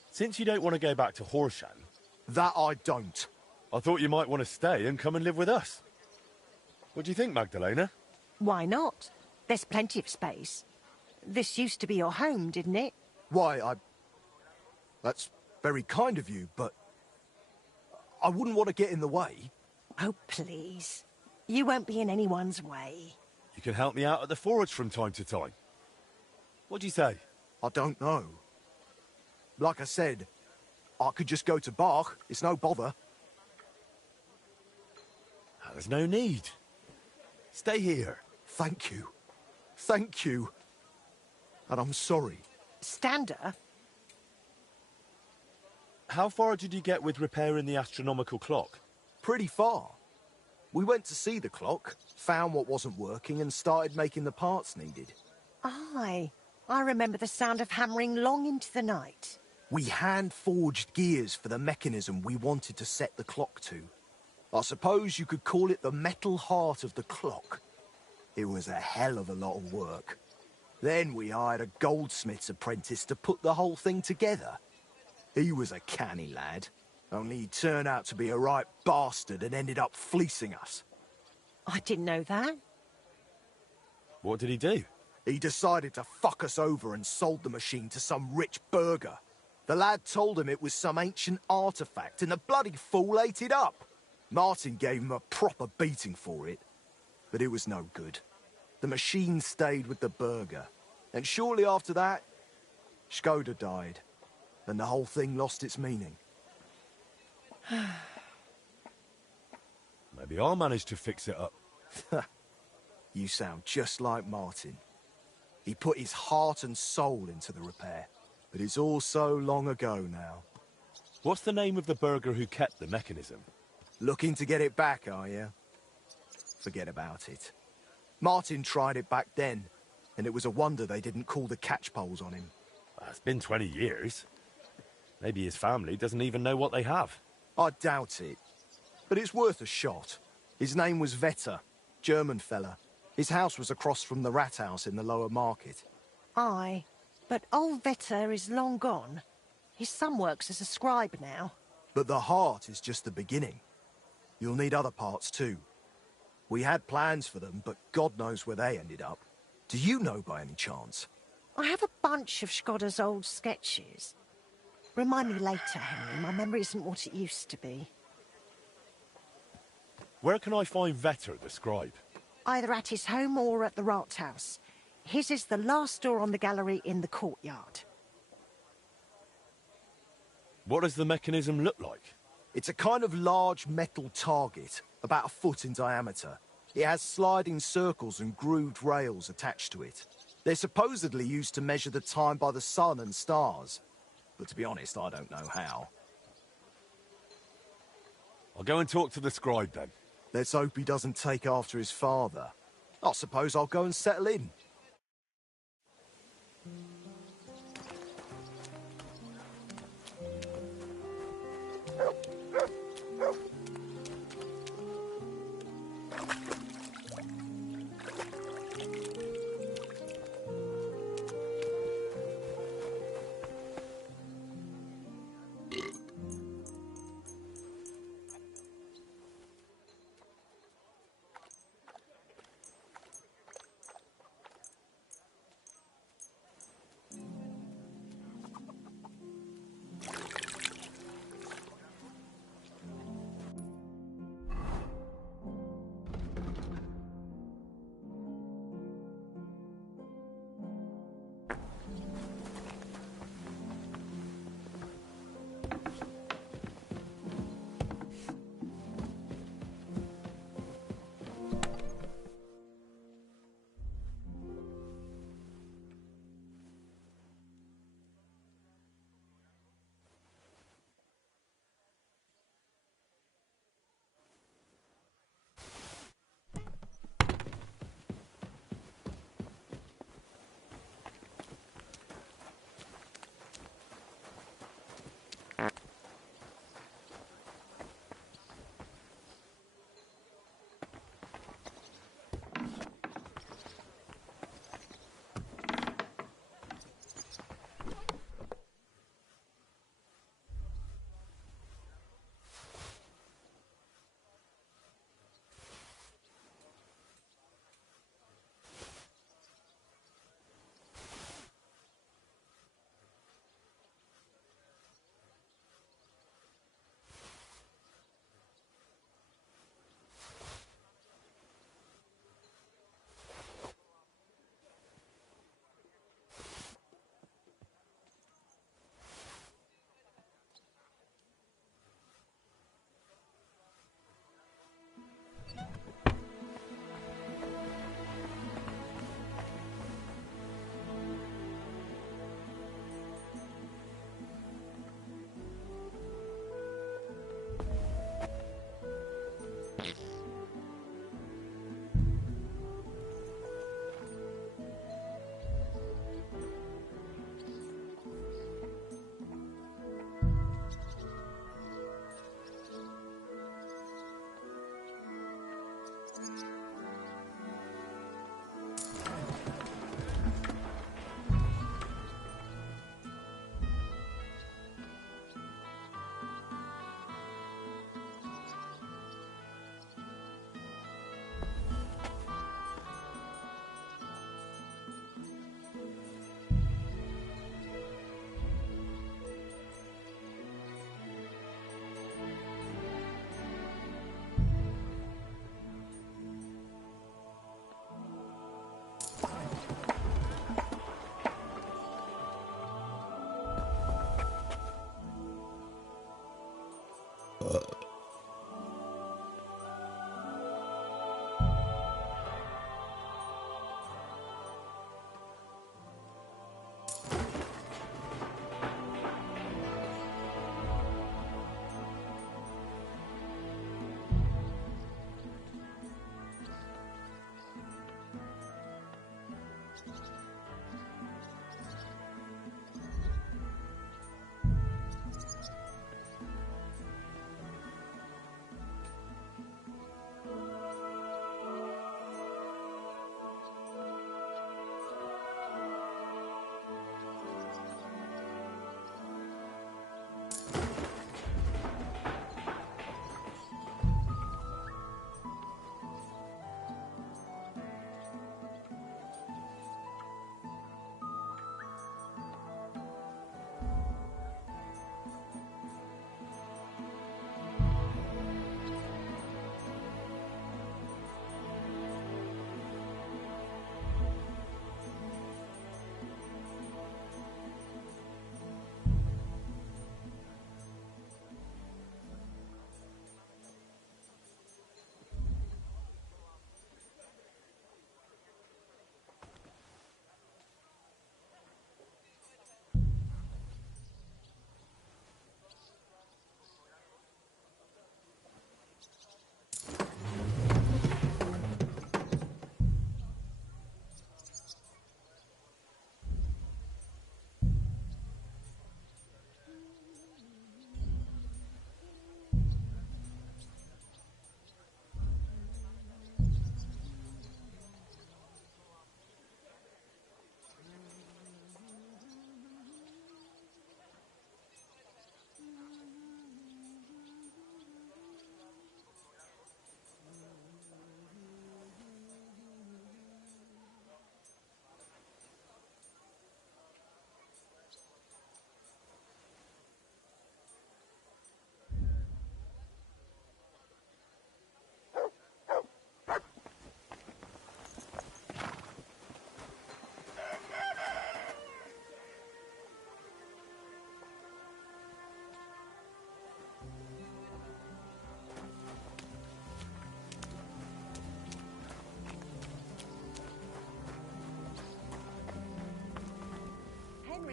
Since you don't want to go back to Horshan... That I don't. I thought you might want to stay and come and live with us. What do you think, Magdalena? Why not? There's plenty of space. This used to be your home, didn't it? Why, That's very kind of you, but... I wouldn't want to get in the way. Oh, please. You won't be in anyone's way. You can help me out at the forge from time to time. What do you say? I don't know. Like I said, I could just go to Bach. It's no bother. There's no need. Stay here. Thank you. Thank you. And I'm sorry. Stander? How far did you get with repairing the astronomical clock? Pretty far. We went to see the clock, found what wasn't working, and started making the parts needed. Aye. I remember the sound of hammering long into the night. We hand-forged gears for the mechanism we wanted to set the clock to. I suppose you could call it the metal heart of the clock. It was a hell of a lot of work. Then we hired a goldsmith's apprentice to put the whole thing together. He was a canny lad, only he turned out to be a right bastard and ended up fleecing us. I didn't know that. What did he do? He decided to fuck us over and sold the machine to some rich burgher. The lad told him it was some ancient artifact, and the bloody fool ate it up. Martin gave him a proper beating for it, but it was no good. The machine stayed with the burgher, and shortly after that, Skoda died, and the whole thing lost its meaning. Maybe I'll manage to fix it up. You sound just like Martin. He put his heart and soul into the repair, but it's all so long ago now. What's the name of the burgher who kept the mechanism? Looking to get it back, are you? Forget about it. Martin tried it back then, and it was a wonder they didn't call the catchpoles on him. It's been 20 years. Maybe his family doesn't even know what they have. I doubt it. But it's worth a shot. His name was Vetter, German fella. His house was across from the rat house in the lower market. Aye, but old Vetter is long gone. His son works as a scribe now. But the heart is just the beginning. You'll need other parts too. We had plans for them, but God knows where they ended up. Do you know by any chance? I have a bunch of Skoda's old sketches. Remind me later, Henry. My memory isn't what it used to be. Where can I find Vetter, the scribe? Either at his home or at the Rathaus. His is the last door on the gallery in the courtyard. What does the mechanism look like? It's a kind of large metal target, about a foot in diameter. It has sliding circles and grooved rails attached to it. They're supposedly used to measure the time by the sun and stars. But to be honest, I don't know how. I'll go and talk to the scribe then. Let's hope he doesn't take after his father. I suppose I'll go and settle in.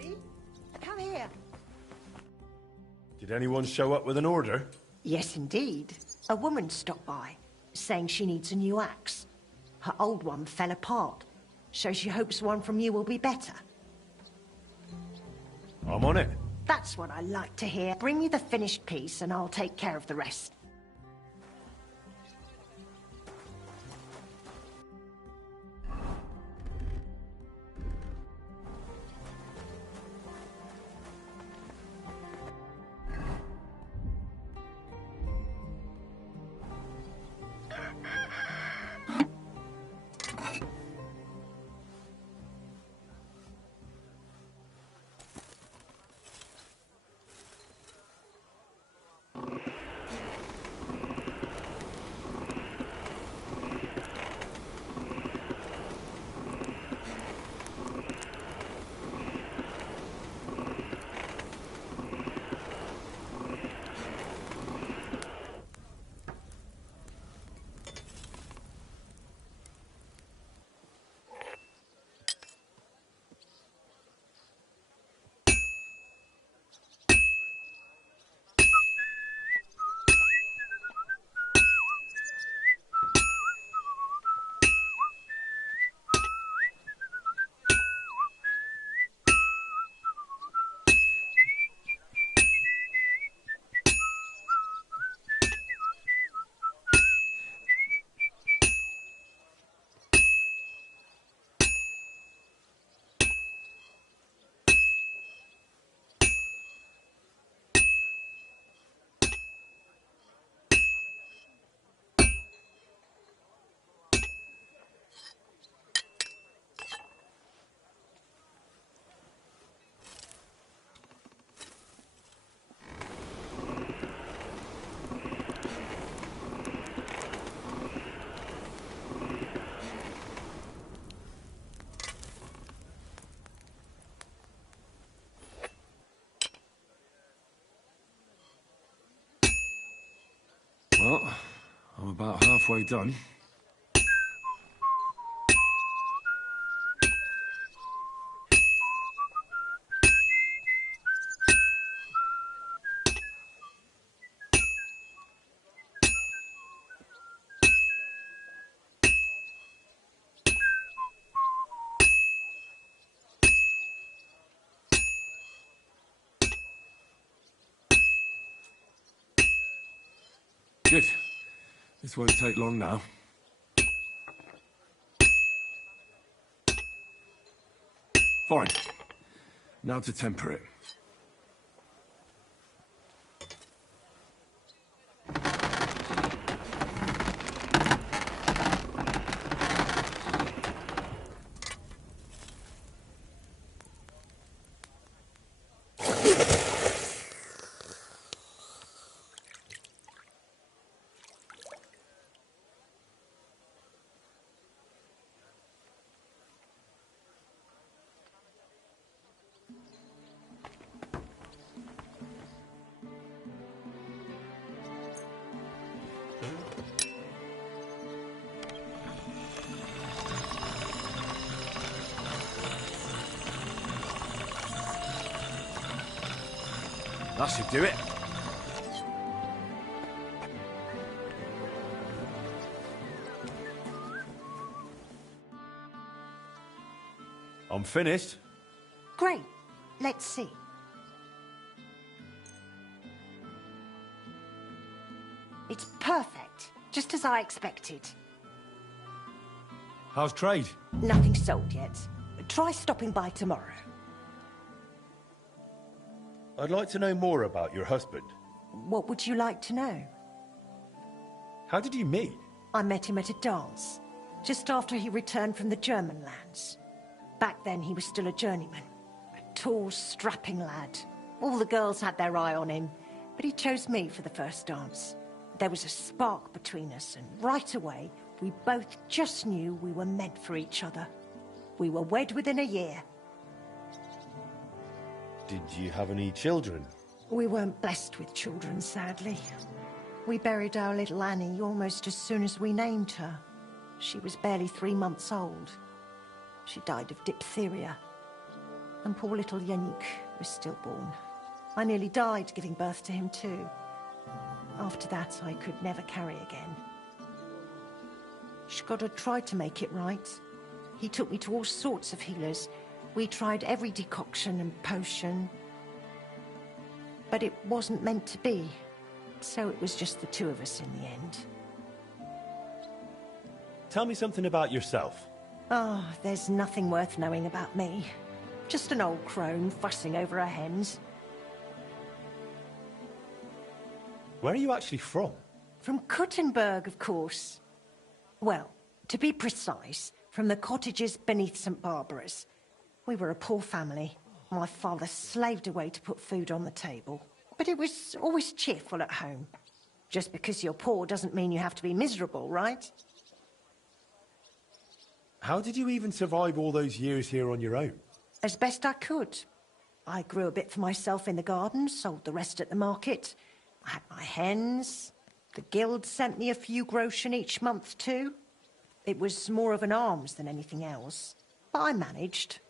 Henry, come here. Did anyone show up with an order? Yes, indeed. A woman stopped by, saying she needs a new axe. Her old one fell apart, so she hopes one from you will be better. I'm on it. That's what I like to hear. Bring me the finished piece and I'll take care of the rest. Well, I'm about halfway done. Good. This won't take long now. Fine. Now to temper it. That should do it. I'm finished. Great. Let's see. It's perfect, just as I expected. How's trade? Nothing sold yet. Try stopping by tomorrow. I'd like to know more about your husband. What would you like to know? How did you meet? I met him at a dance, just after he returned from the German lands. Back then, he was still a journeyman. A tall, strapping lad. All the girls had their eye on him, but he chose me for the first dance. There was a spark between us, and right away, we both just knew we were meant for each other. We were wed within a year. Did you have any children? We weren't blessed with children, sadly. We buried our little Annie almost as soon as we named her. She was barely 3 months old. She died of diphtheria. And poor little Yannick was stillborn. I nearly died giving birth to him too. After that, I could never carry again. Shkoda tried to make it right. He took me to all sorts of healers. We tried every decoction and potion. But it wasn't meant to be. So it was just the two of us in the end. Tell me something about yourself. Oh, there's nothing worth knowing about me. Just an old crone fussing over her hens. Where are you actually from? From Kuttenberg, of course. Well, to be precise, from the cottages beneath St. Barbara's. We were a poor family. My father slaved away to put food on the table. But it was always cheerful at home. Just because you're poor doesn't mean you have to be miserable, right? How did you even survive all those years here on your own? As best I could. I grew a bit for myself in the garden, sold the rest at the market. I had my hens. The guild sent me a few groschen each month too. It was more of an alms than anything else. But I managed.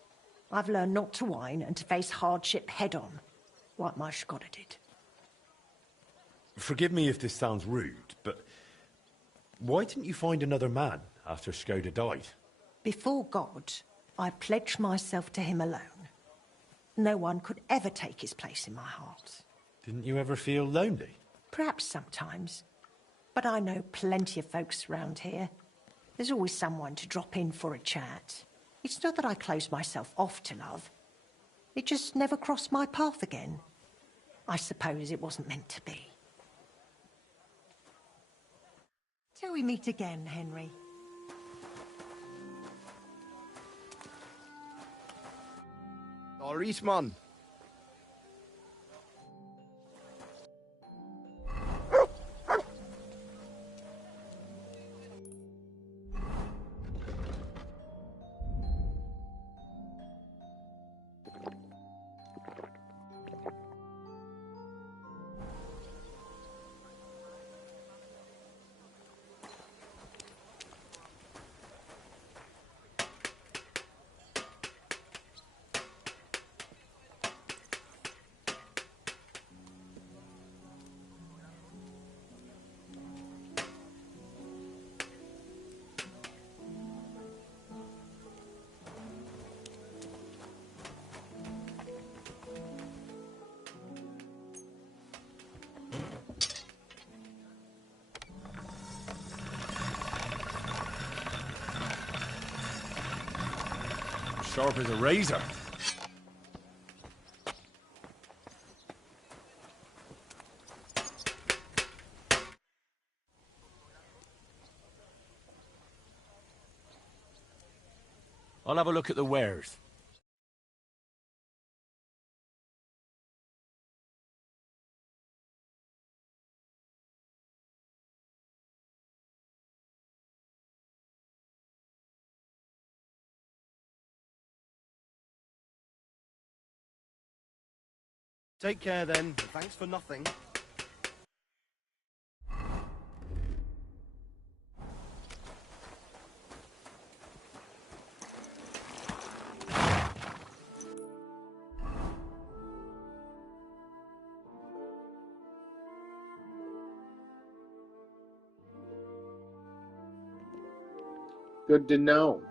I've learned not to whine and to face hardship head-on, like my Shkoda did. Forgive me if this sounds rude, but why didn't you find another man after Shkoda died? Before God, I pledged myself to him alone. No one could ever take his place in my heart. Didn't you ever feel lonely? Perhaps sometimes. But I know plenty of folks around here. There's always someone to drop in for a chat. It's not that I close myself off to love. It just never crossed my path again. I suppose it wasn't meant to be. Till we meet again, Henry. Doris, man. Sharp as a razor. I'll have a look at the wares. Take care then. Thanks for nothing. Good to know.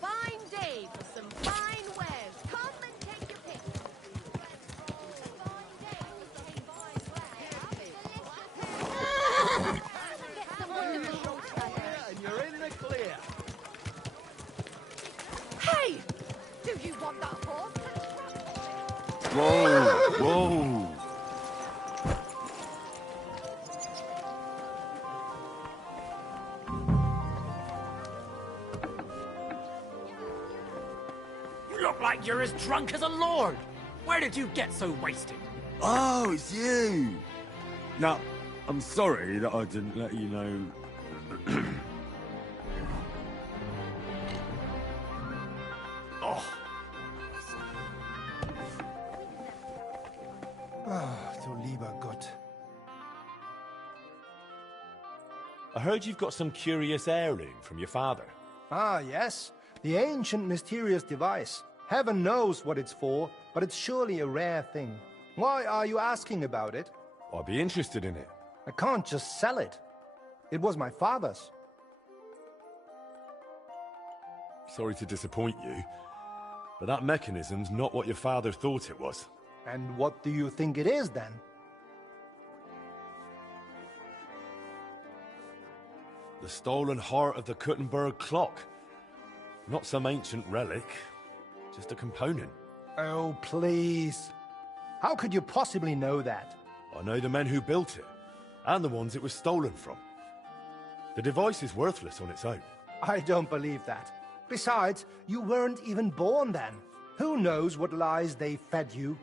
Fine day for some fine wares. Come and take your pick. And you're in the clear. Hey! Do you want that horse? Whoa, whoa. you're as drunk as a lord! Where did you get so wasted? Oh, it's you! Now, I'm sorry that I didn't let you know... Oh. Ah, du lieber Gott. I heard you've got some curious heirloom from your father. Ah, yes. The ancient mysterious device. Heaven knows what it's for, but it's surely a rare thing. Why are you asking about it? I'd be interested in it. I can't just sell it. It was my father's. Sorry to disappoint you, but that mechanism's not what your father thought it was. And what do you think it is, then? The stolen heart of the Kuttenberg clock. Not some ancient relic, just a component. Oh, please. How could you possibly know that? I know the men who built it, and the ones it was stolen from. The device is worthless on its own. I don't believe that. Besides, you weren't even born then. Who knows what lies they fed you?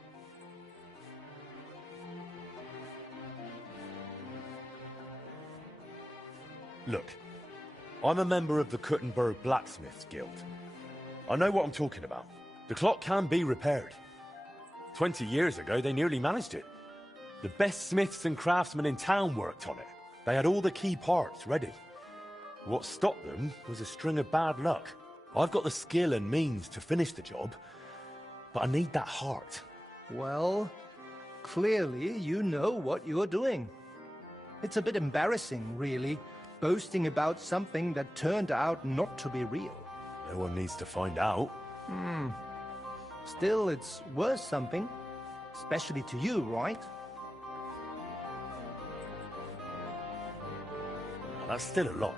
Look, I'm a member of the Kuttenberg Blacksmiths Guild. I know what I'm talking about. The clock can be repaired. 20 years ago, they nearly managed it. The best smiths and craftsmen in town worked on it. They had all the key parts ready. What stopped them was a string of bad luck. I've got the skill and means to finish the job, but I need that heart. Well, clearly you know what you're doing. It's a bit embarrassing, really, boasting about something that turned out not to be real. No one needs to find out. Still, it's worth something. Especially to you, right? That's still a lot.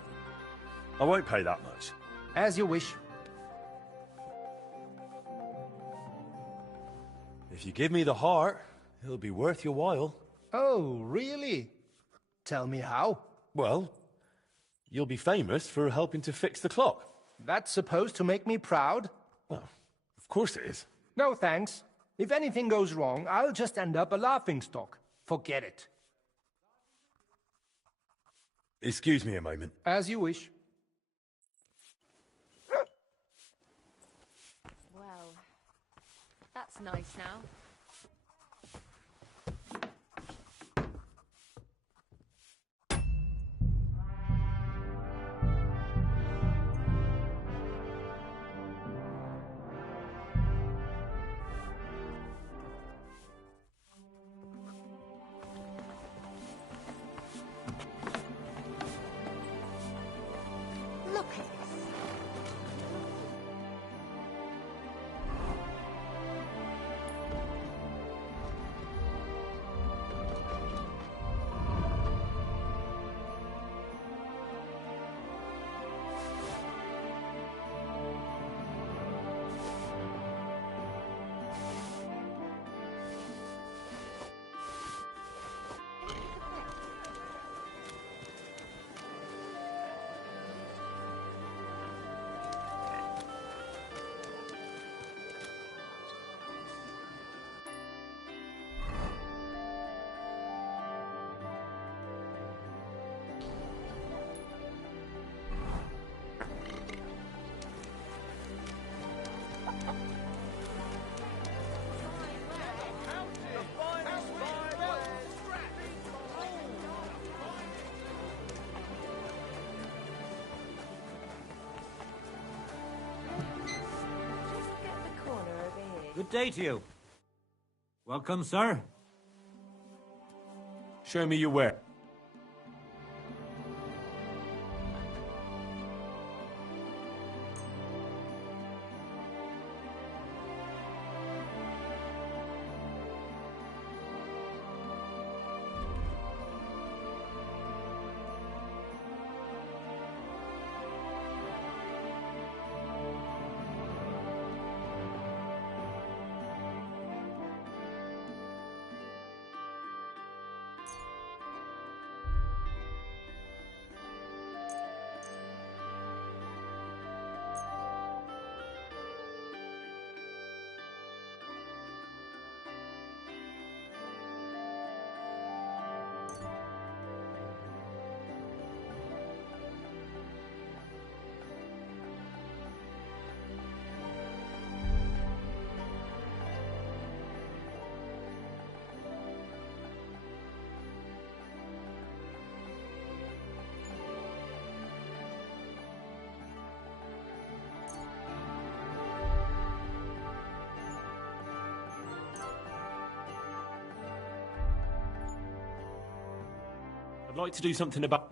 I won't pay that much. As you wish. If you give me the heart, it'll be worth your while. Oh, really? Tell me how. Well, you'll be famous for helping to fix the clock. That's supposed to make me proud? Well, of course it is. No thanks. If anything goes wrong, I'll just end up a laughingstock. Forget it. Excuse me a moment. As you wish. Well, that's nice now. Look at this. Good day to you. Welcome, sir. Show me your ware. I'd like to do something about...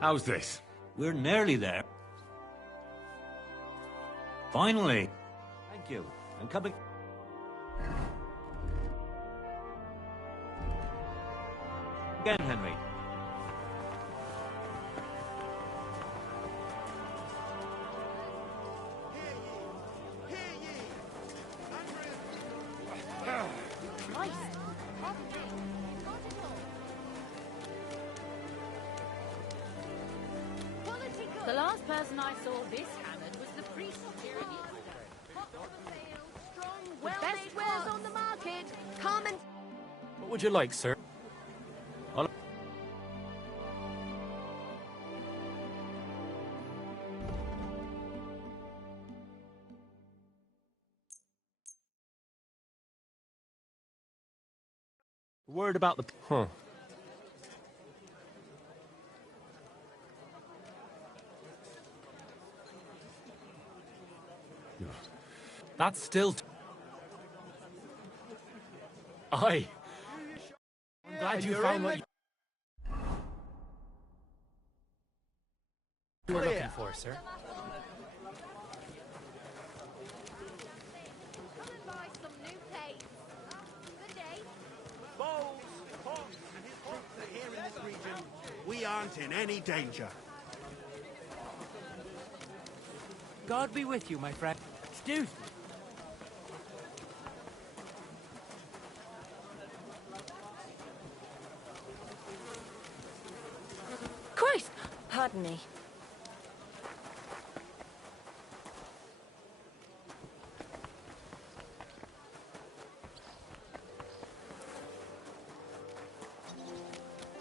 How's this? We're nearly there. Finally. Thank you. I'm coming. Again, Henry. The last person I saw this hammered was the priest during the best wares on the market. Come and... What would you like, sir? Word about the... Huh. That's still... Aye. I'm glad you found what you were looking for, sir. We aren't in any danger. God be with you, my friend. Excuse me. Christ! Pardon me.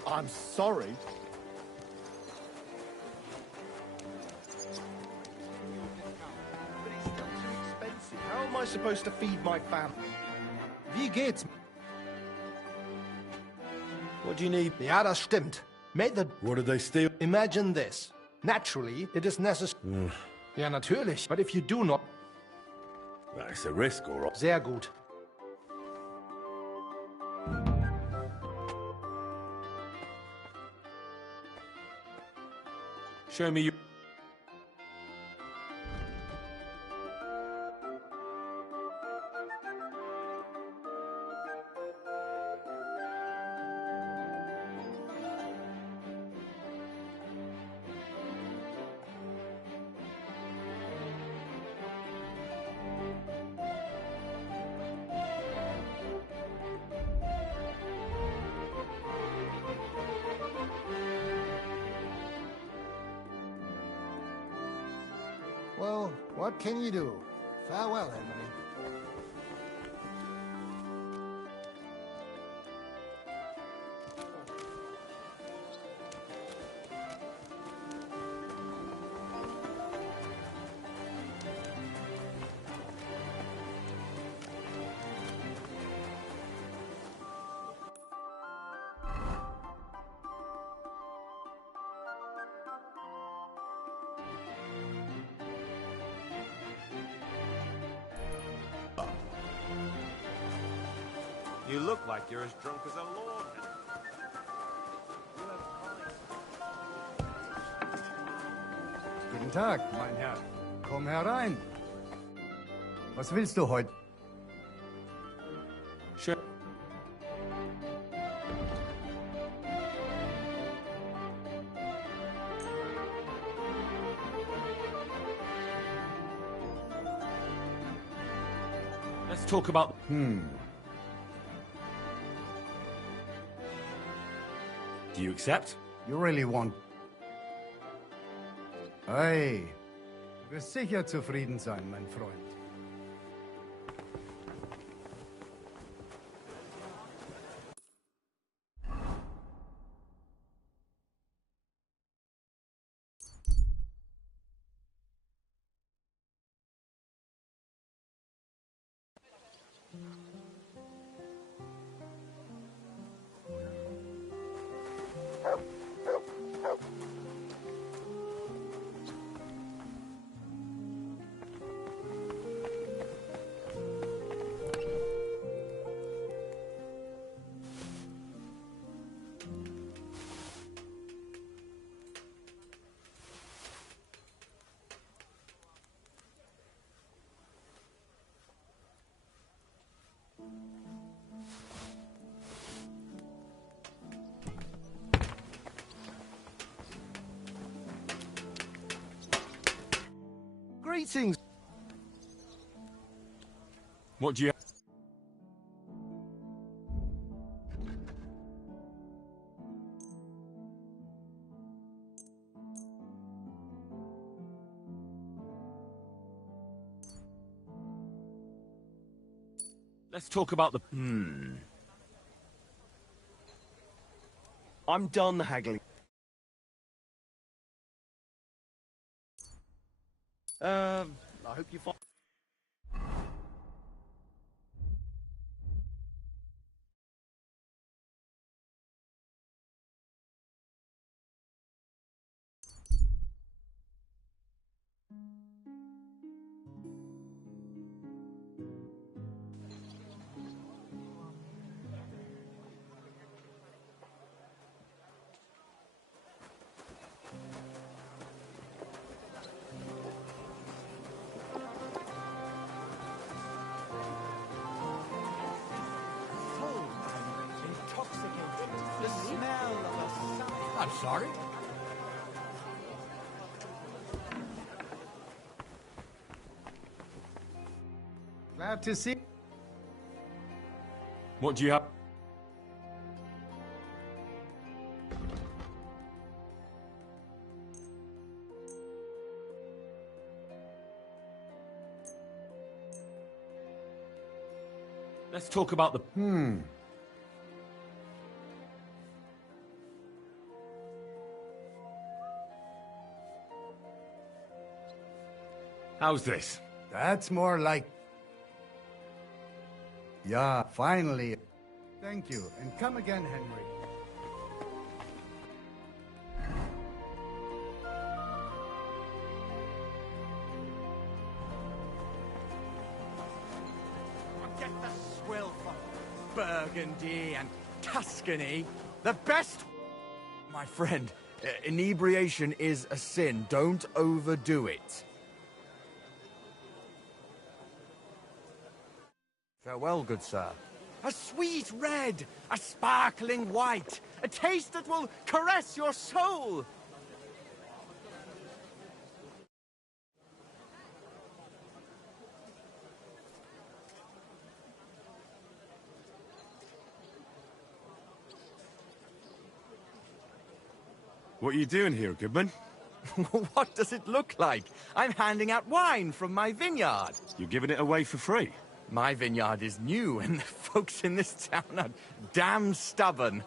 I'm sorry. But it's still too expensive. How am I supposed to feed my family? Wie geht's? What do you need? Ja, das stimmt. Made the... What did they steal? Imagine this. Naturally, it is necessary... Ja, natürlich. But if you do not... That's a risk, all right. Sehr gut. Show me your... Well, what can you do? Farewell, Henry. You look like you're as drunk as a lord. Guten Tag, mein Herr. Komm herein. Was willst du heute? Sure. Let's talk about... Do you accept? You really want... Hey, du wirst sicher zufrieden sein, mein Freund. Greetings. What do you... Let's talk about the... I'm done haggling. I hope you find... I'm sorry. Glad to see. What do you have? Let's talk about the... How's this? That's more like... Yeah, finally. Thank you, and come again, Henry. Get the swill for Burgundy and Tuscany. The best... My friend, inebriation is a sin. Don't overdo it. Farewell, good sir. A sweet red, a sparkling white, a taste that will caress your soul. What are you doing here, Goodman? What does it look like? I'm handing out wine from my vineyard. You're giving it away for free? My vineyard is new, and the folks in this town are damn stubborn.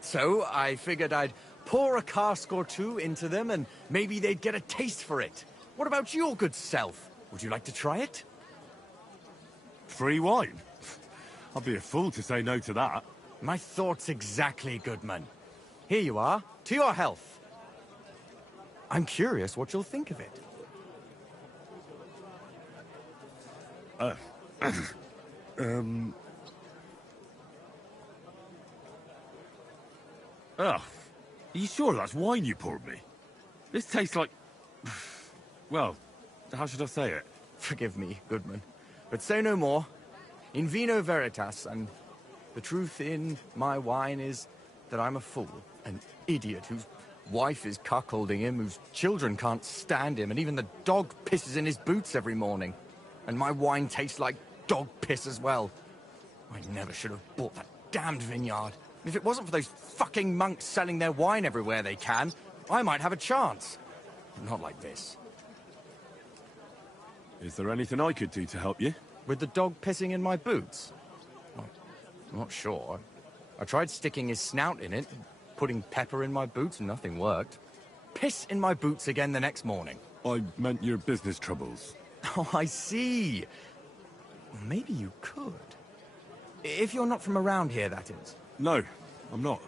So I figured I'd pour a cask or two into them, and maybe they'd get a taste for it. What about your good self? Would you like to try it? Free wine? I'd be a fool to say no to that. My thoughts exactly, Goodman. Here you are, to your health. I'm curious what you'll think of it. Oh, are you sure that's wine you poured me? This tastes like... Well, how should I say it? Forgive me, Goodman, but say no more. In vino veritas, and the truth in my wine is that I'm a fool, an idiot whose wife is cuckolding him, whose children can't stand him, and even the dog pisses in his boots every morning. And my wine tastes like dog piss as well. I never should have bought that damned vineyard. If it wasn't for those fucking monks selling their wine everywhere they can, I might have a chance. Not like this. Is there anything I could do to help you? With the dog pissing in my boots? I'm not sure. I tried sticking his snout in it, putting pepper in my boots, and nothing worked. Piss in my boots again the next morning. I meant your business troubles. Oh, I see. Maybe you could. If you're not from around here, that is. No, I'm not.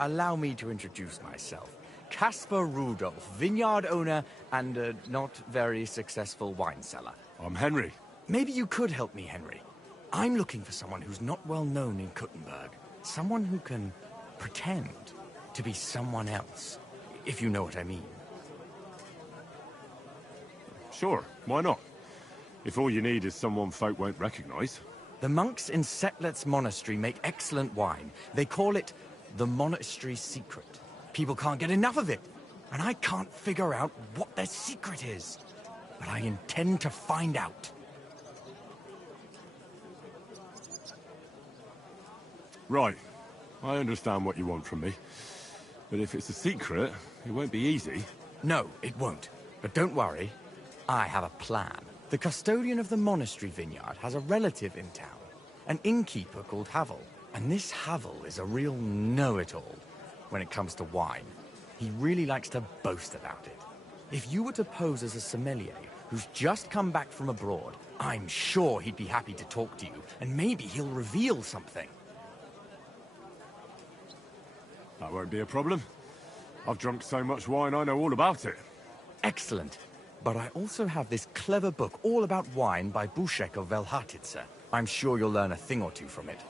Allow me to introduce myself. Caspar Rudolph, vineyard owner and a not very successful wine seller. I'm Henry. Maybe you could help me, Henry. I'm looking for someone who's not well known in Kuttenberg. Someone who can pretend to be someone else, if you know what I mean. Sure, why not? If all you need is someone folk won't recognize. The monks in Setlet's monastery make excellent wine. They call it the monastery secret. People can't get enough of it, and I can't figure out what their secret is. but I intend to find out. Right. I understand what you want from me. But if it's a secret, it won't be easy. No, it won't. But don't worry, I have a plan. The custodian of the monastery vineyard has a relative in town, an innkeeper called Havel. And this Havel is a real know-it-all when it comes to wine. He really likes to boast about it. If you were to pose as a sommelier who's just come back from abroad, I'm sure he'd be happy to talk to you, and maybe he'll reveal something. That won't be a problem. I've drunk so much wine I know all about it. Excellent. But I also have this clever book all about wine by Bushek of Velhatice. I'm sure you'll learn a thing or two from it.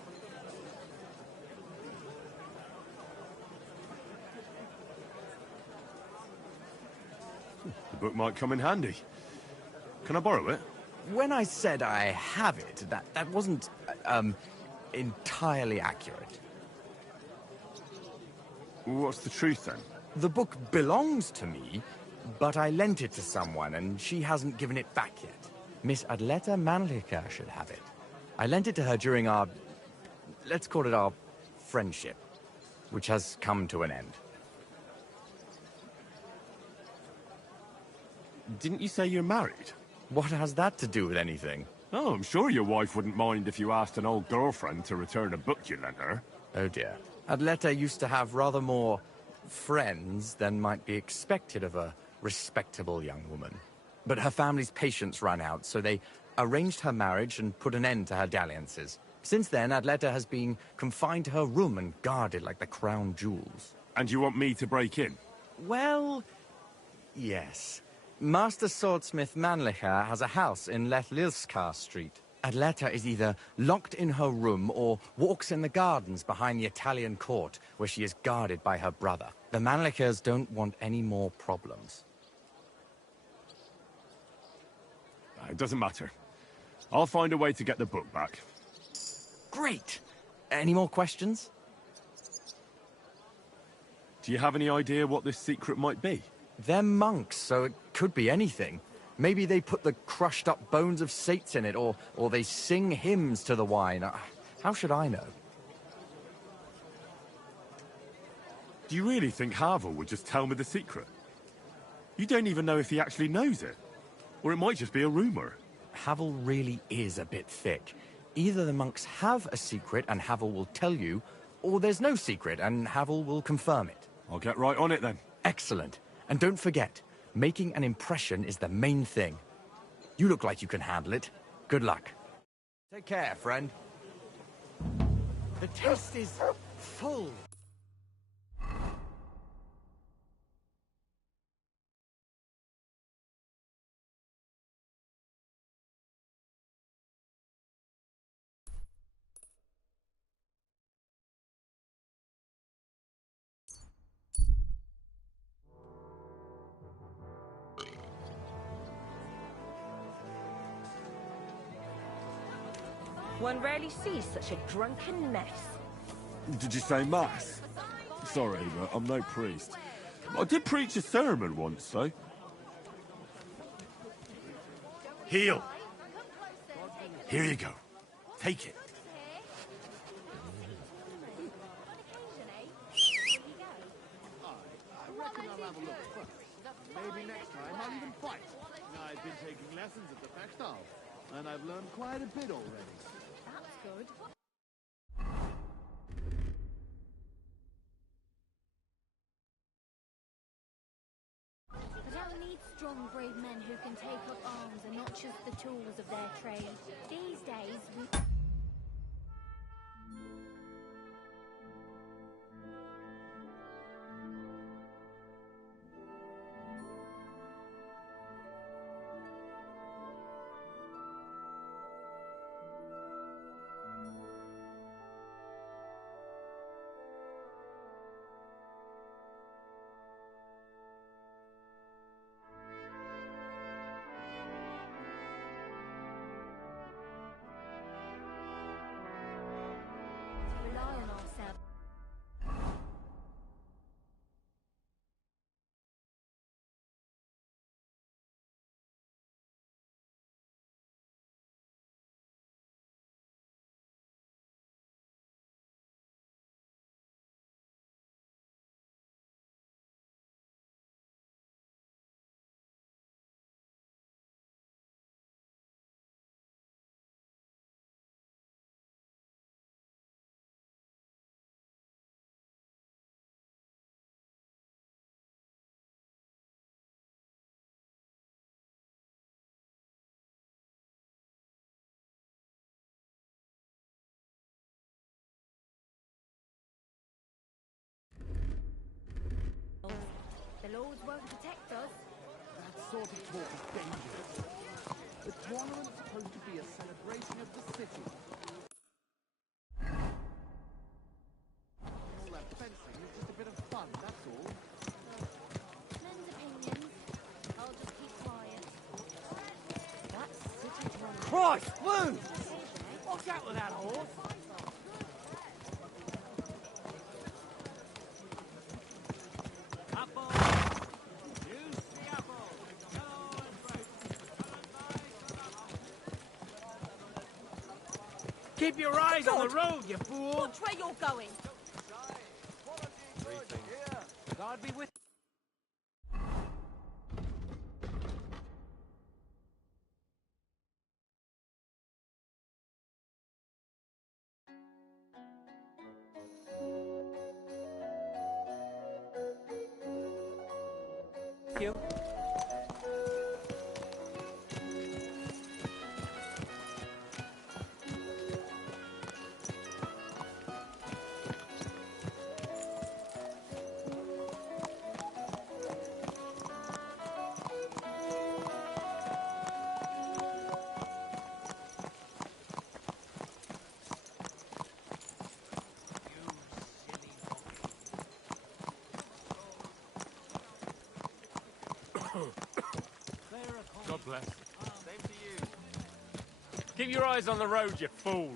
The book might come in handy. Can I borrow it? When I said I have it, that wasn't, entirely accurate. What's the truth, then? The book belongs to me, but I lent it to someone, and she hasn't given it back yet. Miss Adleta Manlica should have it. I lent it to her during our, let's call it our friendship, which has come to an end. Didn't you say you're married? What has that to do with anything? Oh, I'm sure your wife wouldn't mind if you asked an old girlfriend to return a book you lent her. Oh dear. Adleta used to have rather more friends than might be expected of a respectable young woman. But her family's patience ran out, so they arranged her marriage and put an end to her dalliances. Since then, Adleta has been confined to her room and guarded like the crown jewels. And you want me to break in? Well, yes. Master Swordsmith Manlicher has a house in Lethlilskar Street. Adleta is either locked in her room or walks in the gardens behind the Italian court, where she is guarded by her brother. The Manlichers don't want any more problems. It doesn't matter. I'll find a way to get the book back. Great! Any more questions? Do you have any idea what this secret might be? They're monks, so it could be anything. Maybe they put the crushed-up bones of saints in it, or they sing hymns to the wine. How should I know? Do you really think Havel would just tell me the secret? You don't even know if he actually knows it. Or it might just be a rumor. Havel really is a bit thick. Either the monks have a secret and Havel will tell you, or there's no secret and Havel will confirm it. I'll get right on it then. Excellent. And don't forget, making an impression is the main thing. You look like you can handle it. Good luck. Take care, friend. The taste is full. One rarely sees such a drunken mess. Did you say mass? Sorry, but I'm no priest. I did preach a sermon once, though. Heal. Here you go. Take it. Maybe next time I'll even fight. I've been taking lessons at the Fechtal, and I've learned quite a bit already. That's good. I don't need strong, brave men who can take up arms and not just the tools of their trade. These days, we... The Lords won't protect us. That sort of talk is dangerous. The tournament's supposed to be a celebration of the city. All that fencing is just a bit of fun, that's all. Men's opinions. I'll just keep quiet. That city tournament. Christ, move! Watch out with that horse! Apple! Use the apple! Yellow and red. Keep your eyes on the road, you fool! Watch where you're going. God be with you. God bless. Same to you. Keep your eyes on the road, you fool.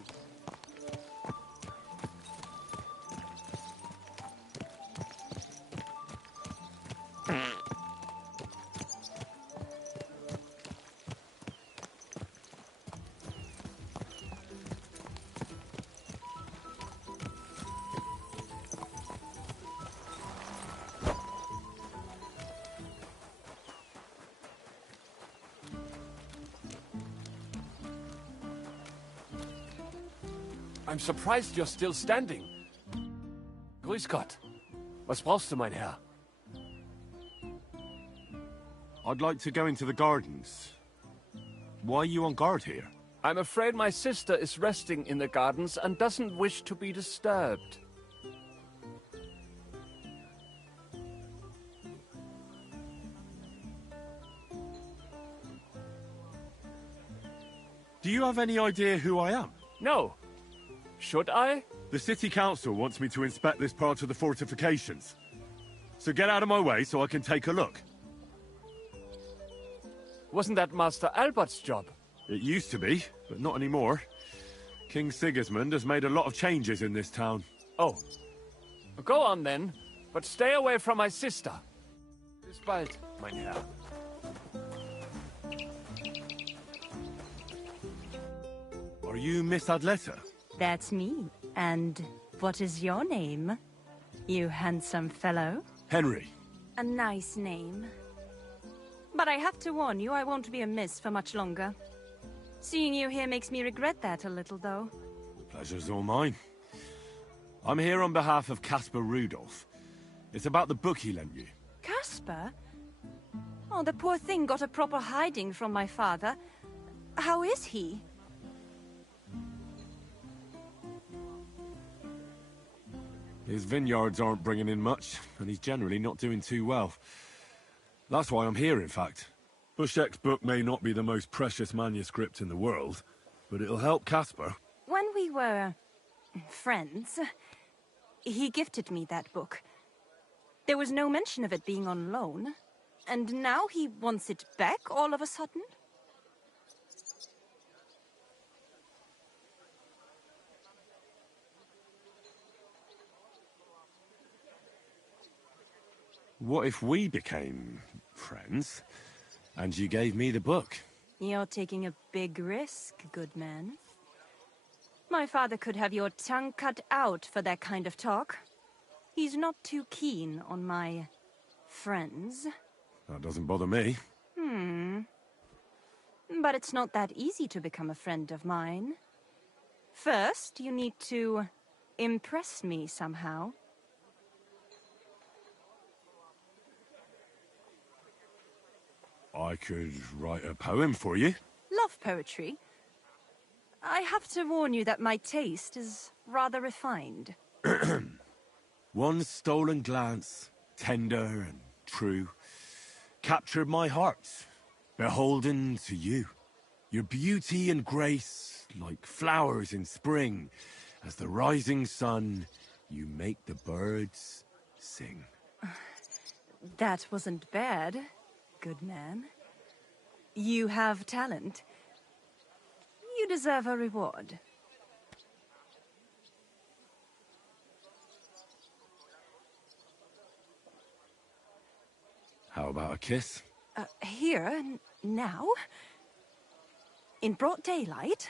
I'm surprised you're still standing. Grüß Gott. Was brauchst du, mein Herr? I'd like to go into the gardens. Why are you on guard here? I'm afraid my sister is resting in the gardens and doesn't wish to be disturbed. Do you have any idea who I am? No. Should I? The city council wants me to inspect this part of the fortifications. So get out of my way so I can take a look. Wasn't that Master Albert's job? It used to be, but not anymore. King Sigismund has made a lot of changes in this town. Oh. Go on then, but stay away from my sister. Bis bald, mein Herr. Are you Miss Adletta? That's me. And what is your name, you handsome fellow? Henry. A nice name. But I have to warn you, I won't be a miss for much longer. Seeing you here makes me regret that a little, though. The pleasure's all mine. I'm here on behalf of Caspar Rudolph. It's about the book he lent you. Caspar? Oh, the poor thing got a proper hiding from my father. How is he? His vineyards aren't bringing in much, and he's generally not doing too well. That's why I'm here, in fact. Bushek's book may not be the most precious manuscript in the world, but it'll help Caspar. When we were friends, he gifted me that book. There was no mention of it being on loan, and now he wants it back all of a sudden? What if we became friends, and you gave me the book? You're taking a big risk, good man. My father could have your tongue cut out for that kind of talk. He's not too keen on my friends. That doesn't bother me. But it's not that easy to become a friend of mine. First, you need to impress me somehow. I could write a poem for you. Love poetry. I have to warn you that my taste is rather refined. One stolen glance, tender and true, captured my heart, beholden to you. Your beauty and grace, like flowers in spring, as the rising sun, you make the birds sing. That wasn't bad, good man. You have talent. You deserve a reward. How about a kiss? Here, now? In broad daylight?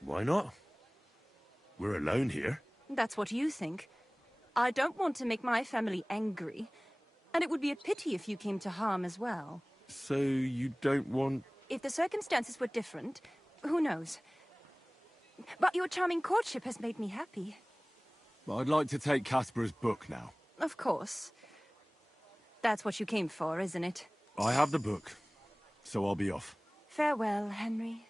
Why not? We're alone here. That's what you think. I don't want to make my family angry, and it would be a pity if you came to harm as well. So you don't want... If the circumstances were different, who knows? But your charming courtship has made me happy. I'd like to take Casper's book now. Of course. That's what you came for, isn't it? I have the book, so I'll be off. Farewell, Henry.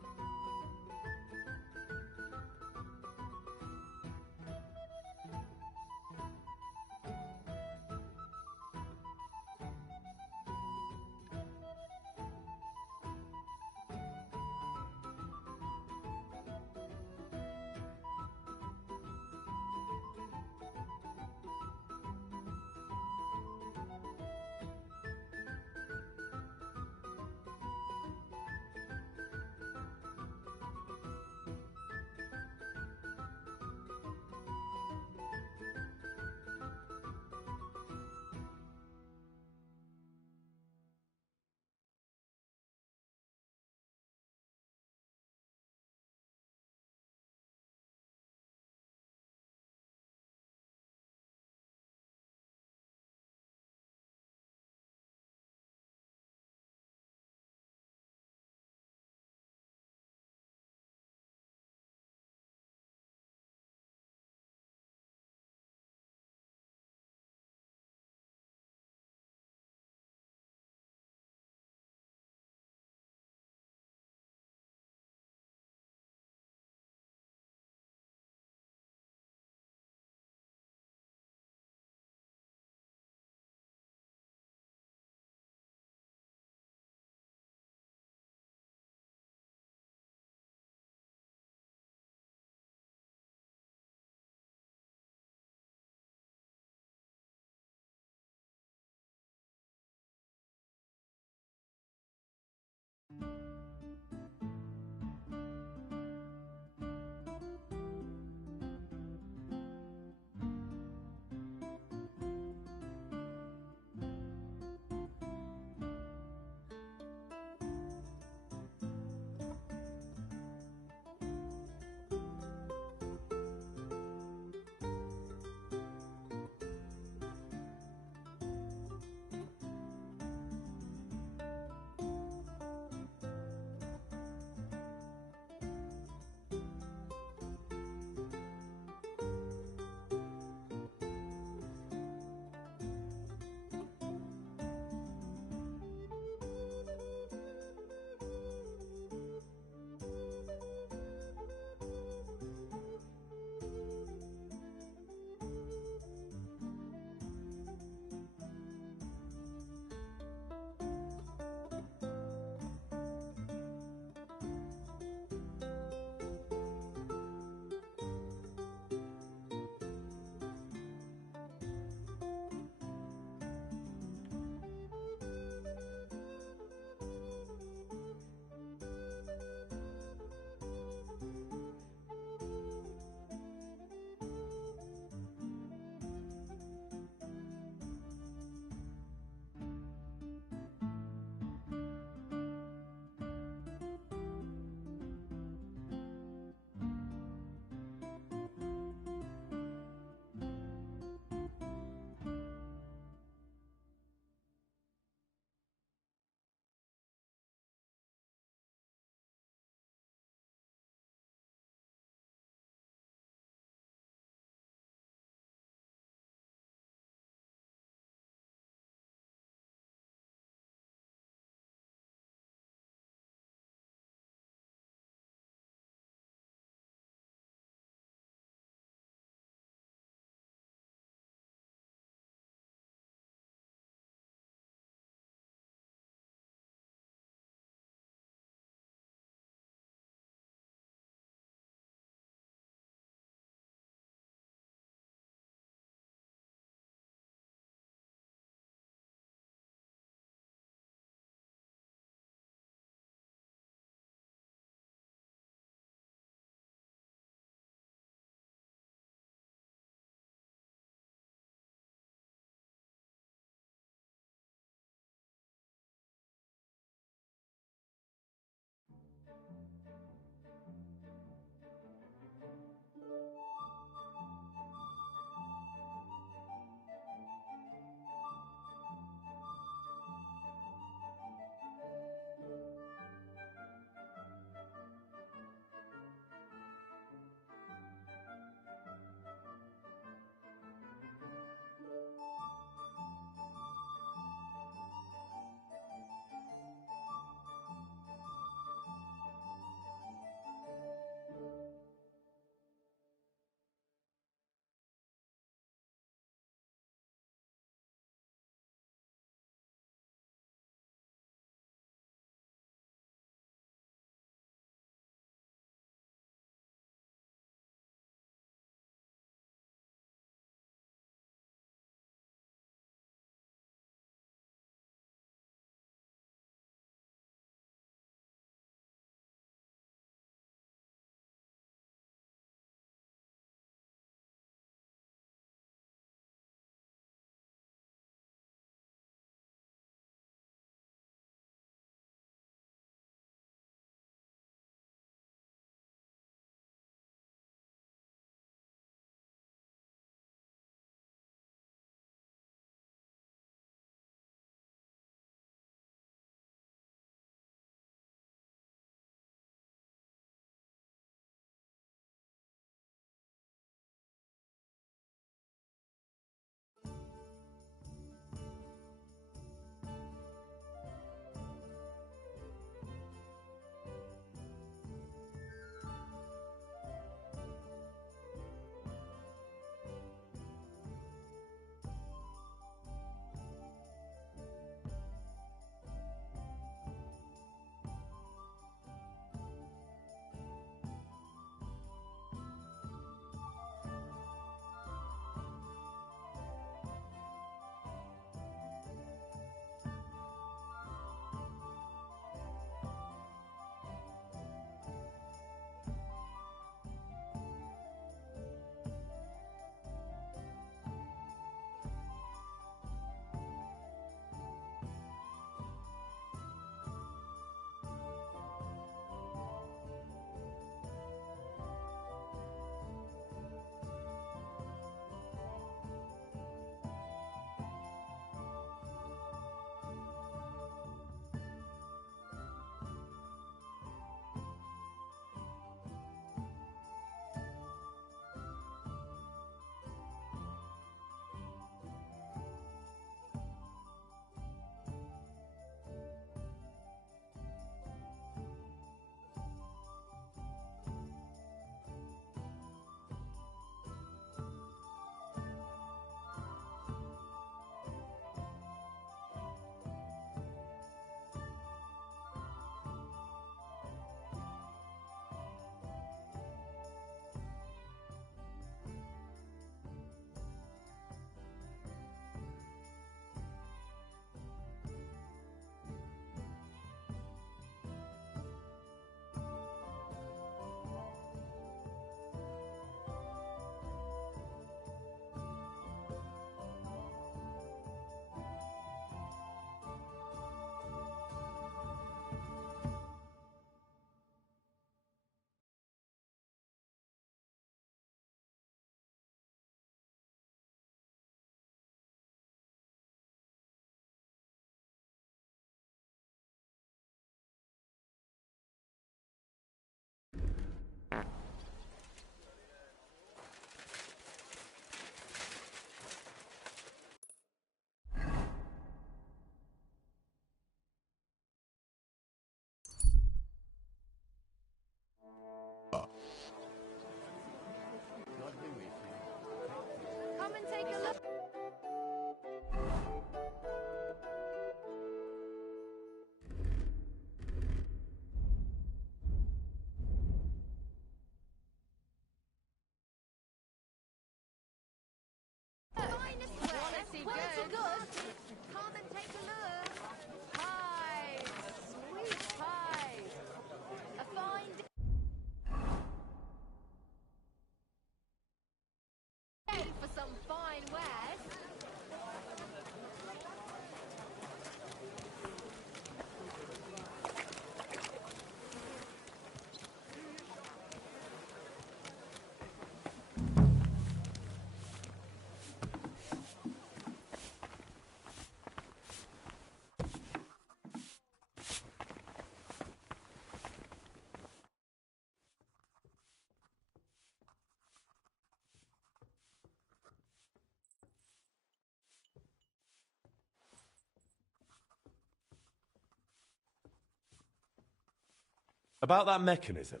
About that mechanism.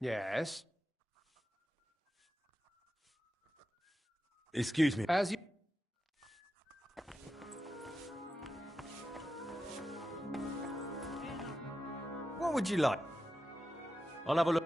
Yes? Excuse me. As you... What would you like? I'll have a look.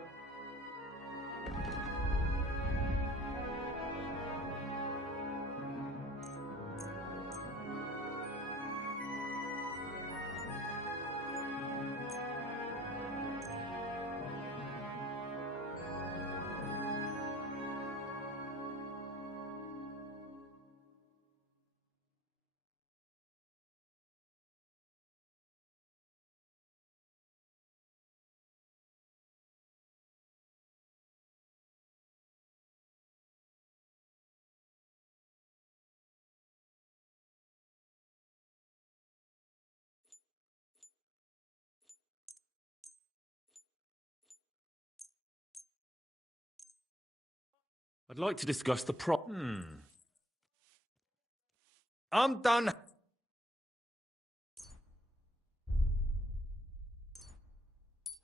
I'd like to discuss the I'm done.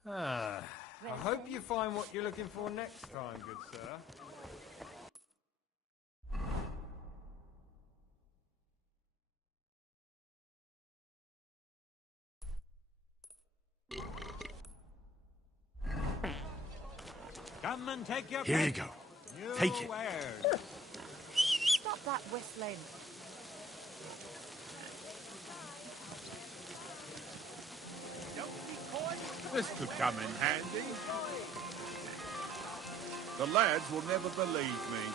I hope you find what you're looking for next time, good sir. Come and take your Here you pick. go. Take it. Stop that whistling. This could come in handy. The lads will never believe me.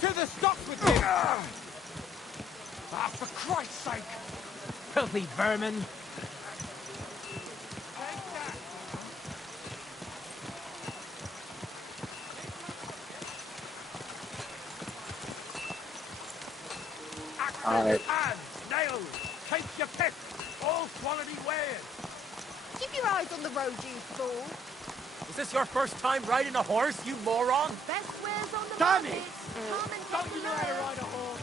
To the stocks with you! For Christ's sake! Filthy vermin! Alright. Hands, nails, take your pick. All quality wares. Keep your eyes on the road, you fool. Is this your first time riding a horse, you moron? Best wares on the Damn market. it! Come and Don't you know how to ride a horse?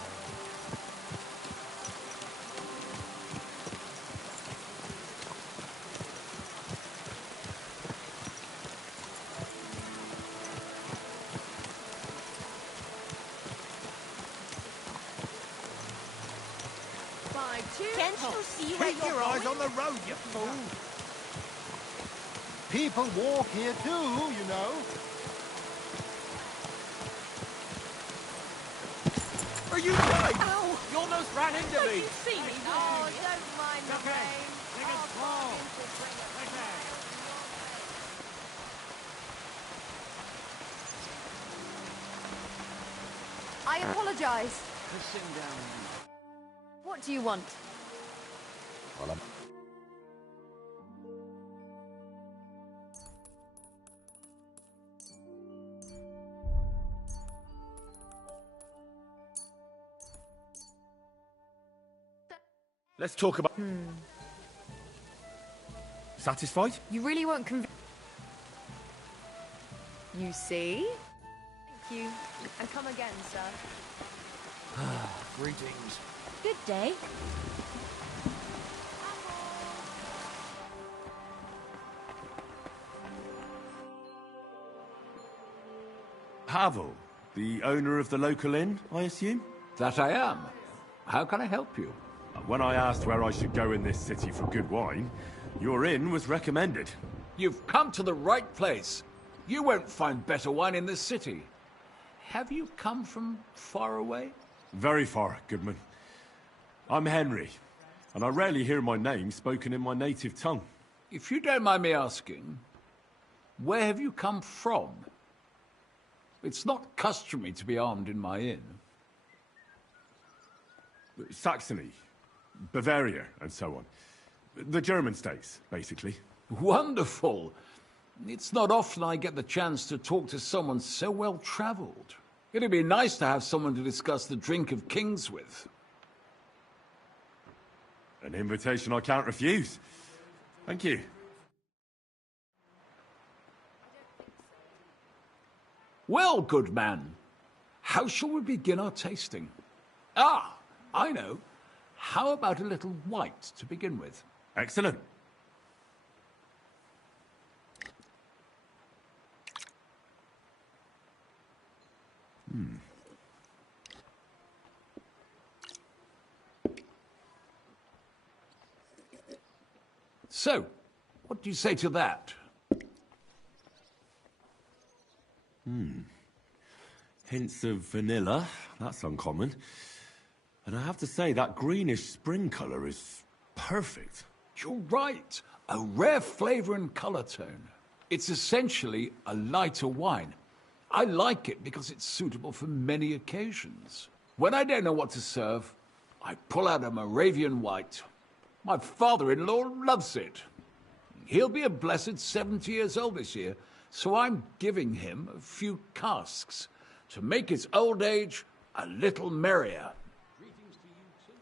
Can't you see where Keep you're your eyes going? on the road, you fool. People walk here too, you know. Are you right? Ow! You almost ran into me. You see me? Oh, don't mind the rain. I'll small. bargain to bring it I apologize. What do you want? Well, let's talk about... Satisfied? You really won't convince. You see? Thank you. And come again, sir. Greetings. Good day. Pavel, the owner of the local inn, I assume? That I am. How can I help you? When I asked where I should go in this city for good wine, your inn was recommended. You've come to the right place. You won't find better wine in this city. Have you come from far away? Very far, Goodman. I'm Henry, and I rarely hear my name spoken in my native tongue. If you don't mind me asking, where have you come from? It's not customary to be armed in my inn. Saxony, Bavaria, and so on. The German states, basically. Wonderful. It's not often I get the chance to talk to someone so well-traveled. It'd be nice to have someone to discuss the drink of kings with. An invitation I can't refuse. Thank you. Well, good man, how shall we begin our tasting? Ah, I know. How about a little white to begin with? Excellent. So, what do you say to that? Hints of vanilla. That's uncommon. And I have to say, that greenish spring colour is perfect. You're right. A rare flavour and colour tone. It's essentially a lighter wine. I like it because it's suitable for many occasions. When I don't know what to serve, I pull out a Moravian white. My father-in-law loves it. He'll be a blessed 70 years old this year, so I'm giving him a few casks to make his old age a little merrier. Greetings to you too.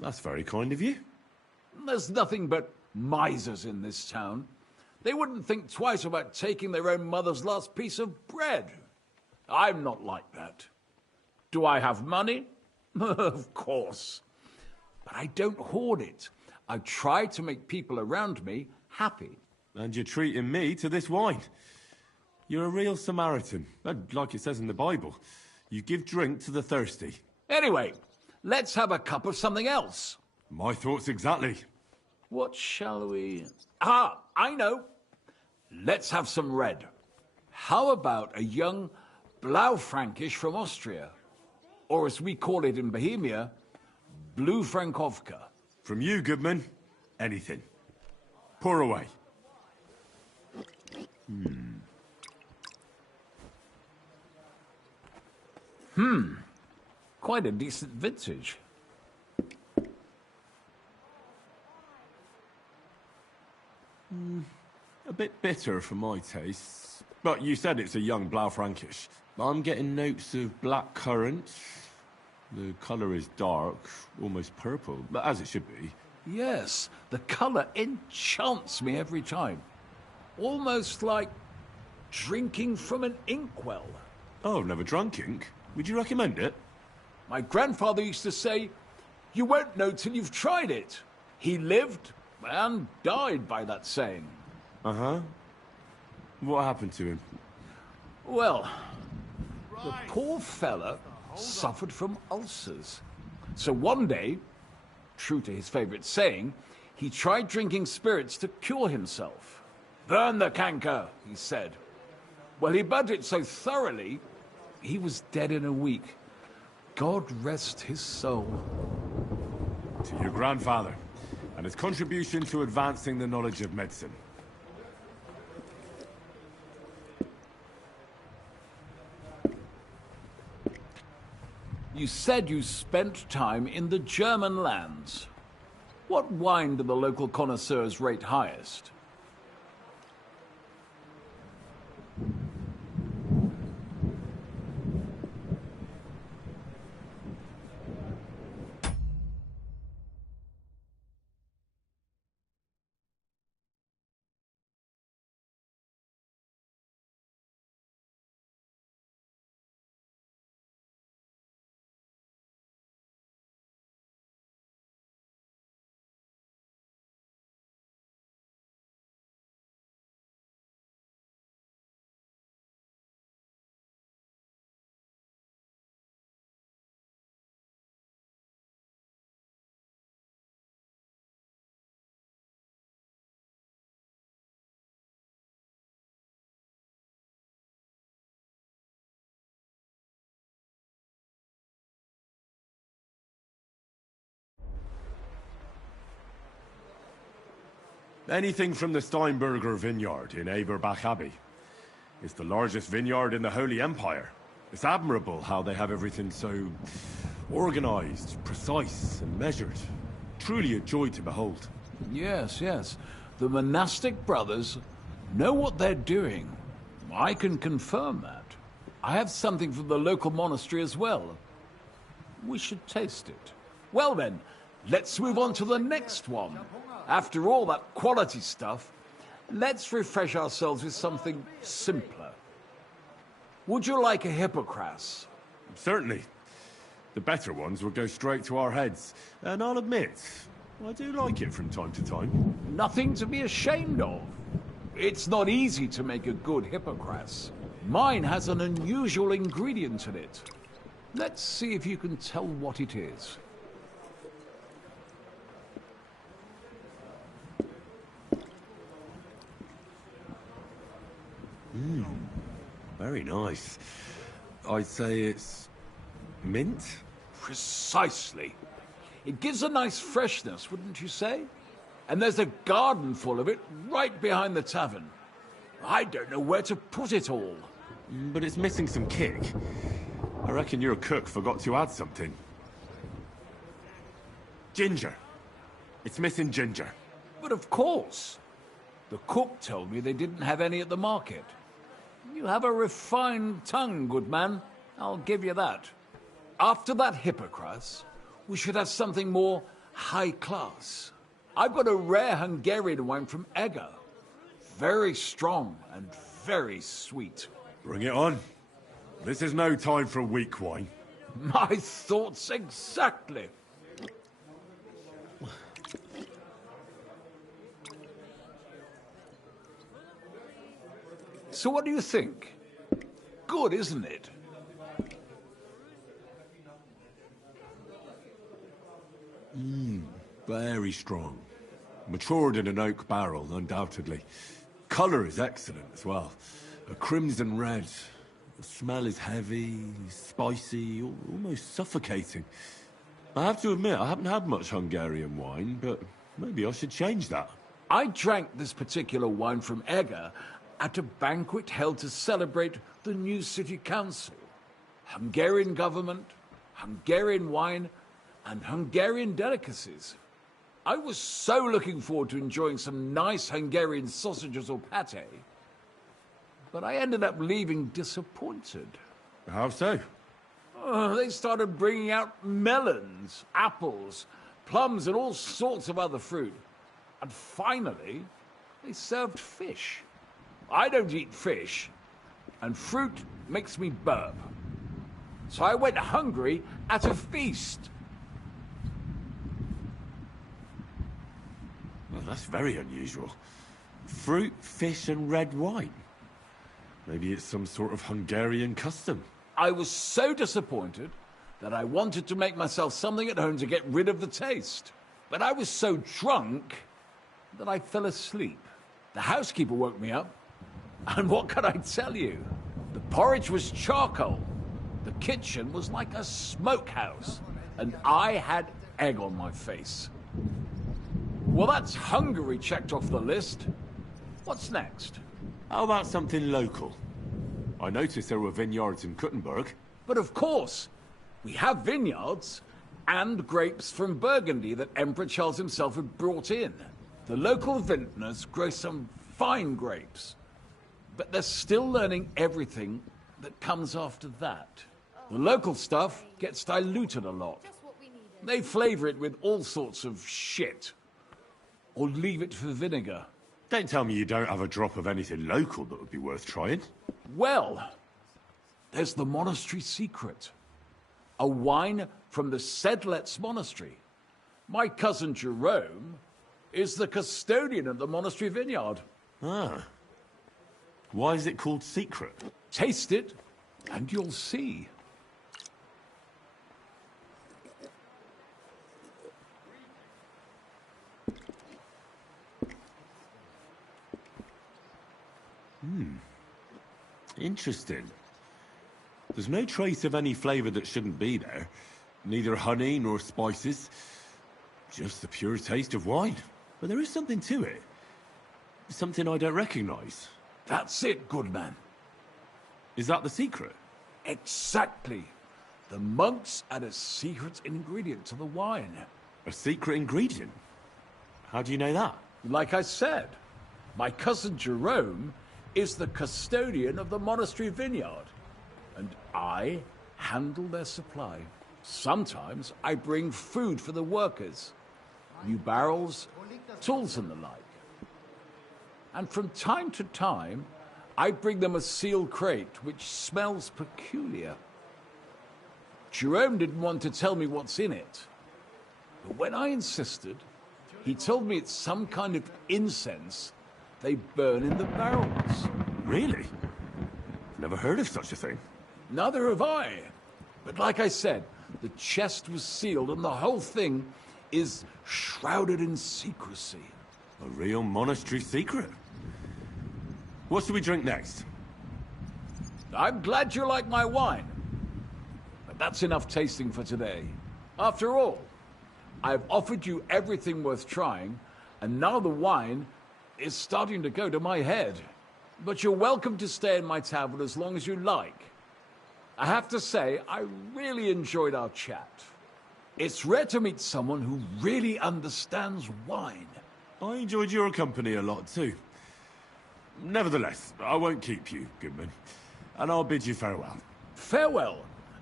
That's very kind of you. There's nothing but misers in this town. They wouldn't think twice about taking their own mother's last piece of bread. I'm not like that. Do I have money? Of course. But I don't hoard it. I try to make people around me happy. And you're treating me to this wine. You're a real Samaritan. And like it says in the Bible, you give drink to the thirsty. Anyway, let's have a cup of something else. My thoughts exactly. What shall we... Ah, I know. Let's have some red. How about a young Blaufränkisch from Austria? Or as we call it in Bohemia, Blue Frankovka. From you, Goodman, anything. Pour away. Quite a decent vintage. A bit bitter for my taste. But you said it's a young Blaufränkisch. I'm getting notes of black currant. The colour is dark, almost purple, but as it should be. Yes, the colour enchants me every time. Almost like drinking from an inkwell. Oh, I've never drunk ink. Would you recommend it? My grandfather used to say, you won't know till you've tried it. He lived and died by that saying. Uh-huh. What happened to him? Well, the poor fella suffered from ulcers. So one day, true to his favourite saying, he tried drinking spirits to cure himself. Burn the canker, he said. Well, he burnt it so thoroughly, he was dead in a week. God rest his soul. To your grandfather, and his contribution to advancing the knowledge of medicine. You said you spent time in the German lands. What wine do the local connoisseurs rate highest? Anything from the Steinberger vineyard in Eberbach Abbey. It's the largest vineyard in the Holy Empire. It's admirable how they have everything so organized, precise, and measured. Truly a joy to behold. Yes, yes. The monastic brothers know what they're doing. I can confirm that. I have something from the local monastery as well. We should taste it. Well then, let's move on to the next one. After all that quality stuff, let's refresh ourselves with something simpler. Would you like a hippocras? Certainly. The better ones will go straight to our heads. And I'll admit, I do like it from time to time. Nothing to be ashamed of. It's not easy to make a good hippocras. Mine has an unusual ingredient in it. Let's see if you can tell what it is. Very nice. I'd say it's mint? Precisely. It gives a nice freshness, wouldn't you say? And there's a garden full of it right behind the tavern. I don't know where to put it all. But it's missing some kick. I reckon your cook forgot to add something. Ginger. It's missing ginger. But of course. The cook told me they didn't have any at the market. You have a refined tongue, good man. I'll give you that. After that hippocras, we should have something more high class. I've got a rare Hungarian wine from Eger. Very strong and very sweet. Bring it on. This is no time for weak wine. My thoughts exactly. So what do you think? Good, isn't it? Very strong. Matured in an oak barrel, undoubtedly. Colour is excellent as well. A crimson red. The smell is heavy, spicy, almost suffocating. I have to admit, I haven't had much Hungarian wine, but maybe I should change that. I drank this particular wine from Eger at a banquet held to celebrate the new city council. Hungarian government, Hungarian wine, and Hungarian delicacies. I was so looking forward to enjoying some nice Hungarian sausages or pate, but I ended up leaving disappointed. How so? They started bringing out melons, apples, plums, and all sorts of other fruit. And finally, they served fish. I don't eat fish, and fruit makes me burp. So I went hungry at a feast. Well, that's very unusual. Fruit, fish, and red wine. Maybe it's some sort of Hungarian custom. I was so disappointed that I wanted to make myself something at home to get rid of the taste. But I was so drunk that I fell asleep. The housekeeper woke me up, and what can I tell you? The porridge was charcoal. The kitchen was like a smokehouse, and I had egg on my face. Well, that's Hungary checked off the list. What's next? How about something local? I noticed there were vineyards in Kuttenberg. But of course, we have vineyards and grapes from Burgundy that Emperor Charles himself had brought in. The local vintners grow some fine grapes, but they're still learning everything that comes after that. The local stuff gets diluted a lot. They flavor it with all sorts of shit, or leave it for vinegar. Don't tell me you don't have a drop of anything local that would be worth trying. Well, there's the monastery secret. A wine from the Sedlets monastery. My cousin Jerome is the custodian of the monastery vineyard. Ah. Why is it called secret? Taste it, and you'll see. Interesting. There's no trace of any flavour that shouldn't be there. Neither honey nor spices. Just the pure taste of wine. But there is something to it. Something I don't recognise. That's it, good man. Is that the secret? Exactly. The monks add a secret ingredient to the wine. A secret ingredient? How do you know that? Like I said, my cousin Jerome is the custodian of the monastery vineyard. and I handle their supply. Sometimes I bring food for the workers, new barrels, tools and the like. And from time to time, I bring them a sealed crate which smells peculiar. Jerome didn't want to tell me what's in it, but when I insisted, he told me it's some kind of incense they burn in the barrels. Really? Never heard of such a thing. Neither have I. But like I said, the chest was sealed and the whole thing is shrouded in secrecy. A real monastery secret. What should we drink next? I'm glad you like my wine. But that's enough tasting for today. After all, I've offered you everything worth trying, and now the wine is starting to go to my head. But you're welcome to stay in my tavern as long as you like. I have to say, I really enjoyed our chat. It's rare to meet someone who really understands wine. I enjoyed your company a lot too. Nevertheless, I won't keep you, Goodman. And I'll bid you farewell. Farewell.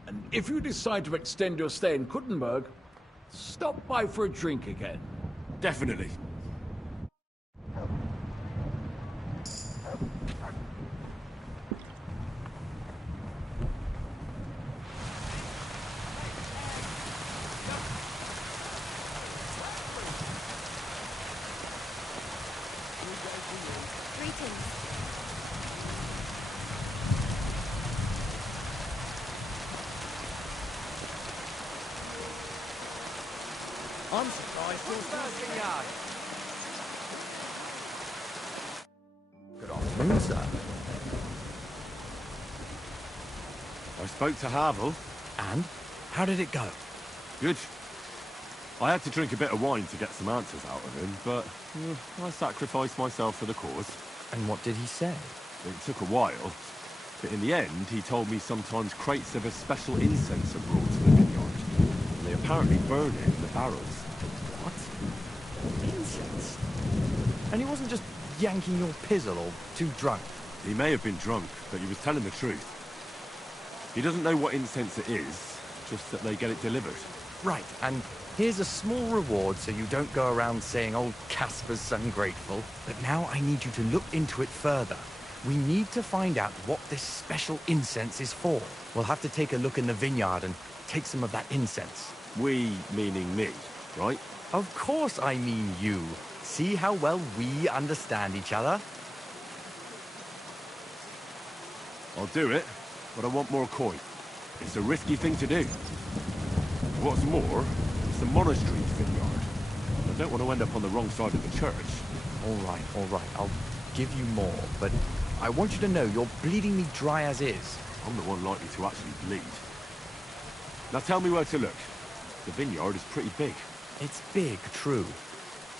And if you decide to extend your stay in Kuttenberg, stop by for a drink again. Definitely. I'm surprised you're still yard. Good afternoon, sir. I spoke to Havel. And? How did it go? Good. I had to drink a bit of wine to get some answers out of him, but I sacrificed myself for the cause. And what did he say? It took a while, but in the end, he told me sometimes crates of a special incense are brought to the vineyard. They apparently burn it in the barrels. What? Incense? And he wasn't just yanking your pizzle or too drunk? He may have been drunk, but he was telling the truth. He doesn't know what incense it is, just that they get it delivered. Right, and here's a small reward so you don't go around saying old Casper's ungrateful. But now I need you to look into it further. We need to find out what this special incense is for. We'll have to take a look in the vineyard and take some of that incense. We, meaning me, right? Of course I mean you. See how well we understand each other? I'll do it, but I want more coin. It's a risky thing to do. What's more, it's a monastery vineyard. I don't want to end up on the wrong side of the church. All right, I'll give you more, but I want you to know you're bleeding me dry as is. I'm the one likely to actually bleed. Now tell me where to look. The vineyard is pretty big. It's big, true.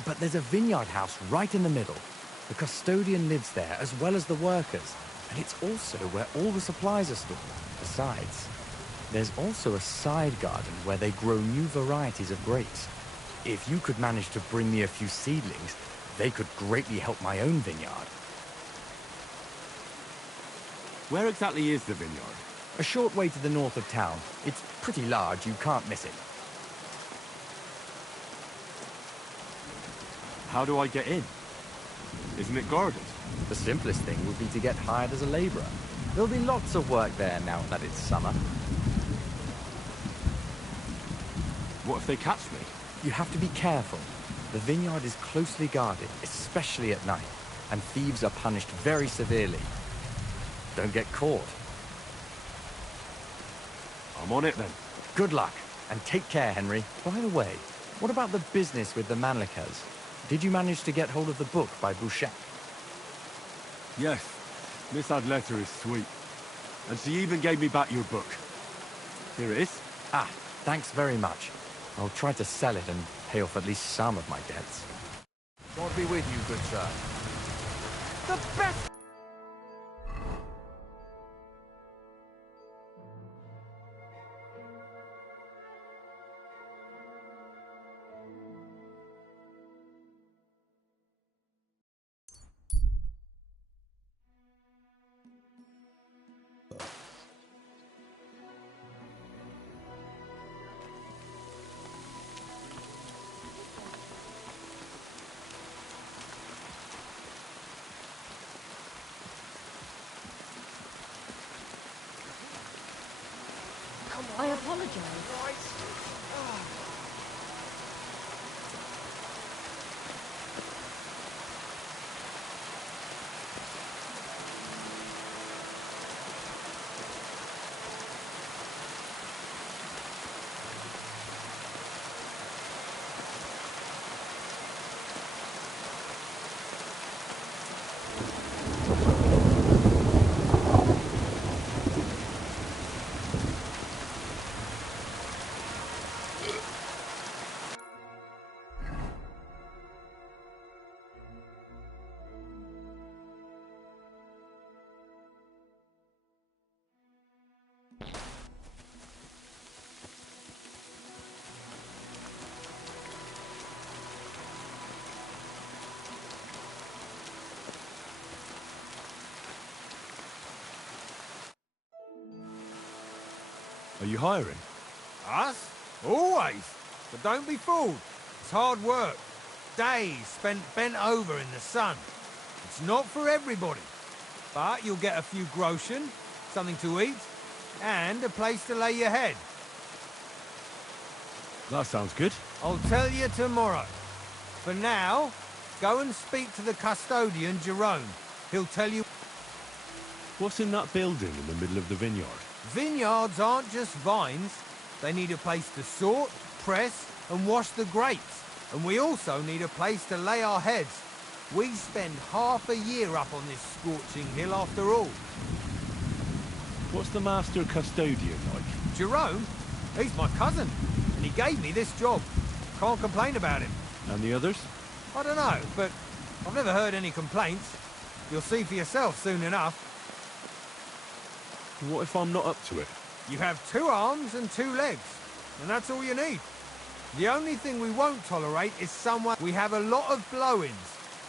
But there's a vineyard house right in the middle. The custodian lives there, as well as the workers. And it's also where all the supplies are stored. Besides, there's also a side garden where they grow new varieties of grapes. If you could manage to bring me a few seedlings, they could greatly help my own vineyard. Where exactly is the vineyard? A short way to the north of town. It's pretty large, you can't miss it. How do I get in? Isn't it guarded? The simplest thing would be to get hired as a laborer. There'll be lots of work there now that it's summer. What if they catch me? You have to be careful. The vineyard is closely guarded, especially at night, and thieves are punished very severely. Don't get caught. I'm on it then. Good luck, and take care, Henry. By the way, what about the business with the Manlicas? Did you manage to get hold of the book by Bouchak? Yes. Miss Adletter is sweet. And she even gave me back your book. Here it is. Ah, thanks very much. I'll try to sell it and pay off at least some of my debts. God be with you, good sir. The best! I apologize. Are you hiring? Us? Always. But don't be fooled. It's hard work. Days spent bent over in the sun. It's not for everybody. But you'll get a few groschen, something to eat, and a place to lay your head. That sounds good. I'll tell you tomorrow. For now, go and speak to the custodian, Jerome. He'll tell you... What's in that building in the middle of the vineyard? Vineyards aren't just vines. They need a place to sort, press, and wash the grapes. And we also need a place to lay our heads. We spend half a year up on this scorching hill after all. What's the master custodian like? Jerome? He's my cousin, and he gave me this job. Can't complain about him. And the others? I don't know, but I've never heard any complaints. You'll see for yourself soon enough. What if I'm not up to it? You have 2 arms and 2 legs, and that's all you need. The only thing we won't tolerate is someone... We have a lot of blow-ins,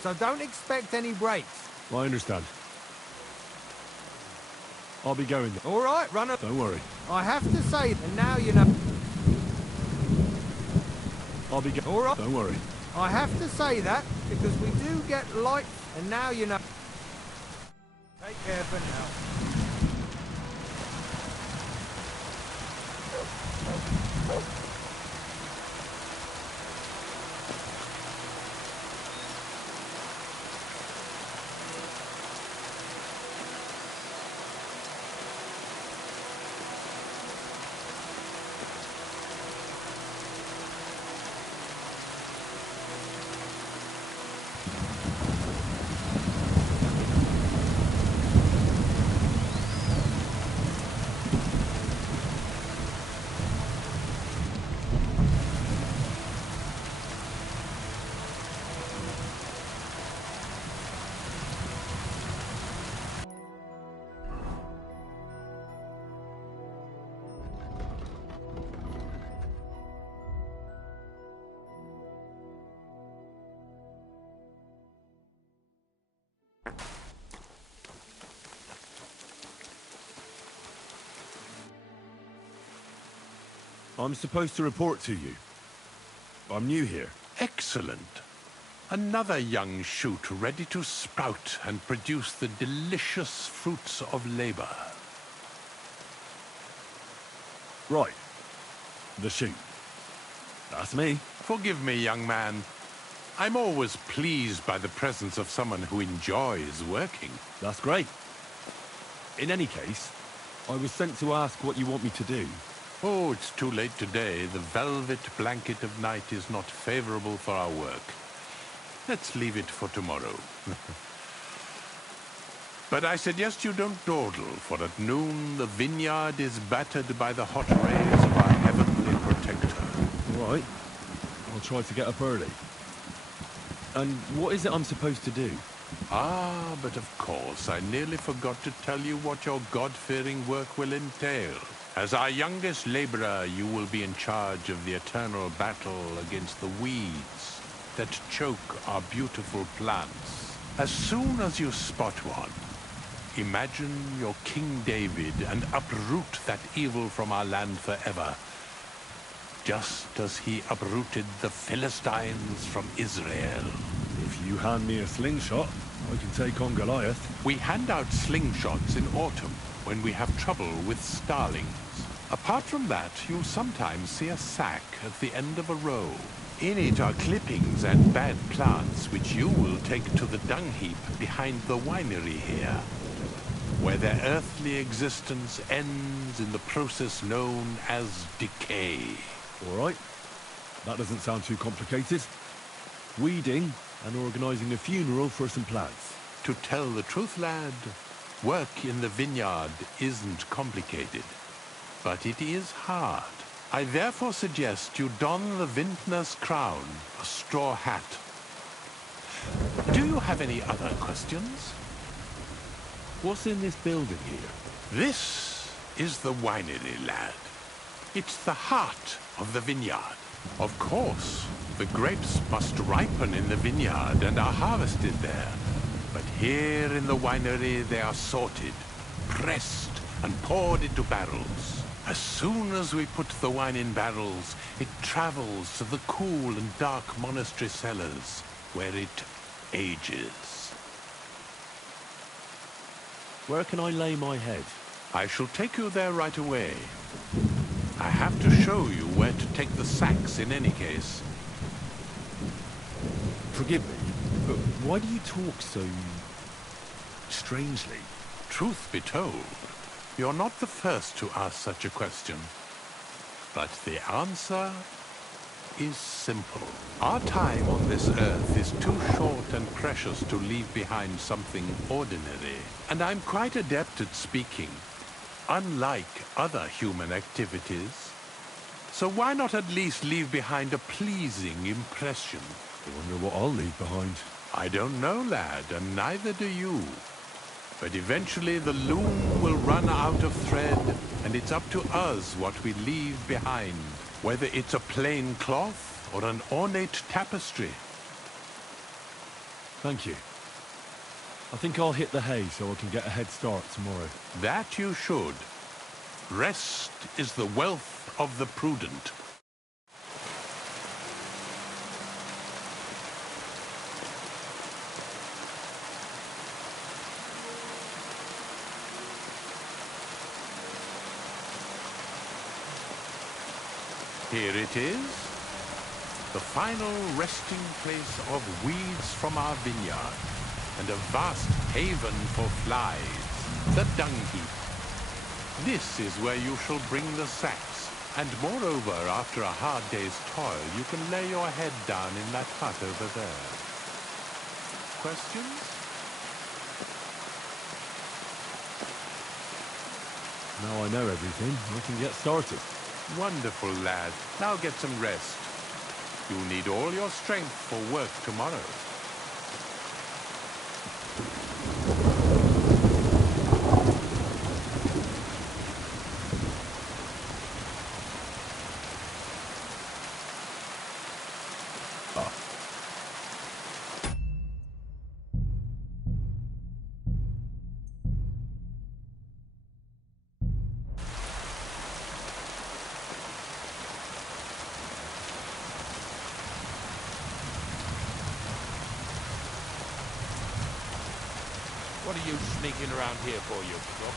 so don't expect any breaks. I understand. I'll be going then. All right, run up. Don't worry. I have to say, and now you know... I'll be going. All right. Don't worry. I have to say that because we do get light, and now you know... Take care for now. I'm supposed to report to you. I'm new here. Excellent. Another young shoot ready to sprout and produce the delicious fruits of labor. Right. The shoot. That's me. Forgive me, young man. I'm always pleased by the presence of someone who enjoys working. That's great. In any case, I was sent to ask what you want me to do. Oh, it's too late today. The velvet blanket of night is not favorable for our work. Let's leave it for tomorrow. But I suggest you don't dawdle, for at noon the vineyard is battered by the hot rays of our heavenly protector. All right. I'll try to get up early. And what is it I'm supposed to do? Ah, but of course, I nearly forgot to tell you what your God-fearing work will entail. As our youngest laborer, you will be in charge of the eternal battle against the weeds that choke our beautiful plants. As soon as you spot one, imagine you're King David and uproot that evil from our land forever, just as he uprooted the Philistines from Israel. If you hand me a slingshot, I can take on Goliath. We hand out slingshots in autumn when we have trouble with starlings. Apart from that, you'll sometimes see a sack at the end of a row. In it are clippings and bad plants which you will take to the dung heap behind the winery here, where their earthly existence ends in the process known as decay. All right. That doesn't sound too complicated. Weeding and organising a funeral for some plants. To tell the truth, lad, work in the vineyard isn't complicated, but it is hard. I therefore suggest you don the vintner's crown, a straw hat. Do you have any other questions? What's in this building here? This is the winery, lad. It's the heart of the vineyard. Of course, the grapes must ripen in the vineyard and are harvested there. But here in the winery they are sorted, pressed, and poured into barrels. As soon as we put the wine in barrels, it travels to the cool and dark monastery cellars, where it ages. Where can I lay my head? I shall take you there right away. I have to show you where to take the sacks in any case. Forgive me, but why do you talk so strangely? Truth be told, you're not the first to ask such a question. But the answer is simple. Our time on this earth is too short and precious to leave behind something ordinary. And I'm quite adept at speaking, unlike other human activities. So why not at least leave behind a pleasing impression? I wonder what I'll leave behind. I don't know, lad, and neither do you. But eventually the loom will run out of thread, and it's up to us what we leave behind, whether it's a plain cloth or an ornate tapestry. Thank you. I think I'll hit the hay so I can get a head start tomorrow. That you should. Rest is the wealth of the prudent. Here it is, the final resting place of weeds from our vineyard, and a vast haven for flies, the dung heap. This is where you shall bring the sacks, and moreover, after a hard day's toil, you can lay your head down in that hut over there. Questions? Now I know everything, I can get started. Wonderful, lad. Now get some rest. You'll need all your strength for work tomorrow. What are you sneaking around here for, you crook?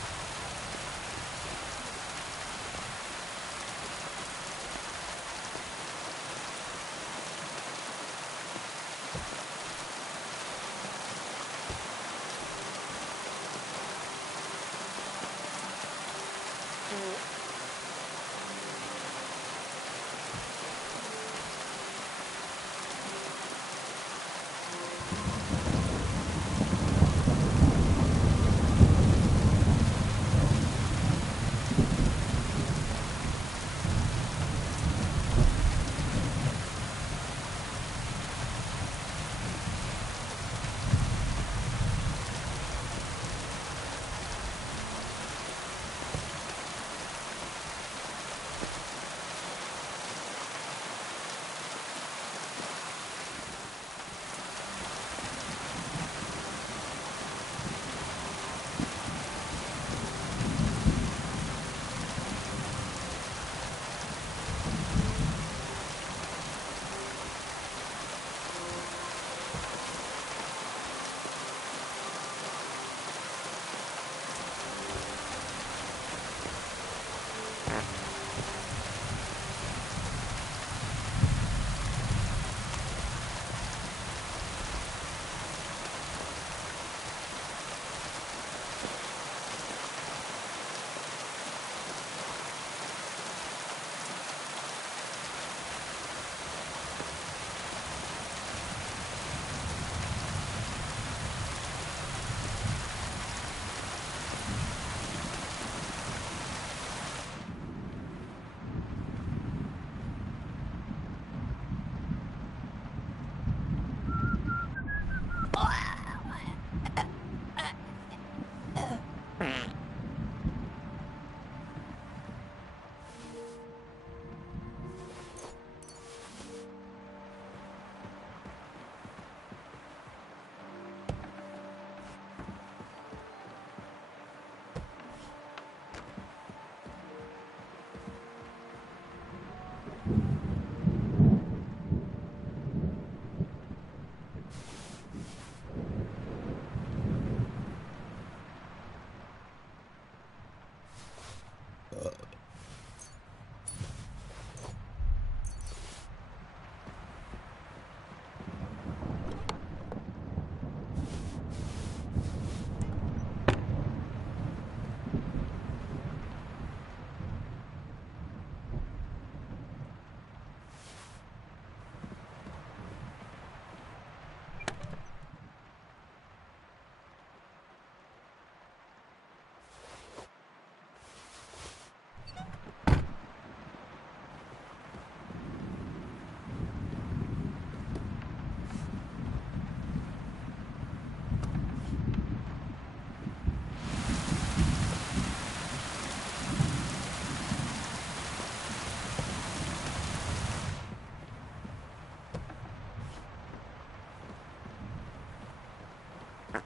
Hey!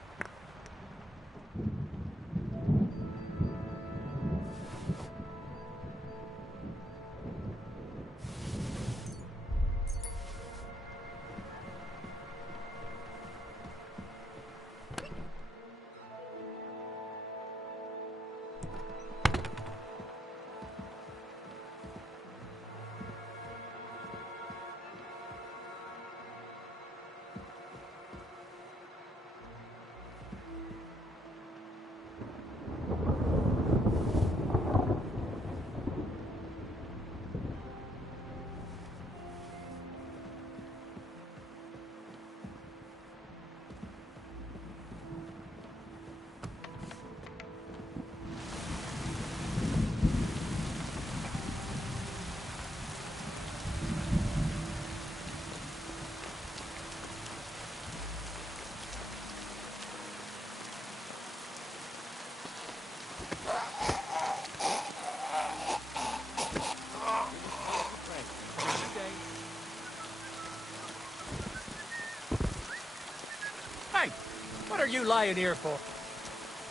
What are you lying here for?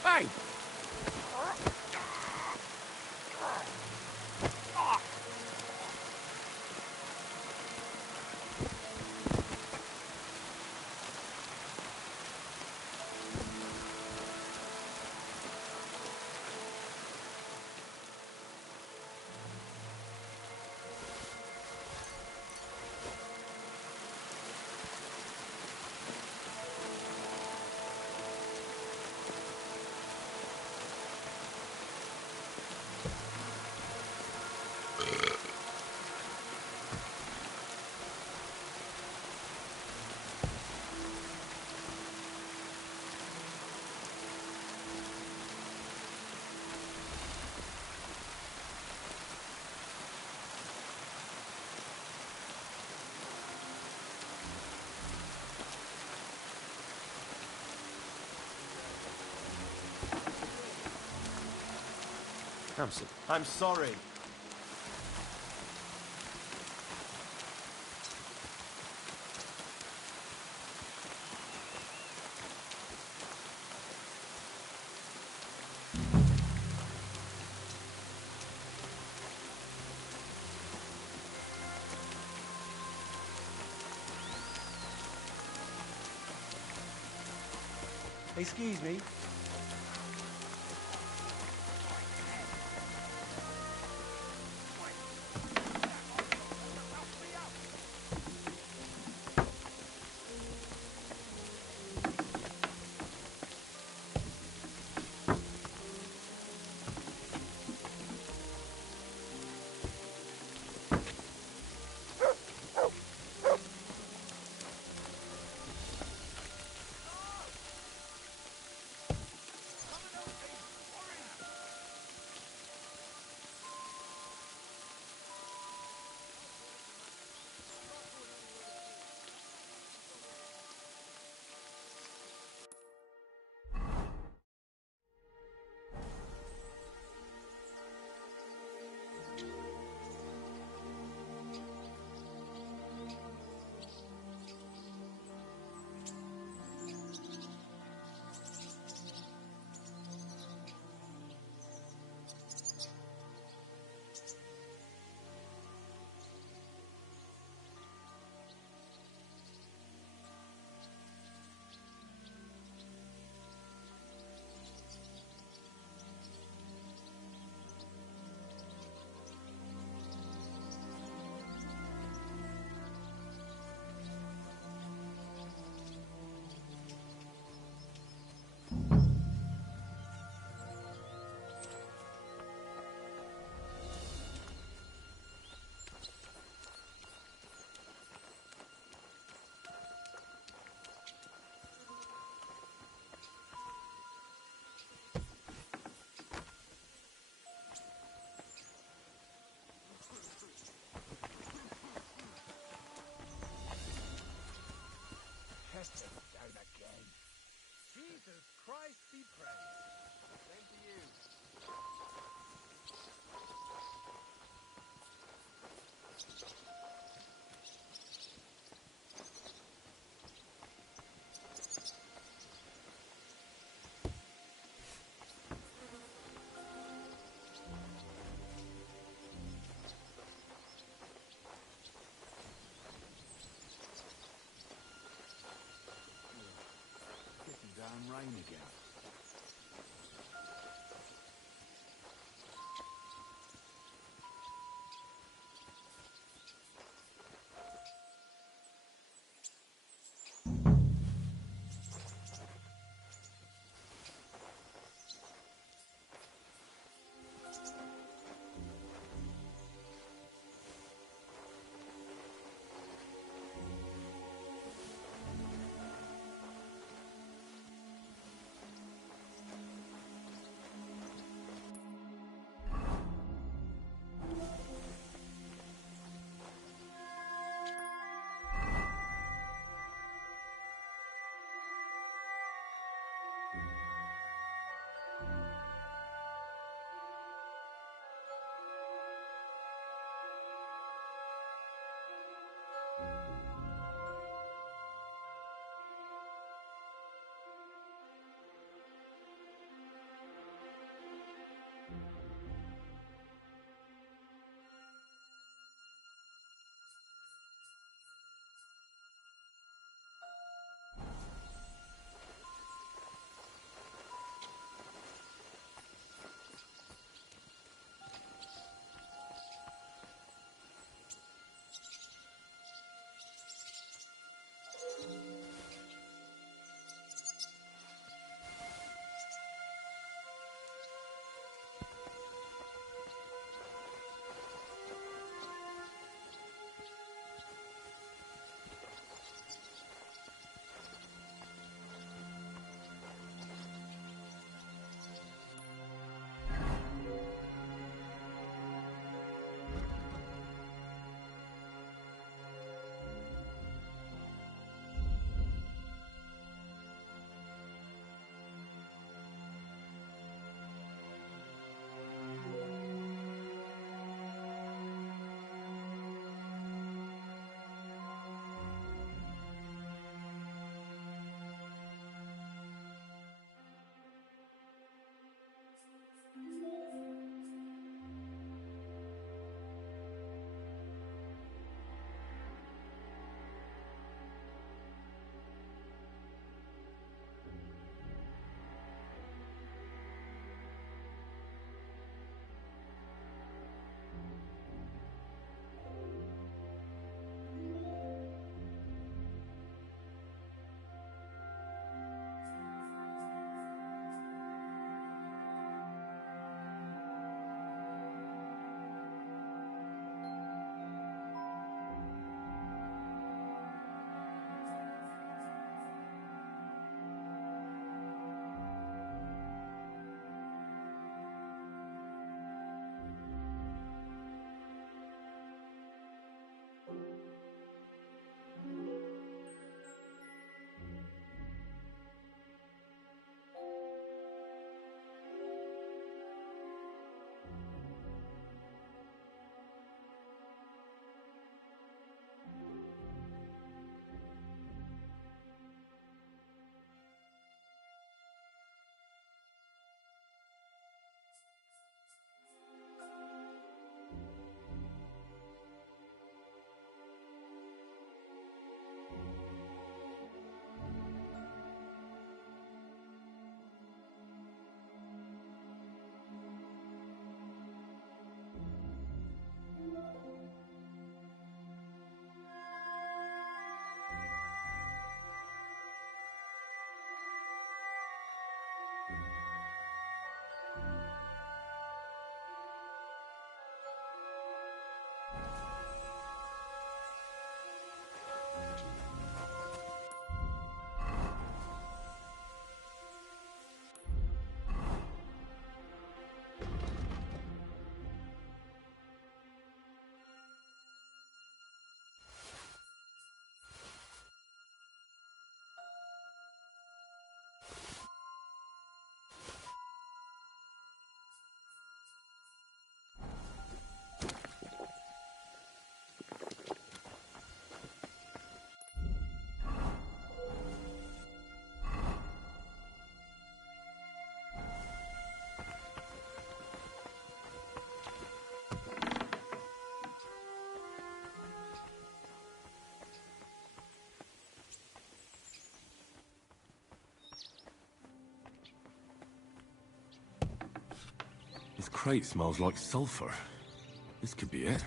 Hey! Hampson. I'm sorry. Excuse me. Down again. Jesus Christ be praised. Same to you. rain again. This crate smells like sulfur. This could be it.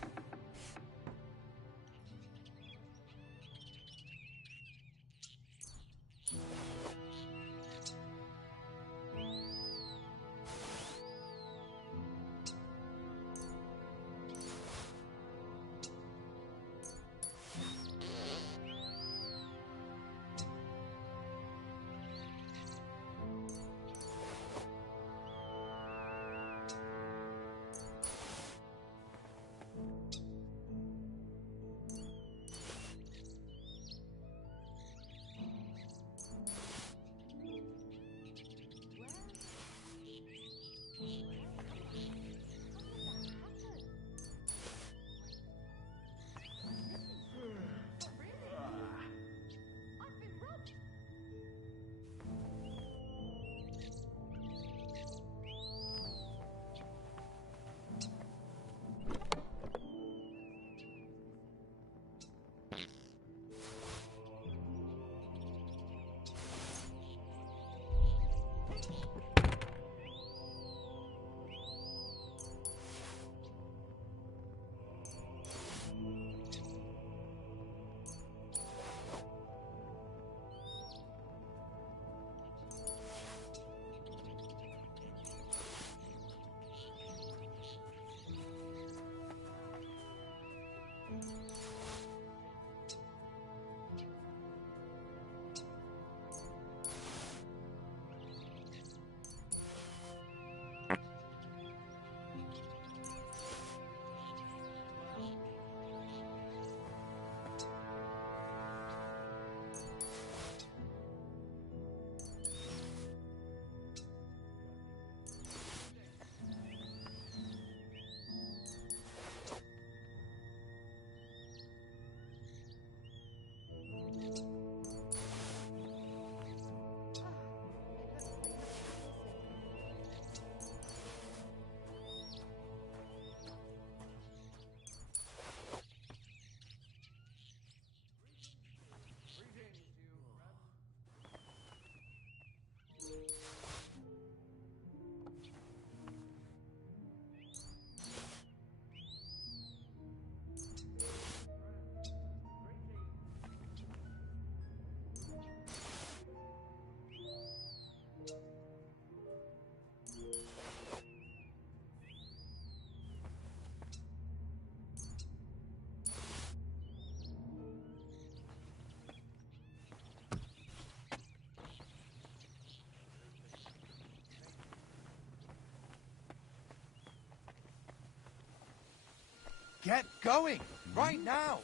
Get going! Right now!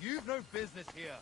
You've no business here!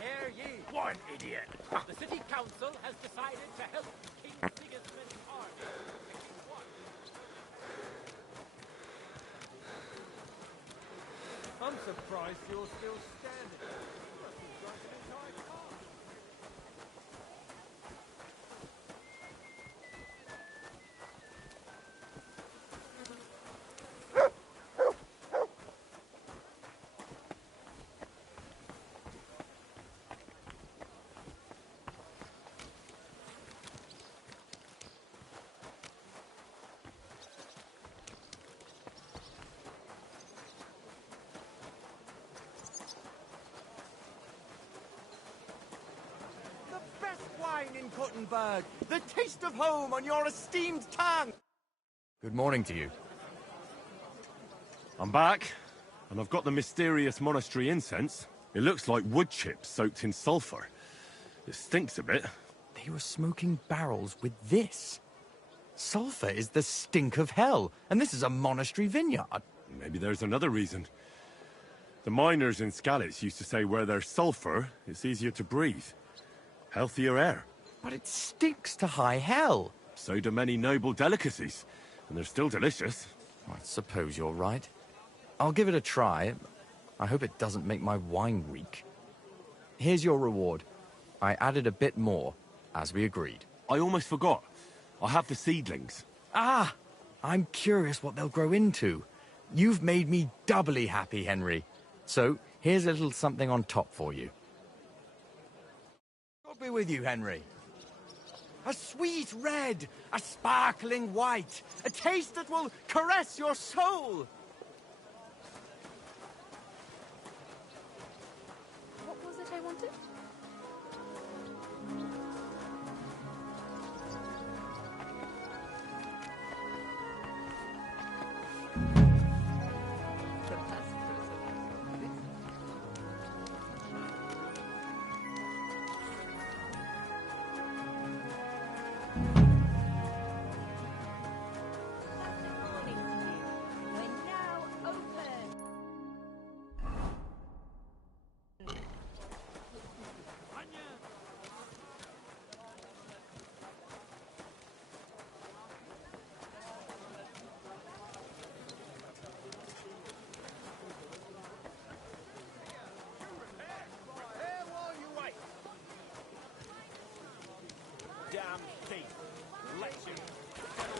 Hear ye! One idiot! The city council has decided to help King Sigismund's army. I'm surprised you're still standing. You've got an entire car. Wine in Kuttenberg, the taste of home on your esteemed tongue. Good morning to you. I'm back, and I've got the mysterious monastery incense. It looks like wood chips soaked in sulfur. It stinks a bit. They were smoking barrels with this. Sulfur is the stink of hell, and this is a monastery vineyard. Maybe there's another reason. The miners in Skalitz used to say where there's sulfur, it's easier to breathe. Healthier air. But it stinks to high hell. So do many noble delicacies, and they're still delicious. I suppose you're right. I'll give it a try. I hope it doesn't make my wine weak. Here's your reward. I added a bit more, as we agreed. I almost forgot. I have the seedlings. Ah! I'm curious what they'll grow into. You've made me doubly happy, Henry. So, here's a little something on top for you. God be with you, Henry. A sweet red, a sparkling white, a taste that will caress your soul. What was it I wanted?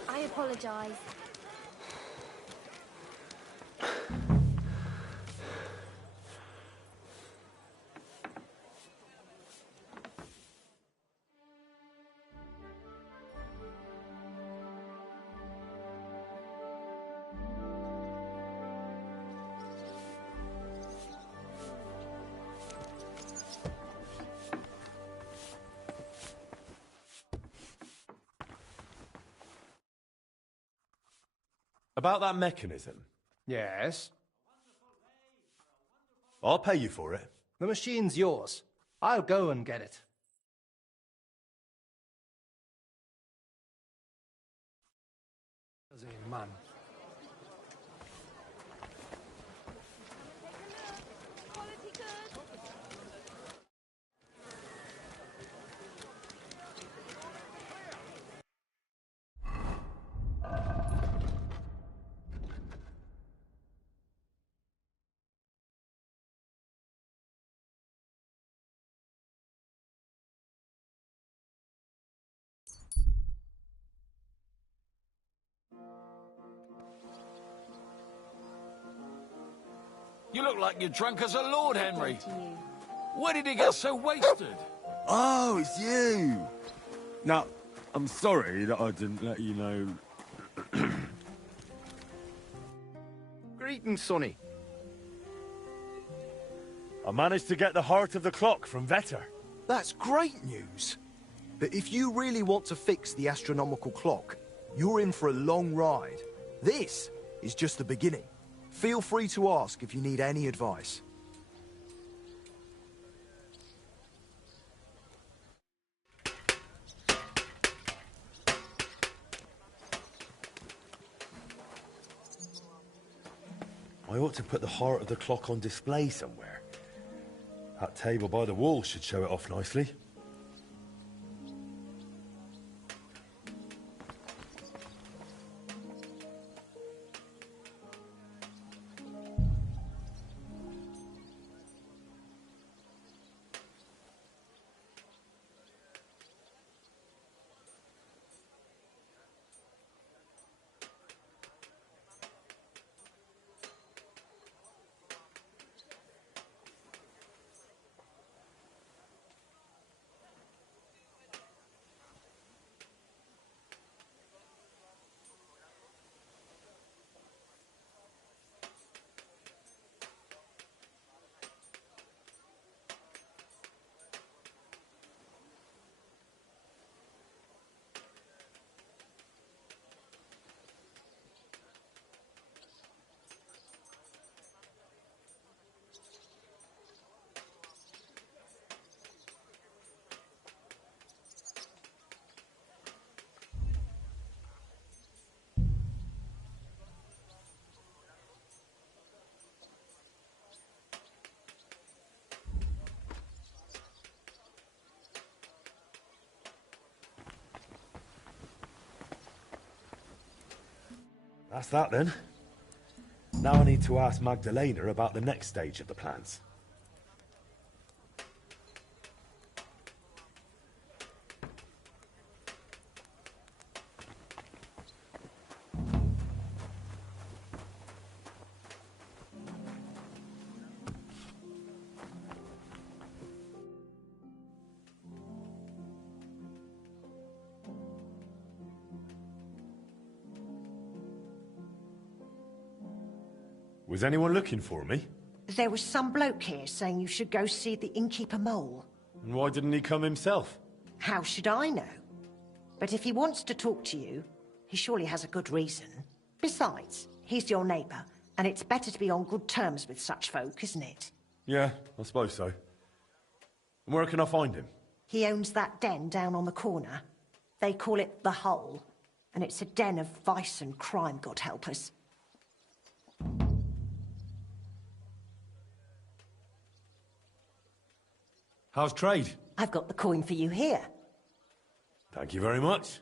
I apologize. About that mechanism. Yes? I'll pay you for it. The machine's yours. I'll go and get it. Man. You look like you're drunk as a lord, Henry. Where did he get so wasted? Oh, it's you! Now, I'm sorry that I didn't let you know. Greetings, Sonny. I managed to get the heart of the clock from Vetter. That's great news. But if you really want to fix the astronomical clock, you're in for a long ride. This is just the beginning. Feel free to ask if you need any advice. I ought to put the heart of the clock on display somewhere. That table by the wall should show it off nicely. That's that then. Now I need to ask Magdalena about the next stage of the plans. Was anyone looking for me? There was some bloke here saying you should go see the innkeeper mole. And why didn't he come himself? How should I know? But if he wants to talk to you, he surely has a good reason. Besides, he's your neighbour, and it's better to be on good terms with such folk, isn't it? Yeah, I suppose so. And where can I find him? He owns that den down on the corner. They call it the Hole, and it's a den of vice and crime, God help us. How's trade? I've got the coin for you here. Thank you very much.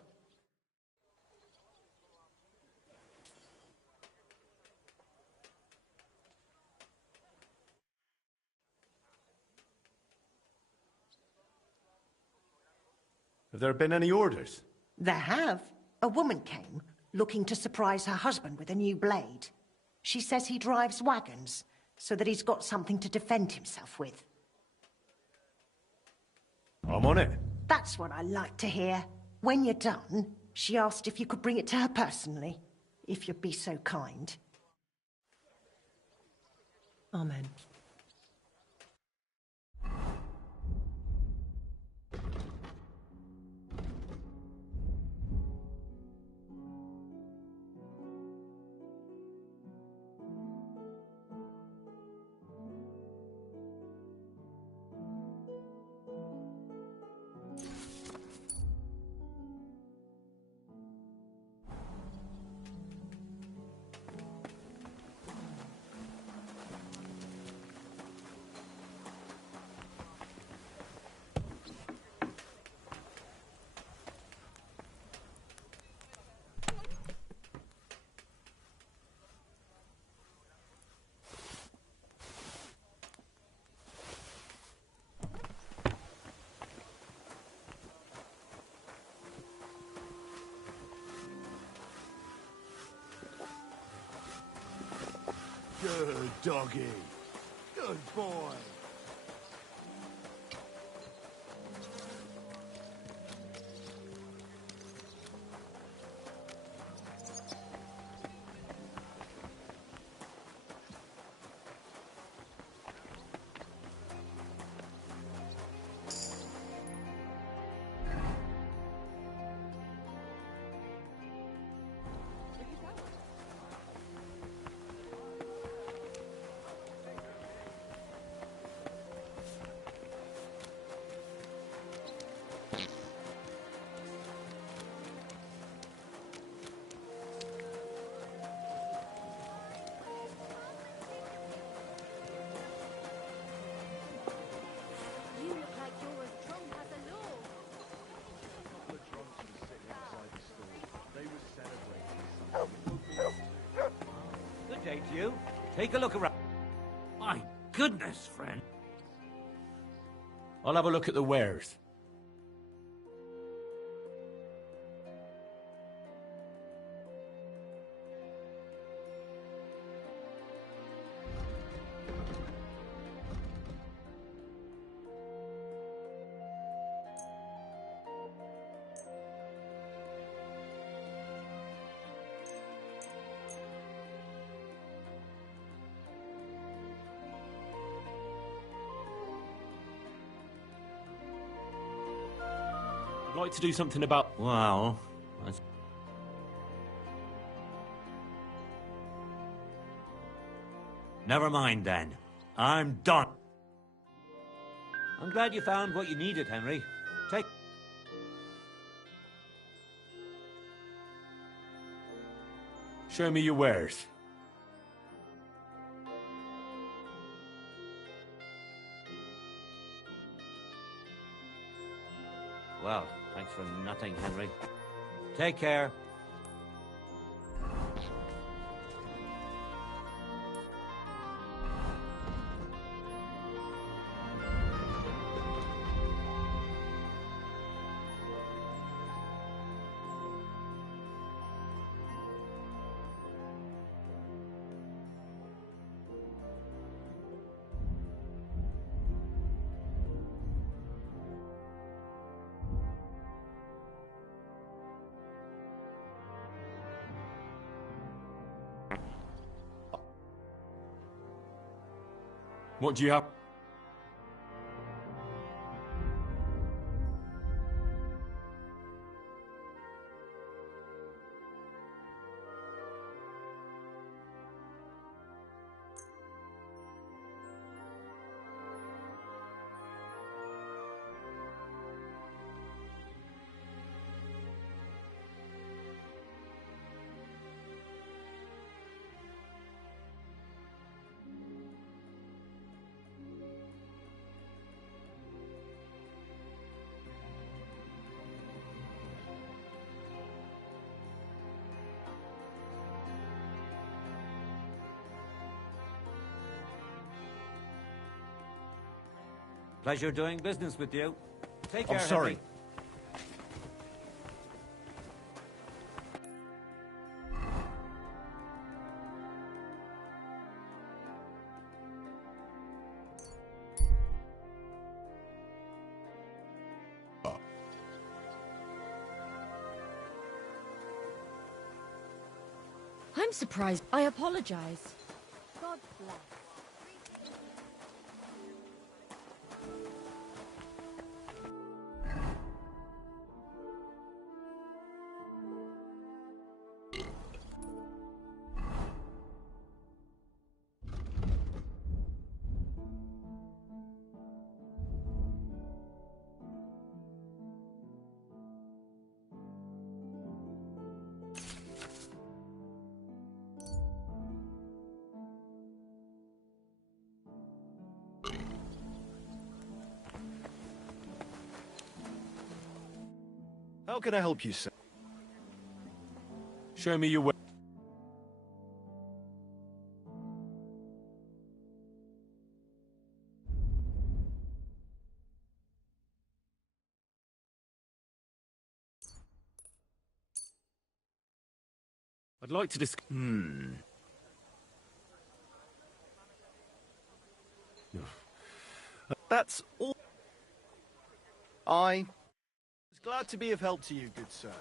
Have there been any orders? There have. A woman came, looking to surprise her husband with a new blade. She says he drives wagons, so that he's got something to defend himself with. I'm on it. That's what I like to hear. When you're done, she asked if you could bring it to her personally, if you'd be so kind. Amen. Good doggy. Good boy. You look like you're as drunk as a lord. A couple of drunks were sitting outside the store. They were celebrating something. Good day to you. Take a look around. My goodness, friend. I'll have a look at the wares. I'd like to do something about... Well, never mind then. I'm done. I'm glad you found what you needed, Henry. Take... Show me your wares. Well, thanks for nothing, Henry. Take care. What do you have? Pleasure doing business with you. Take care, I'm sorry. Henry. I'm surprised. I apologize. God bless. How can I help you, sir? Show me your wares. I'd like to discuss... That's all. I was glad to be of help to you, good sir.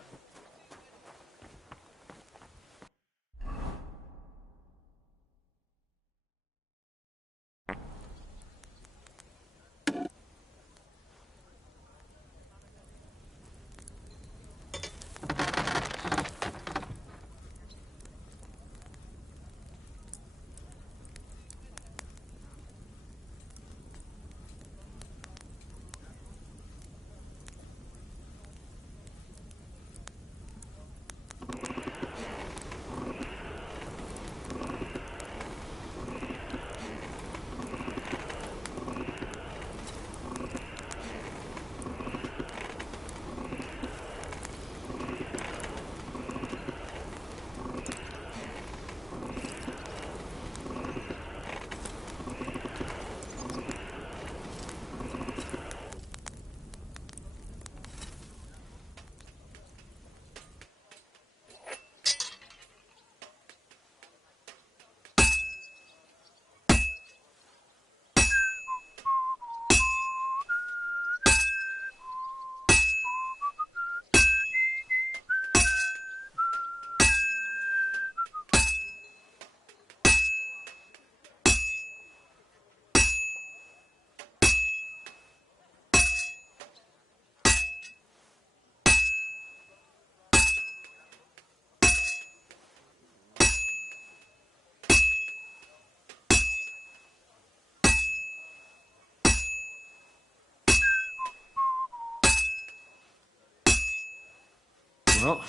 Well,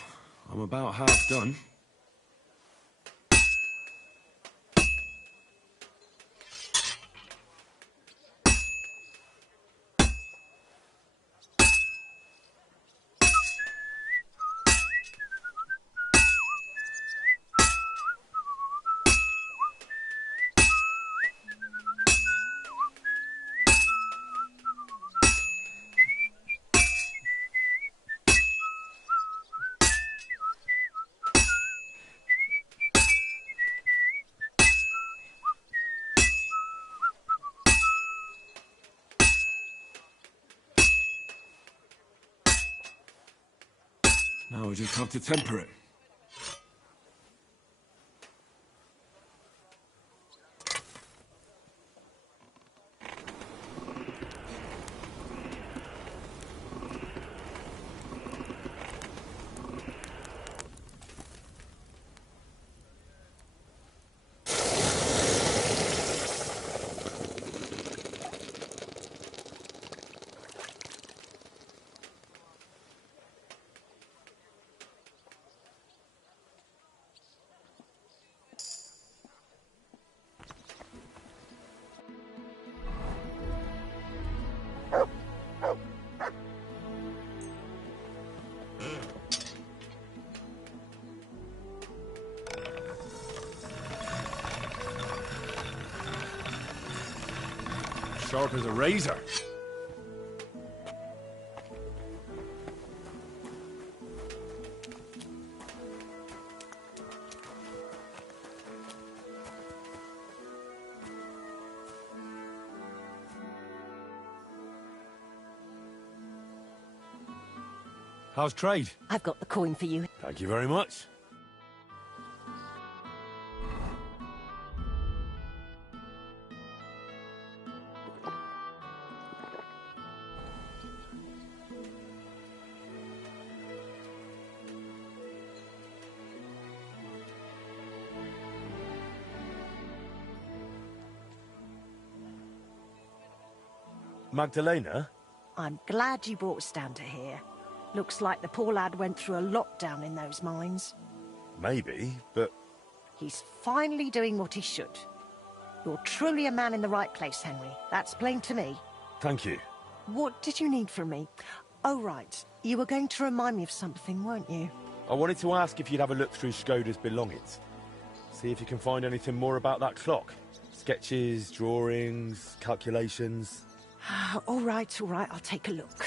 I'm about half done. Now we just have to temper it. Sharp as a razor. How's trade? I've got the coin for you. Thank you very much. Magdalena? I'm glad you brought Stander here. Looks like the poor lad went through a lot down in those mines. Maybe, but... He's finally doing what he should. You're truly a man in the right place, Henry. That's plain to me. Thank you. What did you need from me? Oh, right. You were going to remind me of something, weren't you? I wanted to ask if you'd have a look through Skoda's belongings. See if you can find anything more about that clock. Sketches, drawings, calculations... All right, I'll take a look.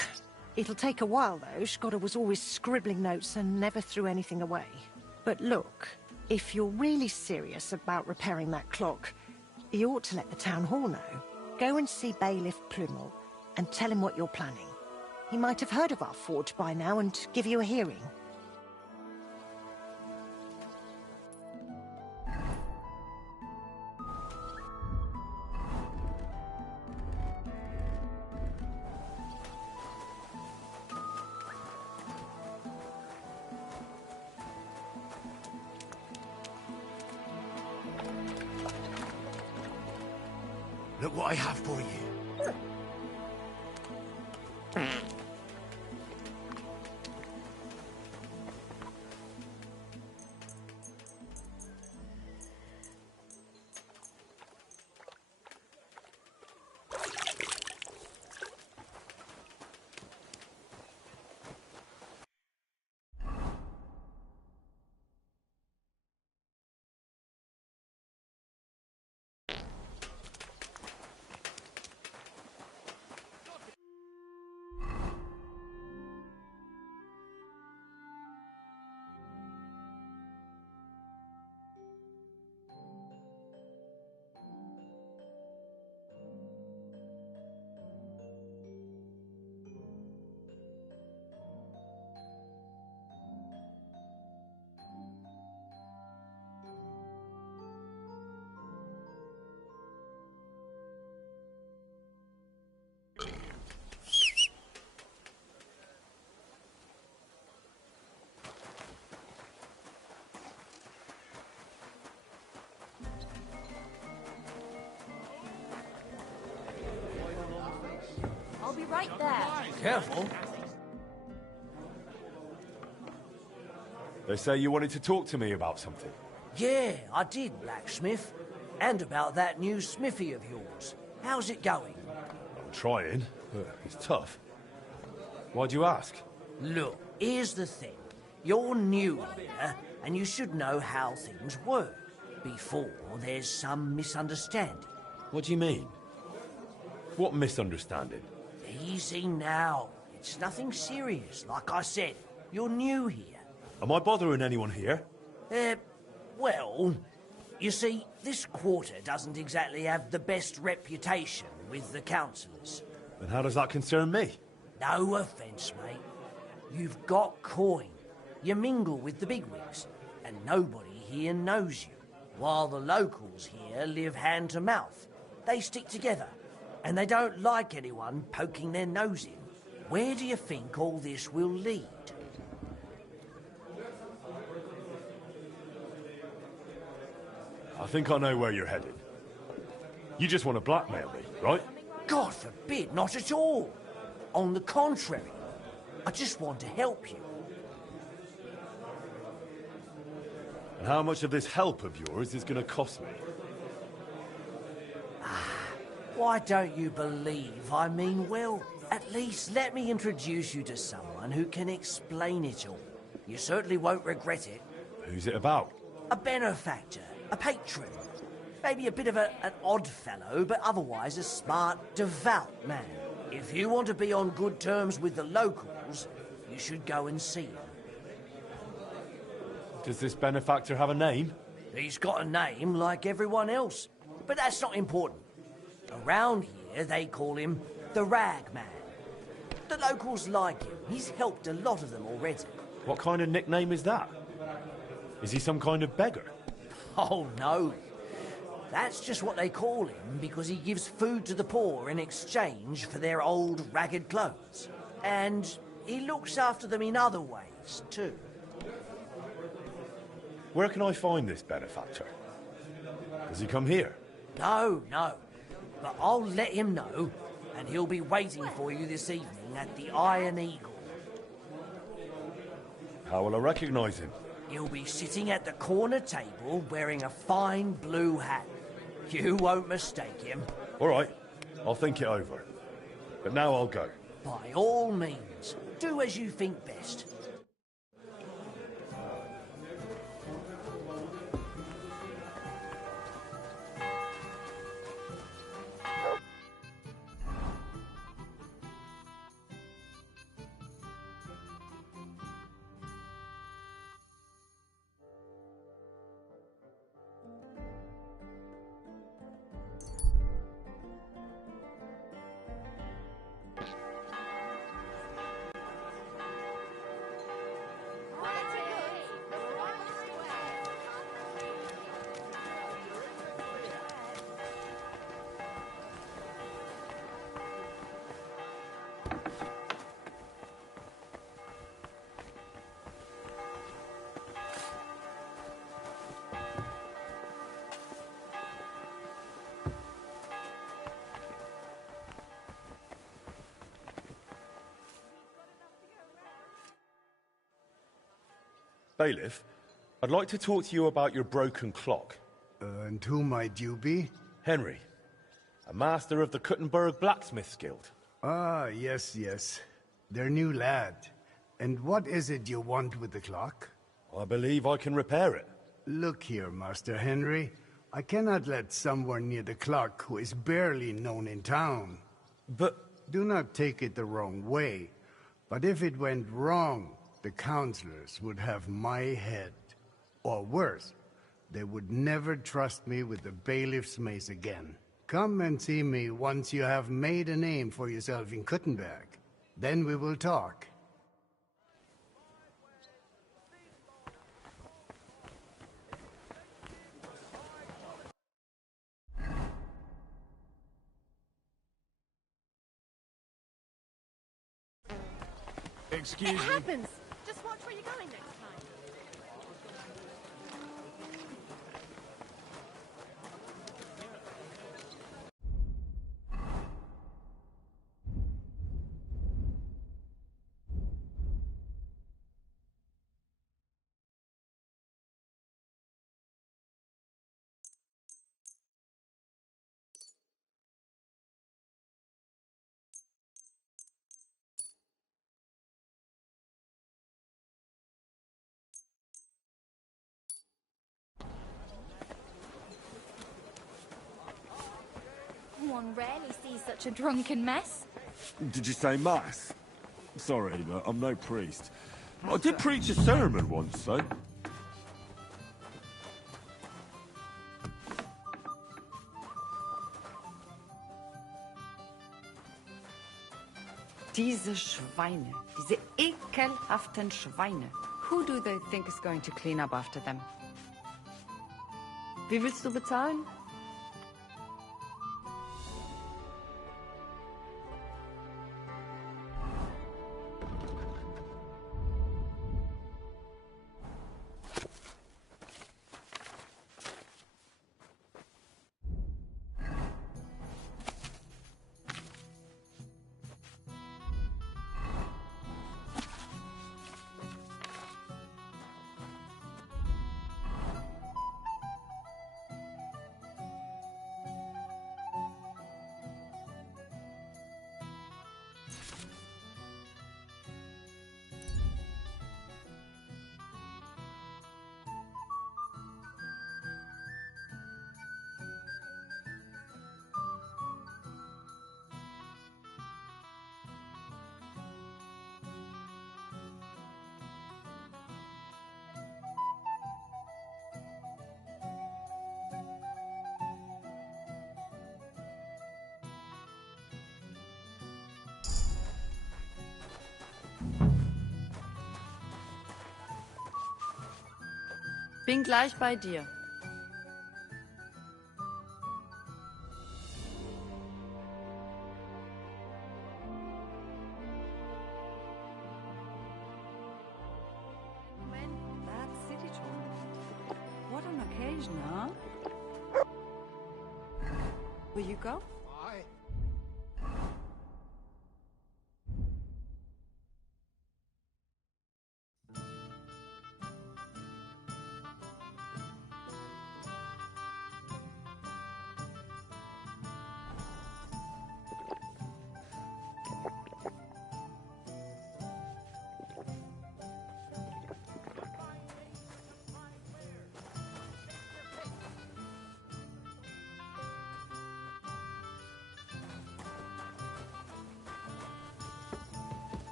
It'll take a while, though. Skoda was always scribbling notes and never threw anything away. But look, if you're really serious about repairing that clock, you ought to let the town hall know. Go and see Bailiff Plumel and tell him what you're planning. He might have heard of our forge by now and give you a hearing. Look what I have for you. I'll be right there. Careful. They say you wanted to talk to me about something. Yeah, I did, blacksmith. And about that new smithy of yours. How's it going? I'm trying, but it's tough. Why'd you ask? Look, here's the thing. You're new here, and you should know how things work before there's some misunderstanding. What do you mean? What misunderstanding? Easy now. It's nothing serious. Like I said, you're new here. Am I bothering anyone here? Well, you see, this quarter doesn't exactly have the best reputation with the councillors. And how does that concern me? No offence, mate. You've got coin. You mingle with the bigwigs, and nobody here knows you. While the locals here live hand to mouth. They stick together, and they don't like anyone poking their nose in. Where do you think all this will lead? I think I know where you're headed. You just want to blackmail me, right? God forbid, not at all. On the contrary, I just want to help you. And how much of this help of yours is going to cost me? Why don't you believe I mean well? At least let me introduce you to someone who can explain it all. You certainly won't regret it. Who's it about? A benefactor, a patron. Maybe a bit of an odd fellow, but otherwise a smart, devout man. If you want to be on good terms with the locals, you should go and see him. Does this benefactor have a name? He's got a name like everyone else, but that's not important. Around here, they call him the Rag Man. The locals like him. He's helped a lot of them already. What kind of nickname is that? Is he some kind of beggar? Oh, no. That's just what they call him because he gives food to the poor in exchange for their old, ragged clothes. And he looks after them in other ways, too. Where can I find this benefactor? Does he come here? No. But I'll let him know, and he'll be waiting for you this evening at the Iron Eagle. How will I recognise him? He'll be sitting at the corner table wearing a fine blue hat. You won't mistake him. All right, I'll think it over. But now I'll go. By all means, do as you think best. Bailiff, I'd like to talk to you about your broken clock. And who might you be? Henry, a master of the Kuttenberg Blacksmiths Guild. Ah, yes. Their new lad. And what is it you want with the clock? I believe I can repair it. Look here, Master Henry. I cannot let someone near the clock who is barely known in town. But... Do not take it the wrong way. But if it went wrong, the counselors would have my head. Or worse, they would never trust me with the bailiff's mace again. Come and see me once you have made a name for yourself in Kuttenberg. Then we will talk. Excuse me. It happens. Just watch where you're going next time. One rarely sees such a drunken mess. Did you say mass? Sorry, but I'm no priest. I did preach a sermon once, though. Diese Schweine, diese ekelhaften Schweine. Who do they think is going to clean up after them? Wie willst du bezahlen? Bin gleich bei dir. That city tournament. What an occasion, huh? Will you go?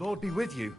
Lord be with you.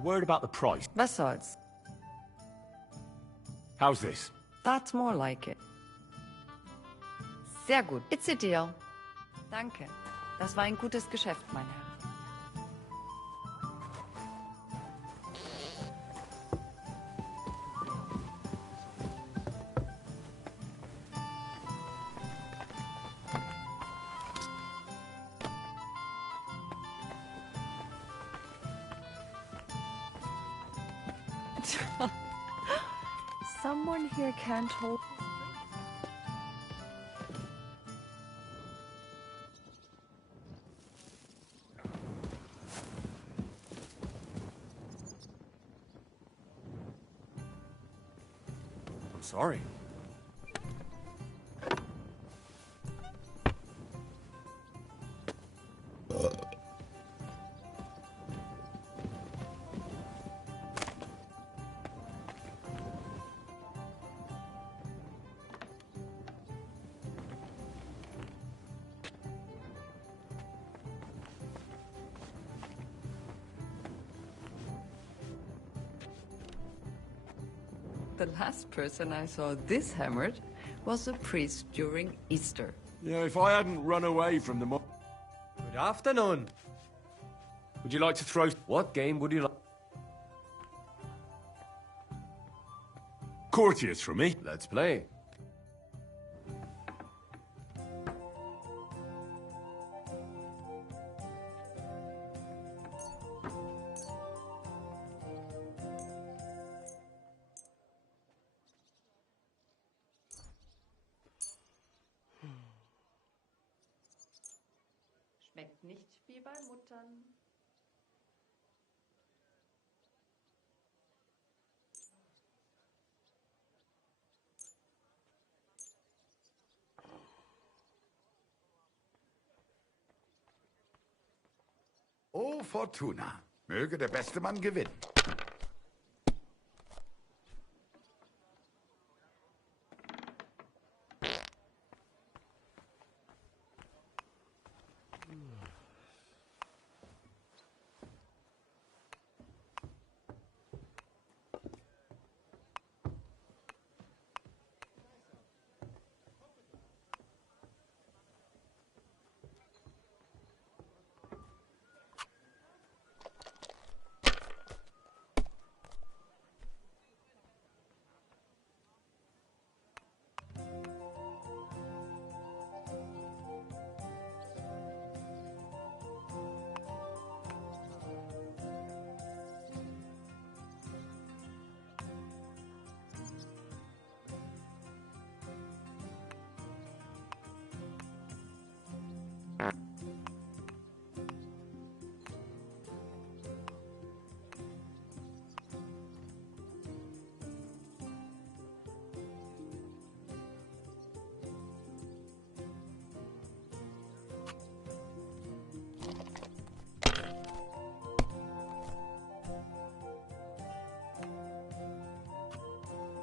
A word about the price. Was soll's? How's this? That's more like it. Sehr gut. It's a deal. Danke. Das war ein gutes Geschäft, mein Herr. Someone here can't hold... I'm sorry. The last person I saw this hammered was a priest during Easter. Yeah, if I hadn't run away from the mob... Good afternoon. Would you like to throw... What game would you like? Courtiers from me? Let's play. Schmeckt nicht wie bei Muttern. Oh, Fortuna. Möge der beste Mann gewinnen.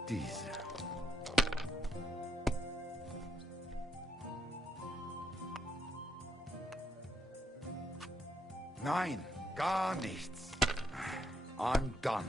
Diese. Nein, gar nichts. I'm done.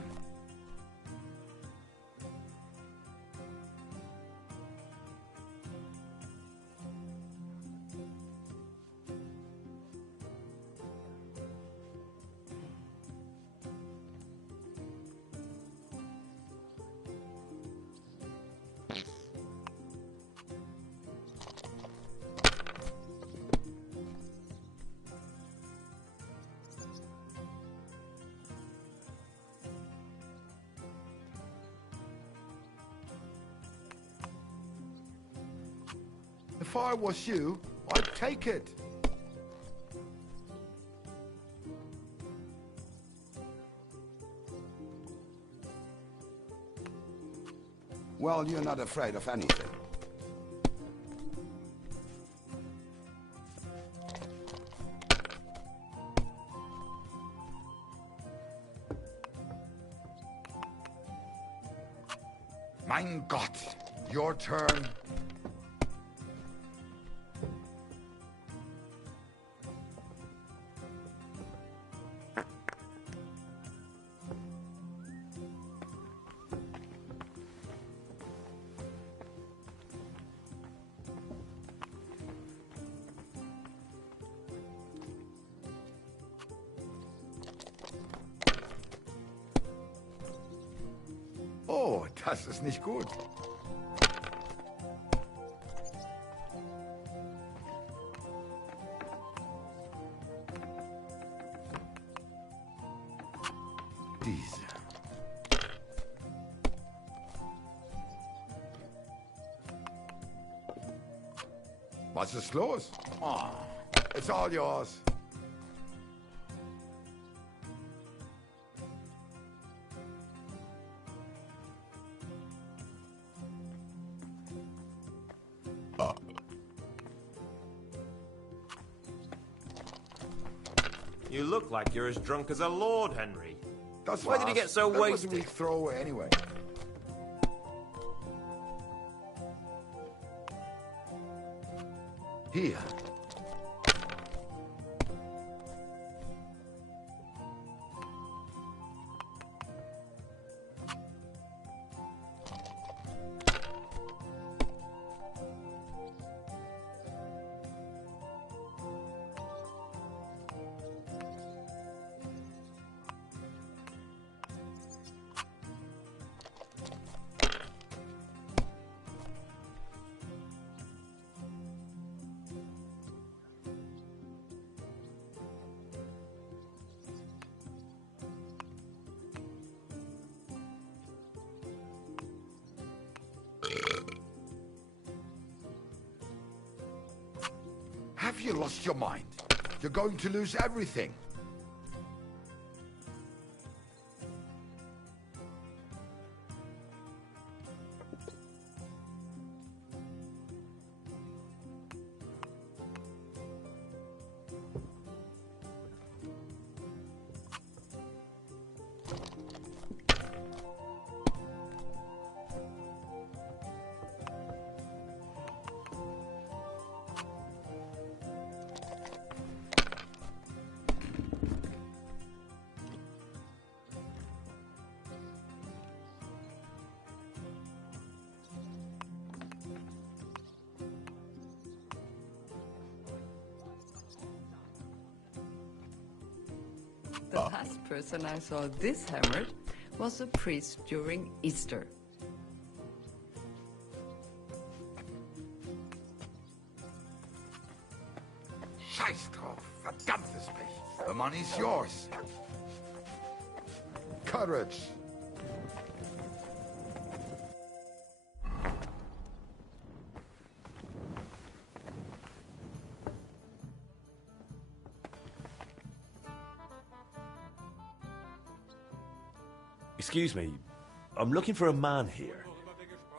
If I was you, I'd take it. Well, you're not afraid of anything. Mein Gott, your turn. Das ist nicht gut. Diese. Was ist los? Oh, it's all yours. You look like you're as drunk as a lord, Henry. Das Why did you war's. get so That was a wasted? weak throwaway anyway. Hier. Have you lost your mind? You're going to lose everything. The last person I saw this hammered was a priest during Easter. Scheiß drauf. Verdammtes Pech. The money's yours. Courage. Excuse me, I'm looking for a man here.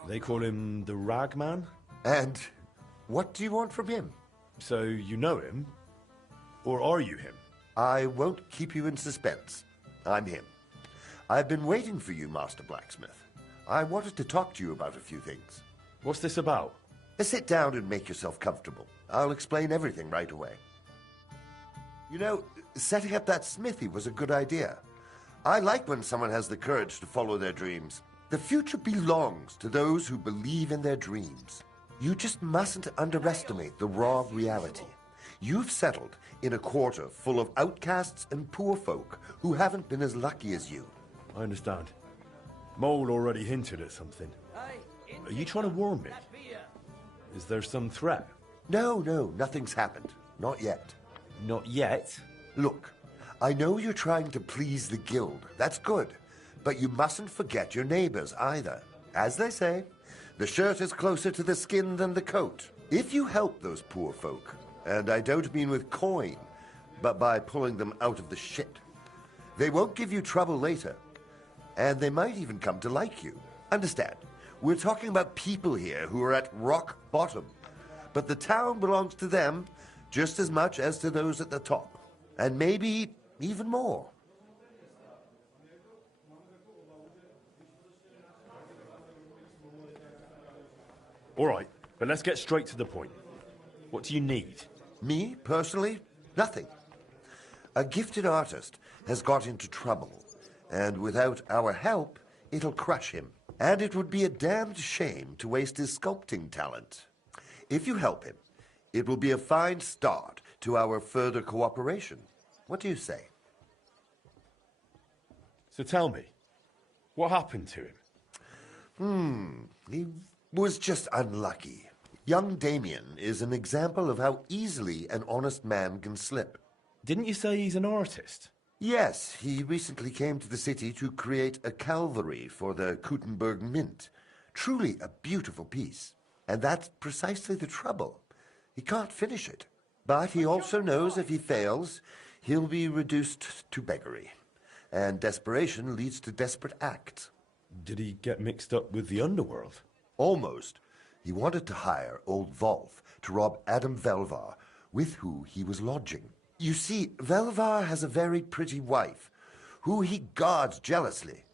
They call him the Rag Man? And what do you want from him? So you know him? Or are you him? I won't keep you in suspense. I'm him. I've been waiting for you, Master Blacksmith. I wanted to talk to you about a few things. What's this about? Sit down and make yourself comfortable. I'll explain everything right away. You know, setting up that smithy was a good idea. I like when someone has the courage to follow their dreams. The future belongs to those who believe in their dreams. You just mustn't underestimate the raw reality. You've settled in a quarter full of outcasts and poor folk who haven't been as lucky as you. I understand. Mole already hinted at something. Are you trying to warn me? Is there some threat? No, nothing's happened. Not yet. Not yet? Look, I know you're trying to please the guild. That's good. But you mustn't forget your neighbors either. As they say, the shirt is closer to the skin than the coat. If you help those poor folk, and I don't mean with coin, but by pulling them out of the shit, they won't give you trouble later. And they might even come to like you. Understand, we're talking about people here who are at rock bottom. But the town belongs to them just as much as to those at the top. And maybe even more. All right, but let's get straight to the point. What do you need? Me, personally? Nothing. A gifted artist has got into trouble, and without our help, it'll crush him. And it would be a damned shame to waste his sculpting talent. If you help him, it will be a fine start to our further cooperation. What do you say? So tell me, what happened to him? He was just unlucky. Young Damien is an example of how easily an honest man can slip. Didn't you say he's an artist? Yes, he recently came to the city to create a Calvary for the Kuttenberg Mint. Truly a beautiful piece. And that's precisely the trouble. He can't finish it. But he also knows if he fails, he'll be reduced to beggary. And desperation leads to desperate acts. Did he get mixed up with the underworld? Almost. He wanted to hire old Wolf to rob Adam Velvar, with who he was lodging. You see, Velvar has a very pretty wife, who he guards jealously.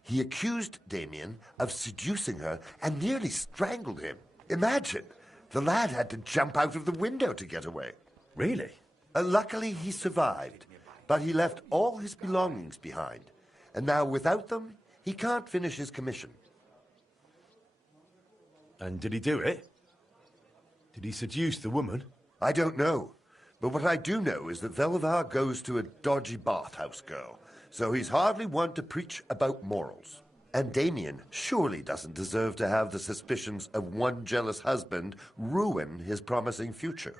He accused Damien of seducing her and nearly strangled him. Imagine! The lad had to jump out of the window to get away. Really? Luckily, he survived, but he left all his belongings behind. And now, without them, he can't finish his commission. And did he do it? Did he seduce the woman? I don't know. But what I do know is that Velvar goes to a dodgy bathhouse girl, so he's hardly one to preach about morals. And Damien surely doesn't deserve to have the suspicions of one jealous husband ruin his promising future.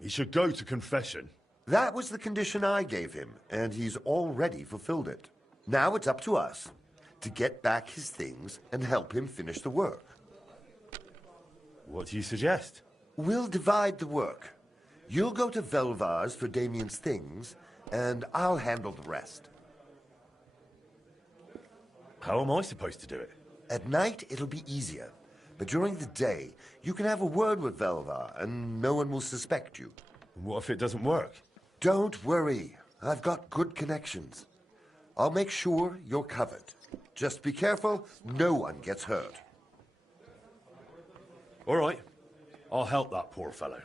He should go to confession. That was the condition I gave him, and he's already fulfilled it. Now it's up to us to get back his things and help him finish the work. What do you suggest? We'll divide the work. You'll go to Velvar's for Damien's things, and I'll handle the rest. How am I supposed to do it? At night, it'll be easier. But during the day, you can have a word with Velvar, and no one will suspect you. What if it doesn't work? Don't worry. I've got good connections. I'll make sure you're covered. Just be careful, no one gets hurt. All right. I'll help that poor fellow.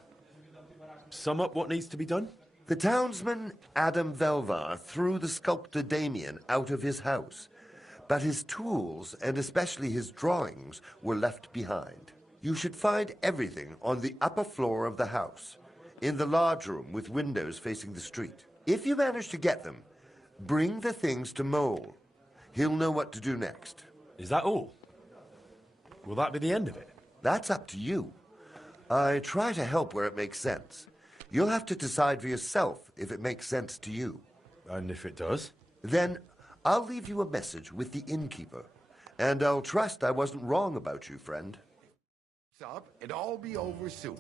Sum up what needs to be done? The townsman Adam Velvar threw the sculptor Damien out of his house, but his tools, and especially his drawings, were left behind. You should find everything on the upper floor of the house, in the large room with windows facing the street. If you manage to get them, bring the things to Mole. He'll know what to do next. Is that all? Will that be the end of it? That's up to you. I try to help where it makes sense. You'll have to decide for yourself if it makes sense to you. And if it does? Then I'll leave you a message with the innkeeper. And I'll trust I wasn't wrong about you, friend. Up, it'll all be over soon.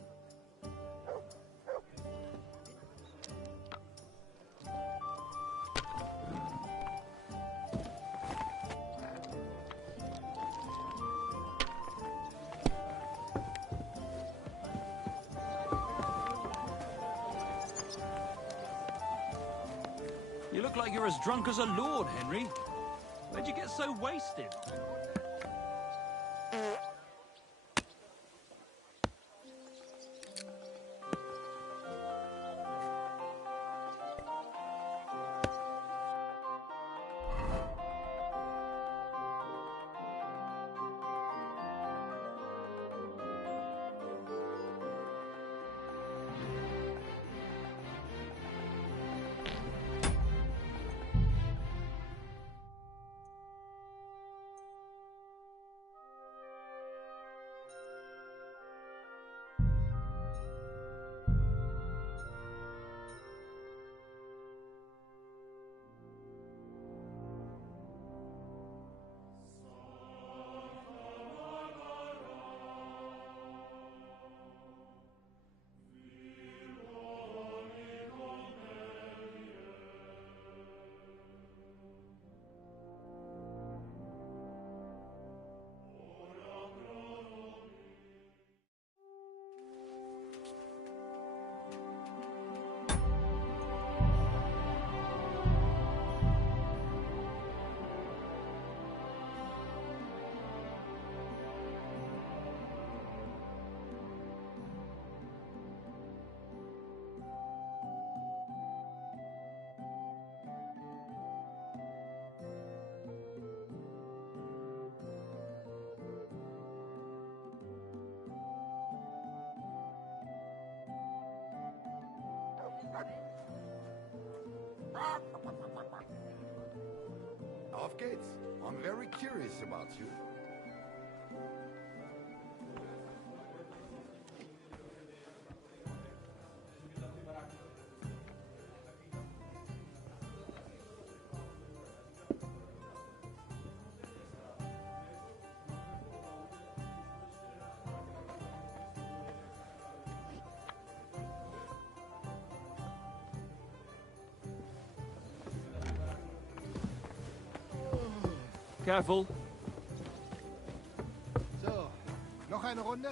You look like you're as drunk as a lord, Henry. Where'd you get so wasted? Auf geht's. I'm very curious about you. Careful. So, noch eine Runde?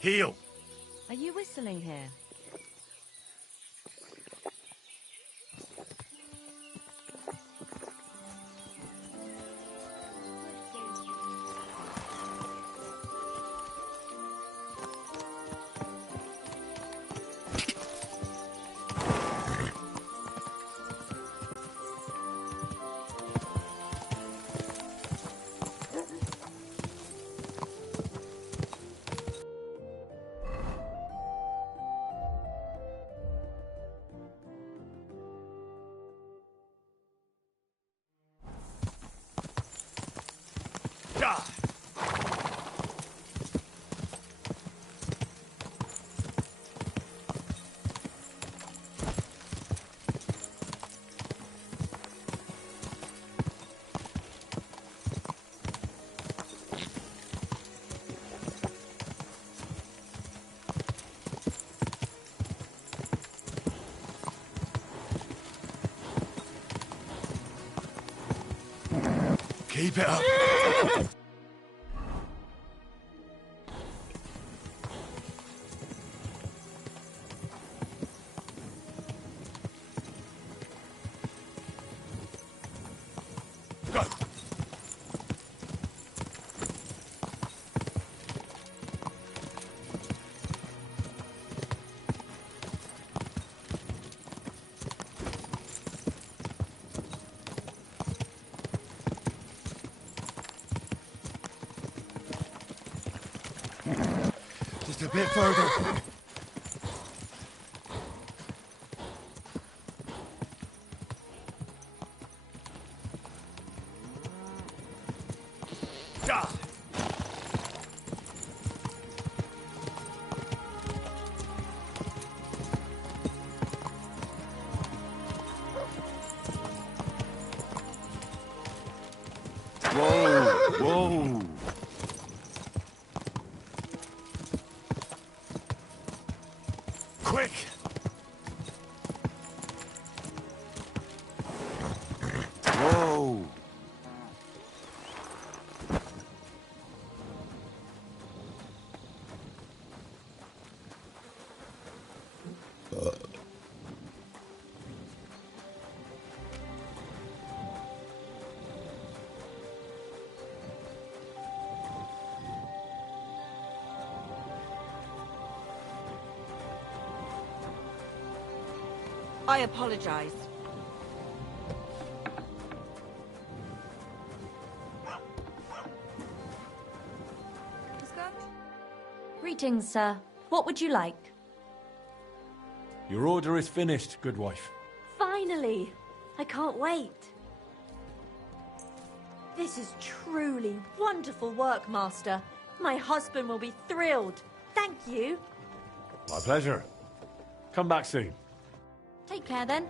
Heal! Are you whistling here? Keep it up. Go. Just a bit further. Whoa, whoa. Quick! Whoa! I apologize. Greetings, sir. What would you like? Your order is finished, good wife. Finally! I can't wait. This is truly wonderful work, Master. My husband will be thrilled. Thank you. My pleasure. Come back soon. Take care, then.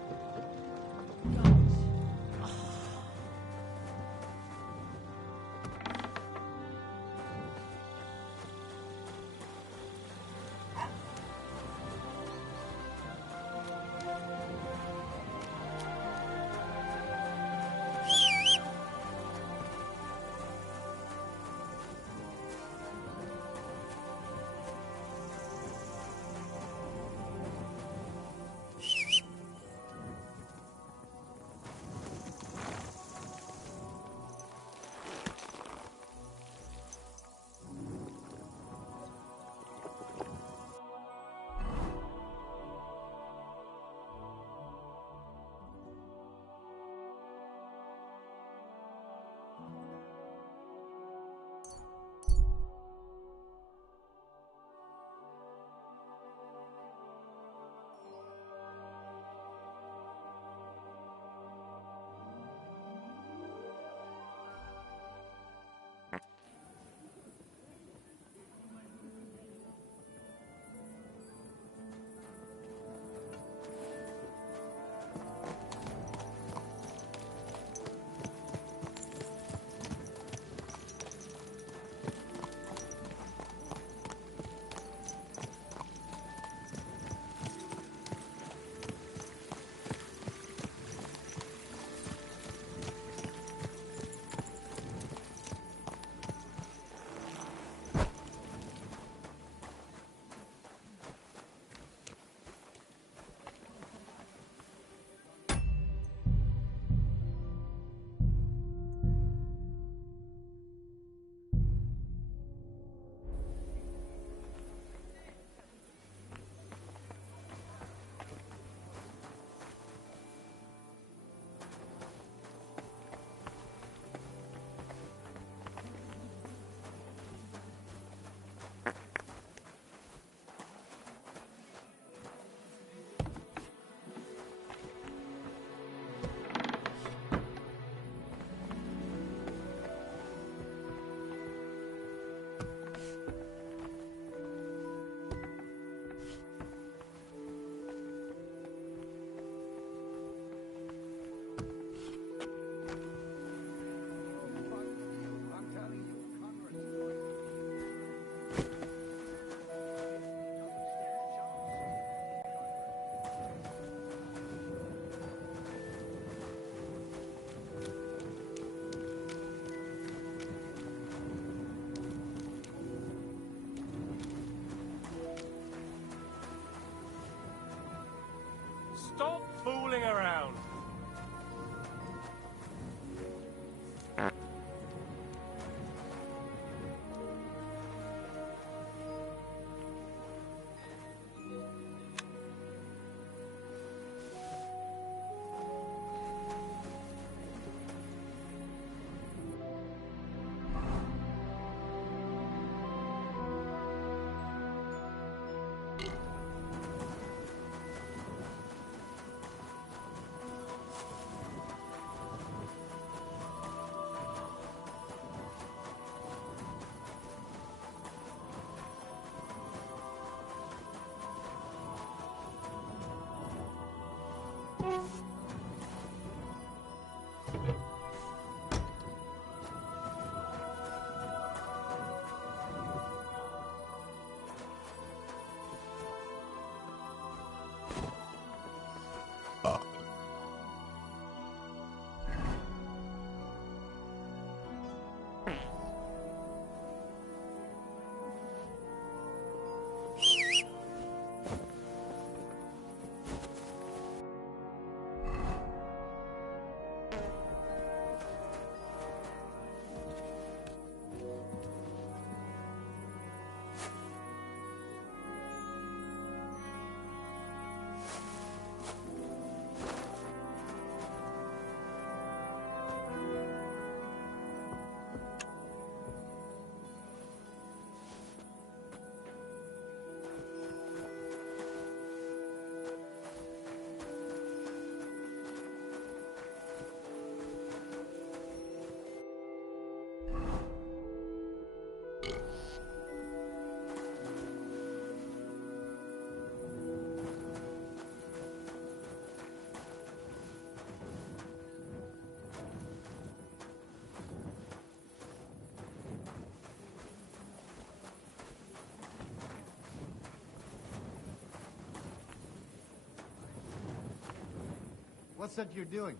What's that you're doing?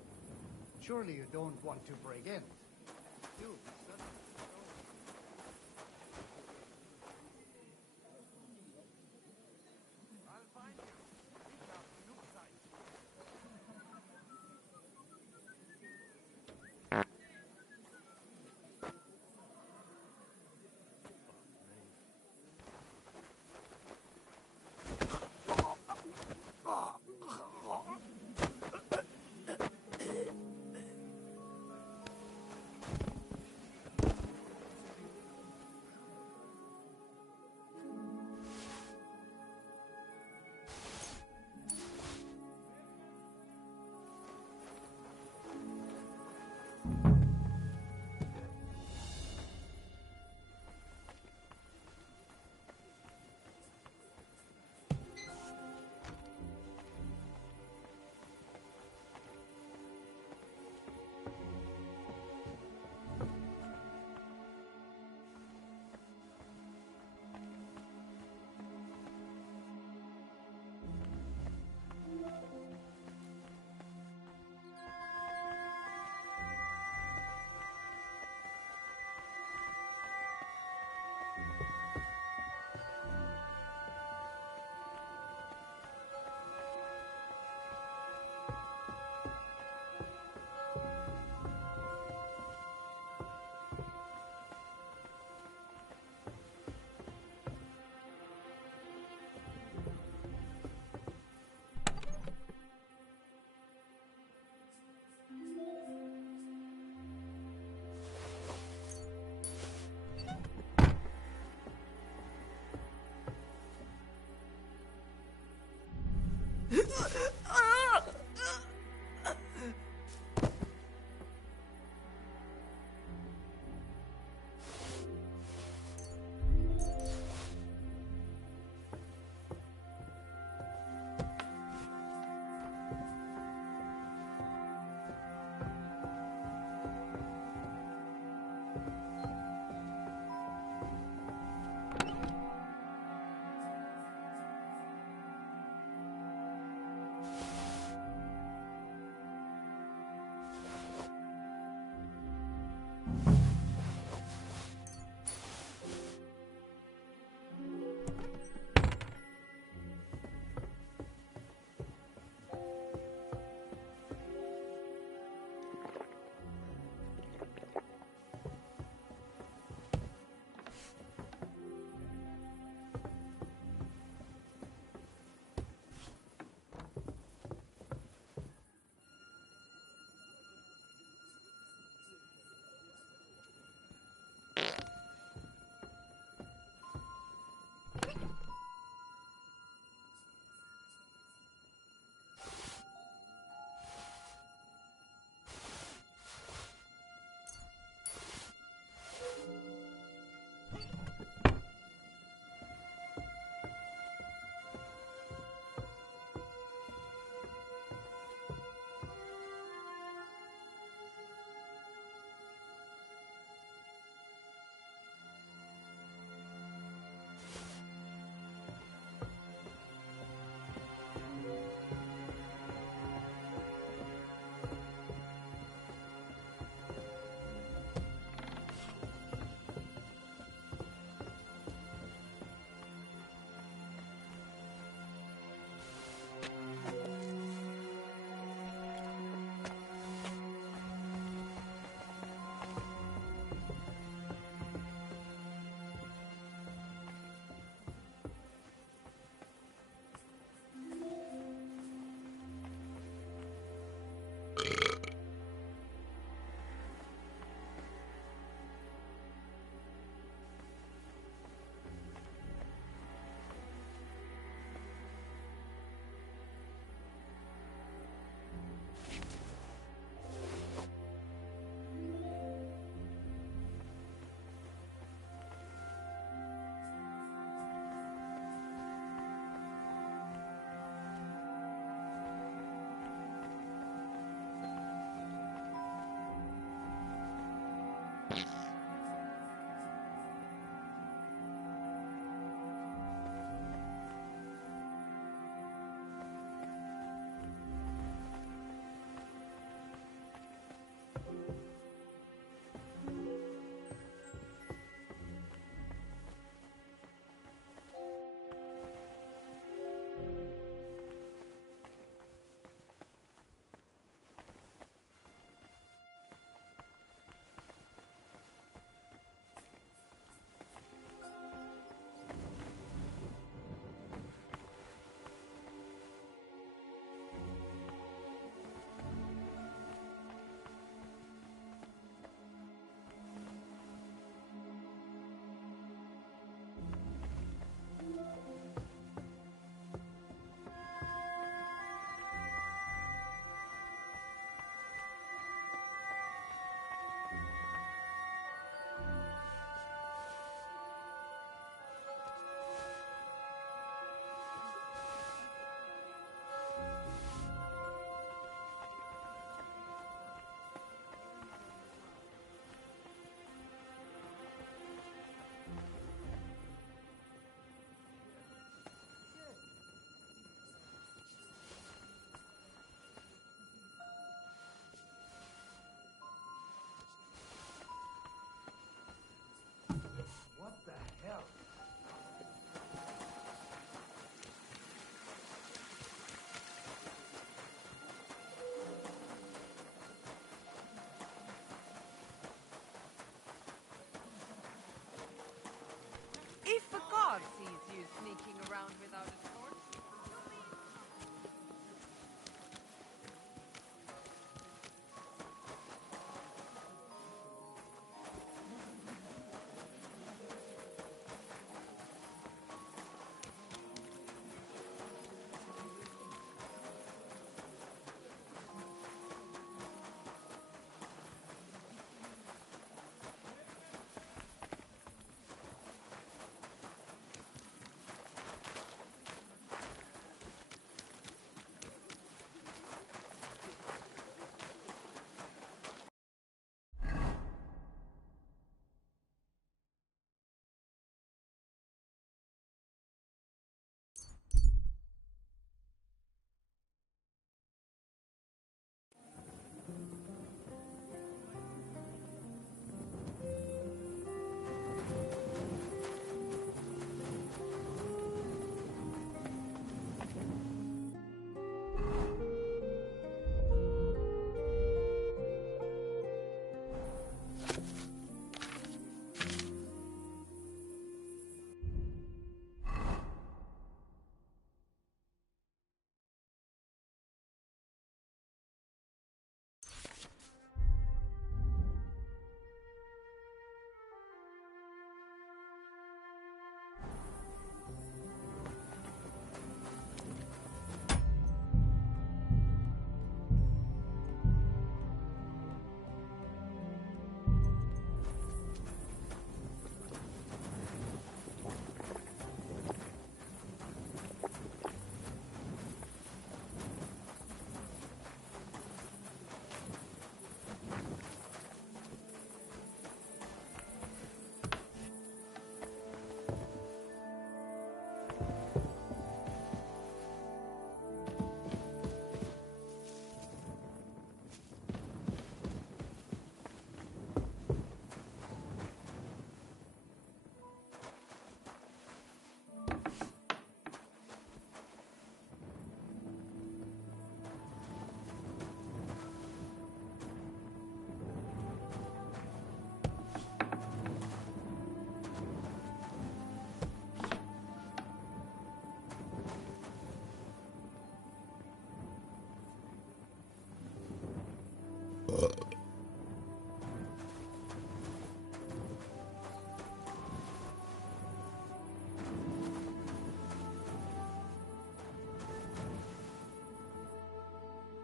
Surely you don't want to break in. You,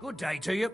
Good day to you.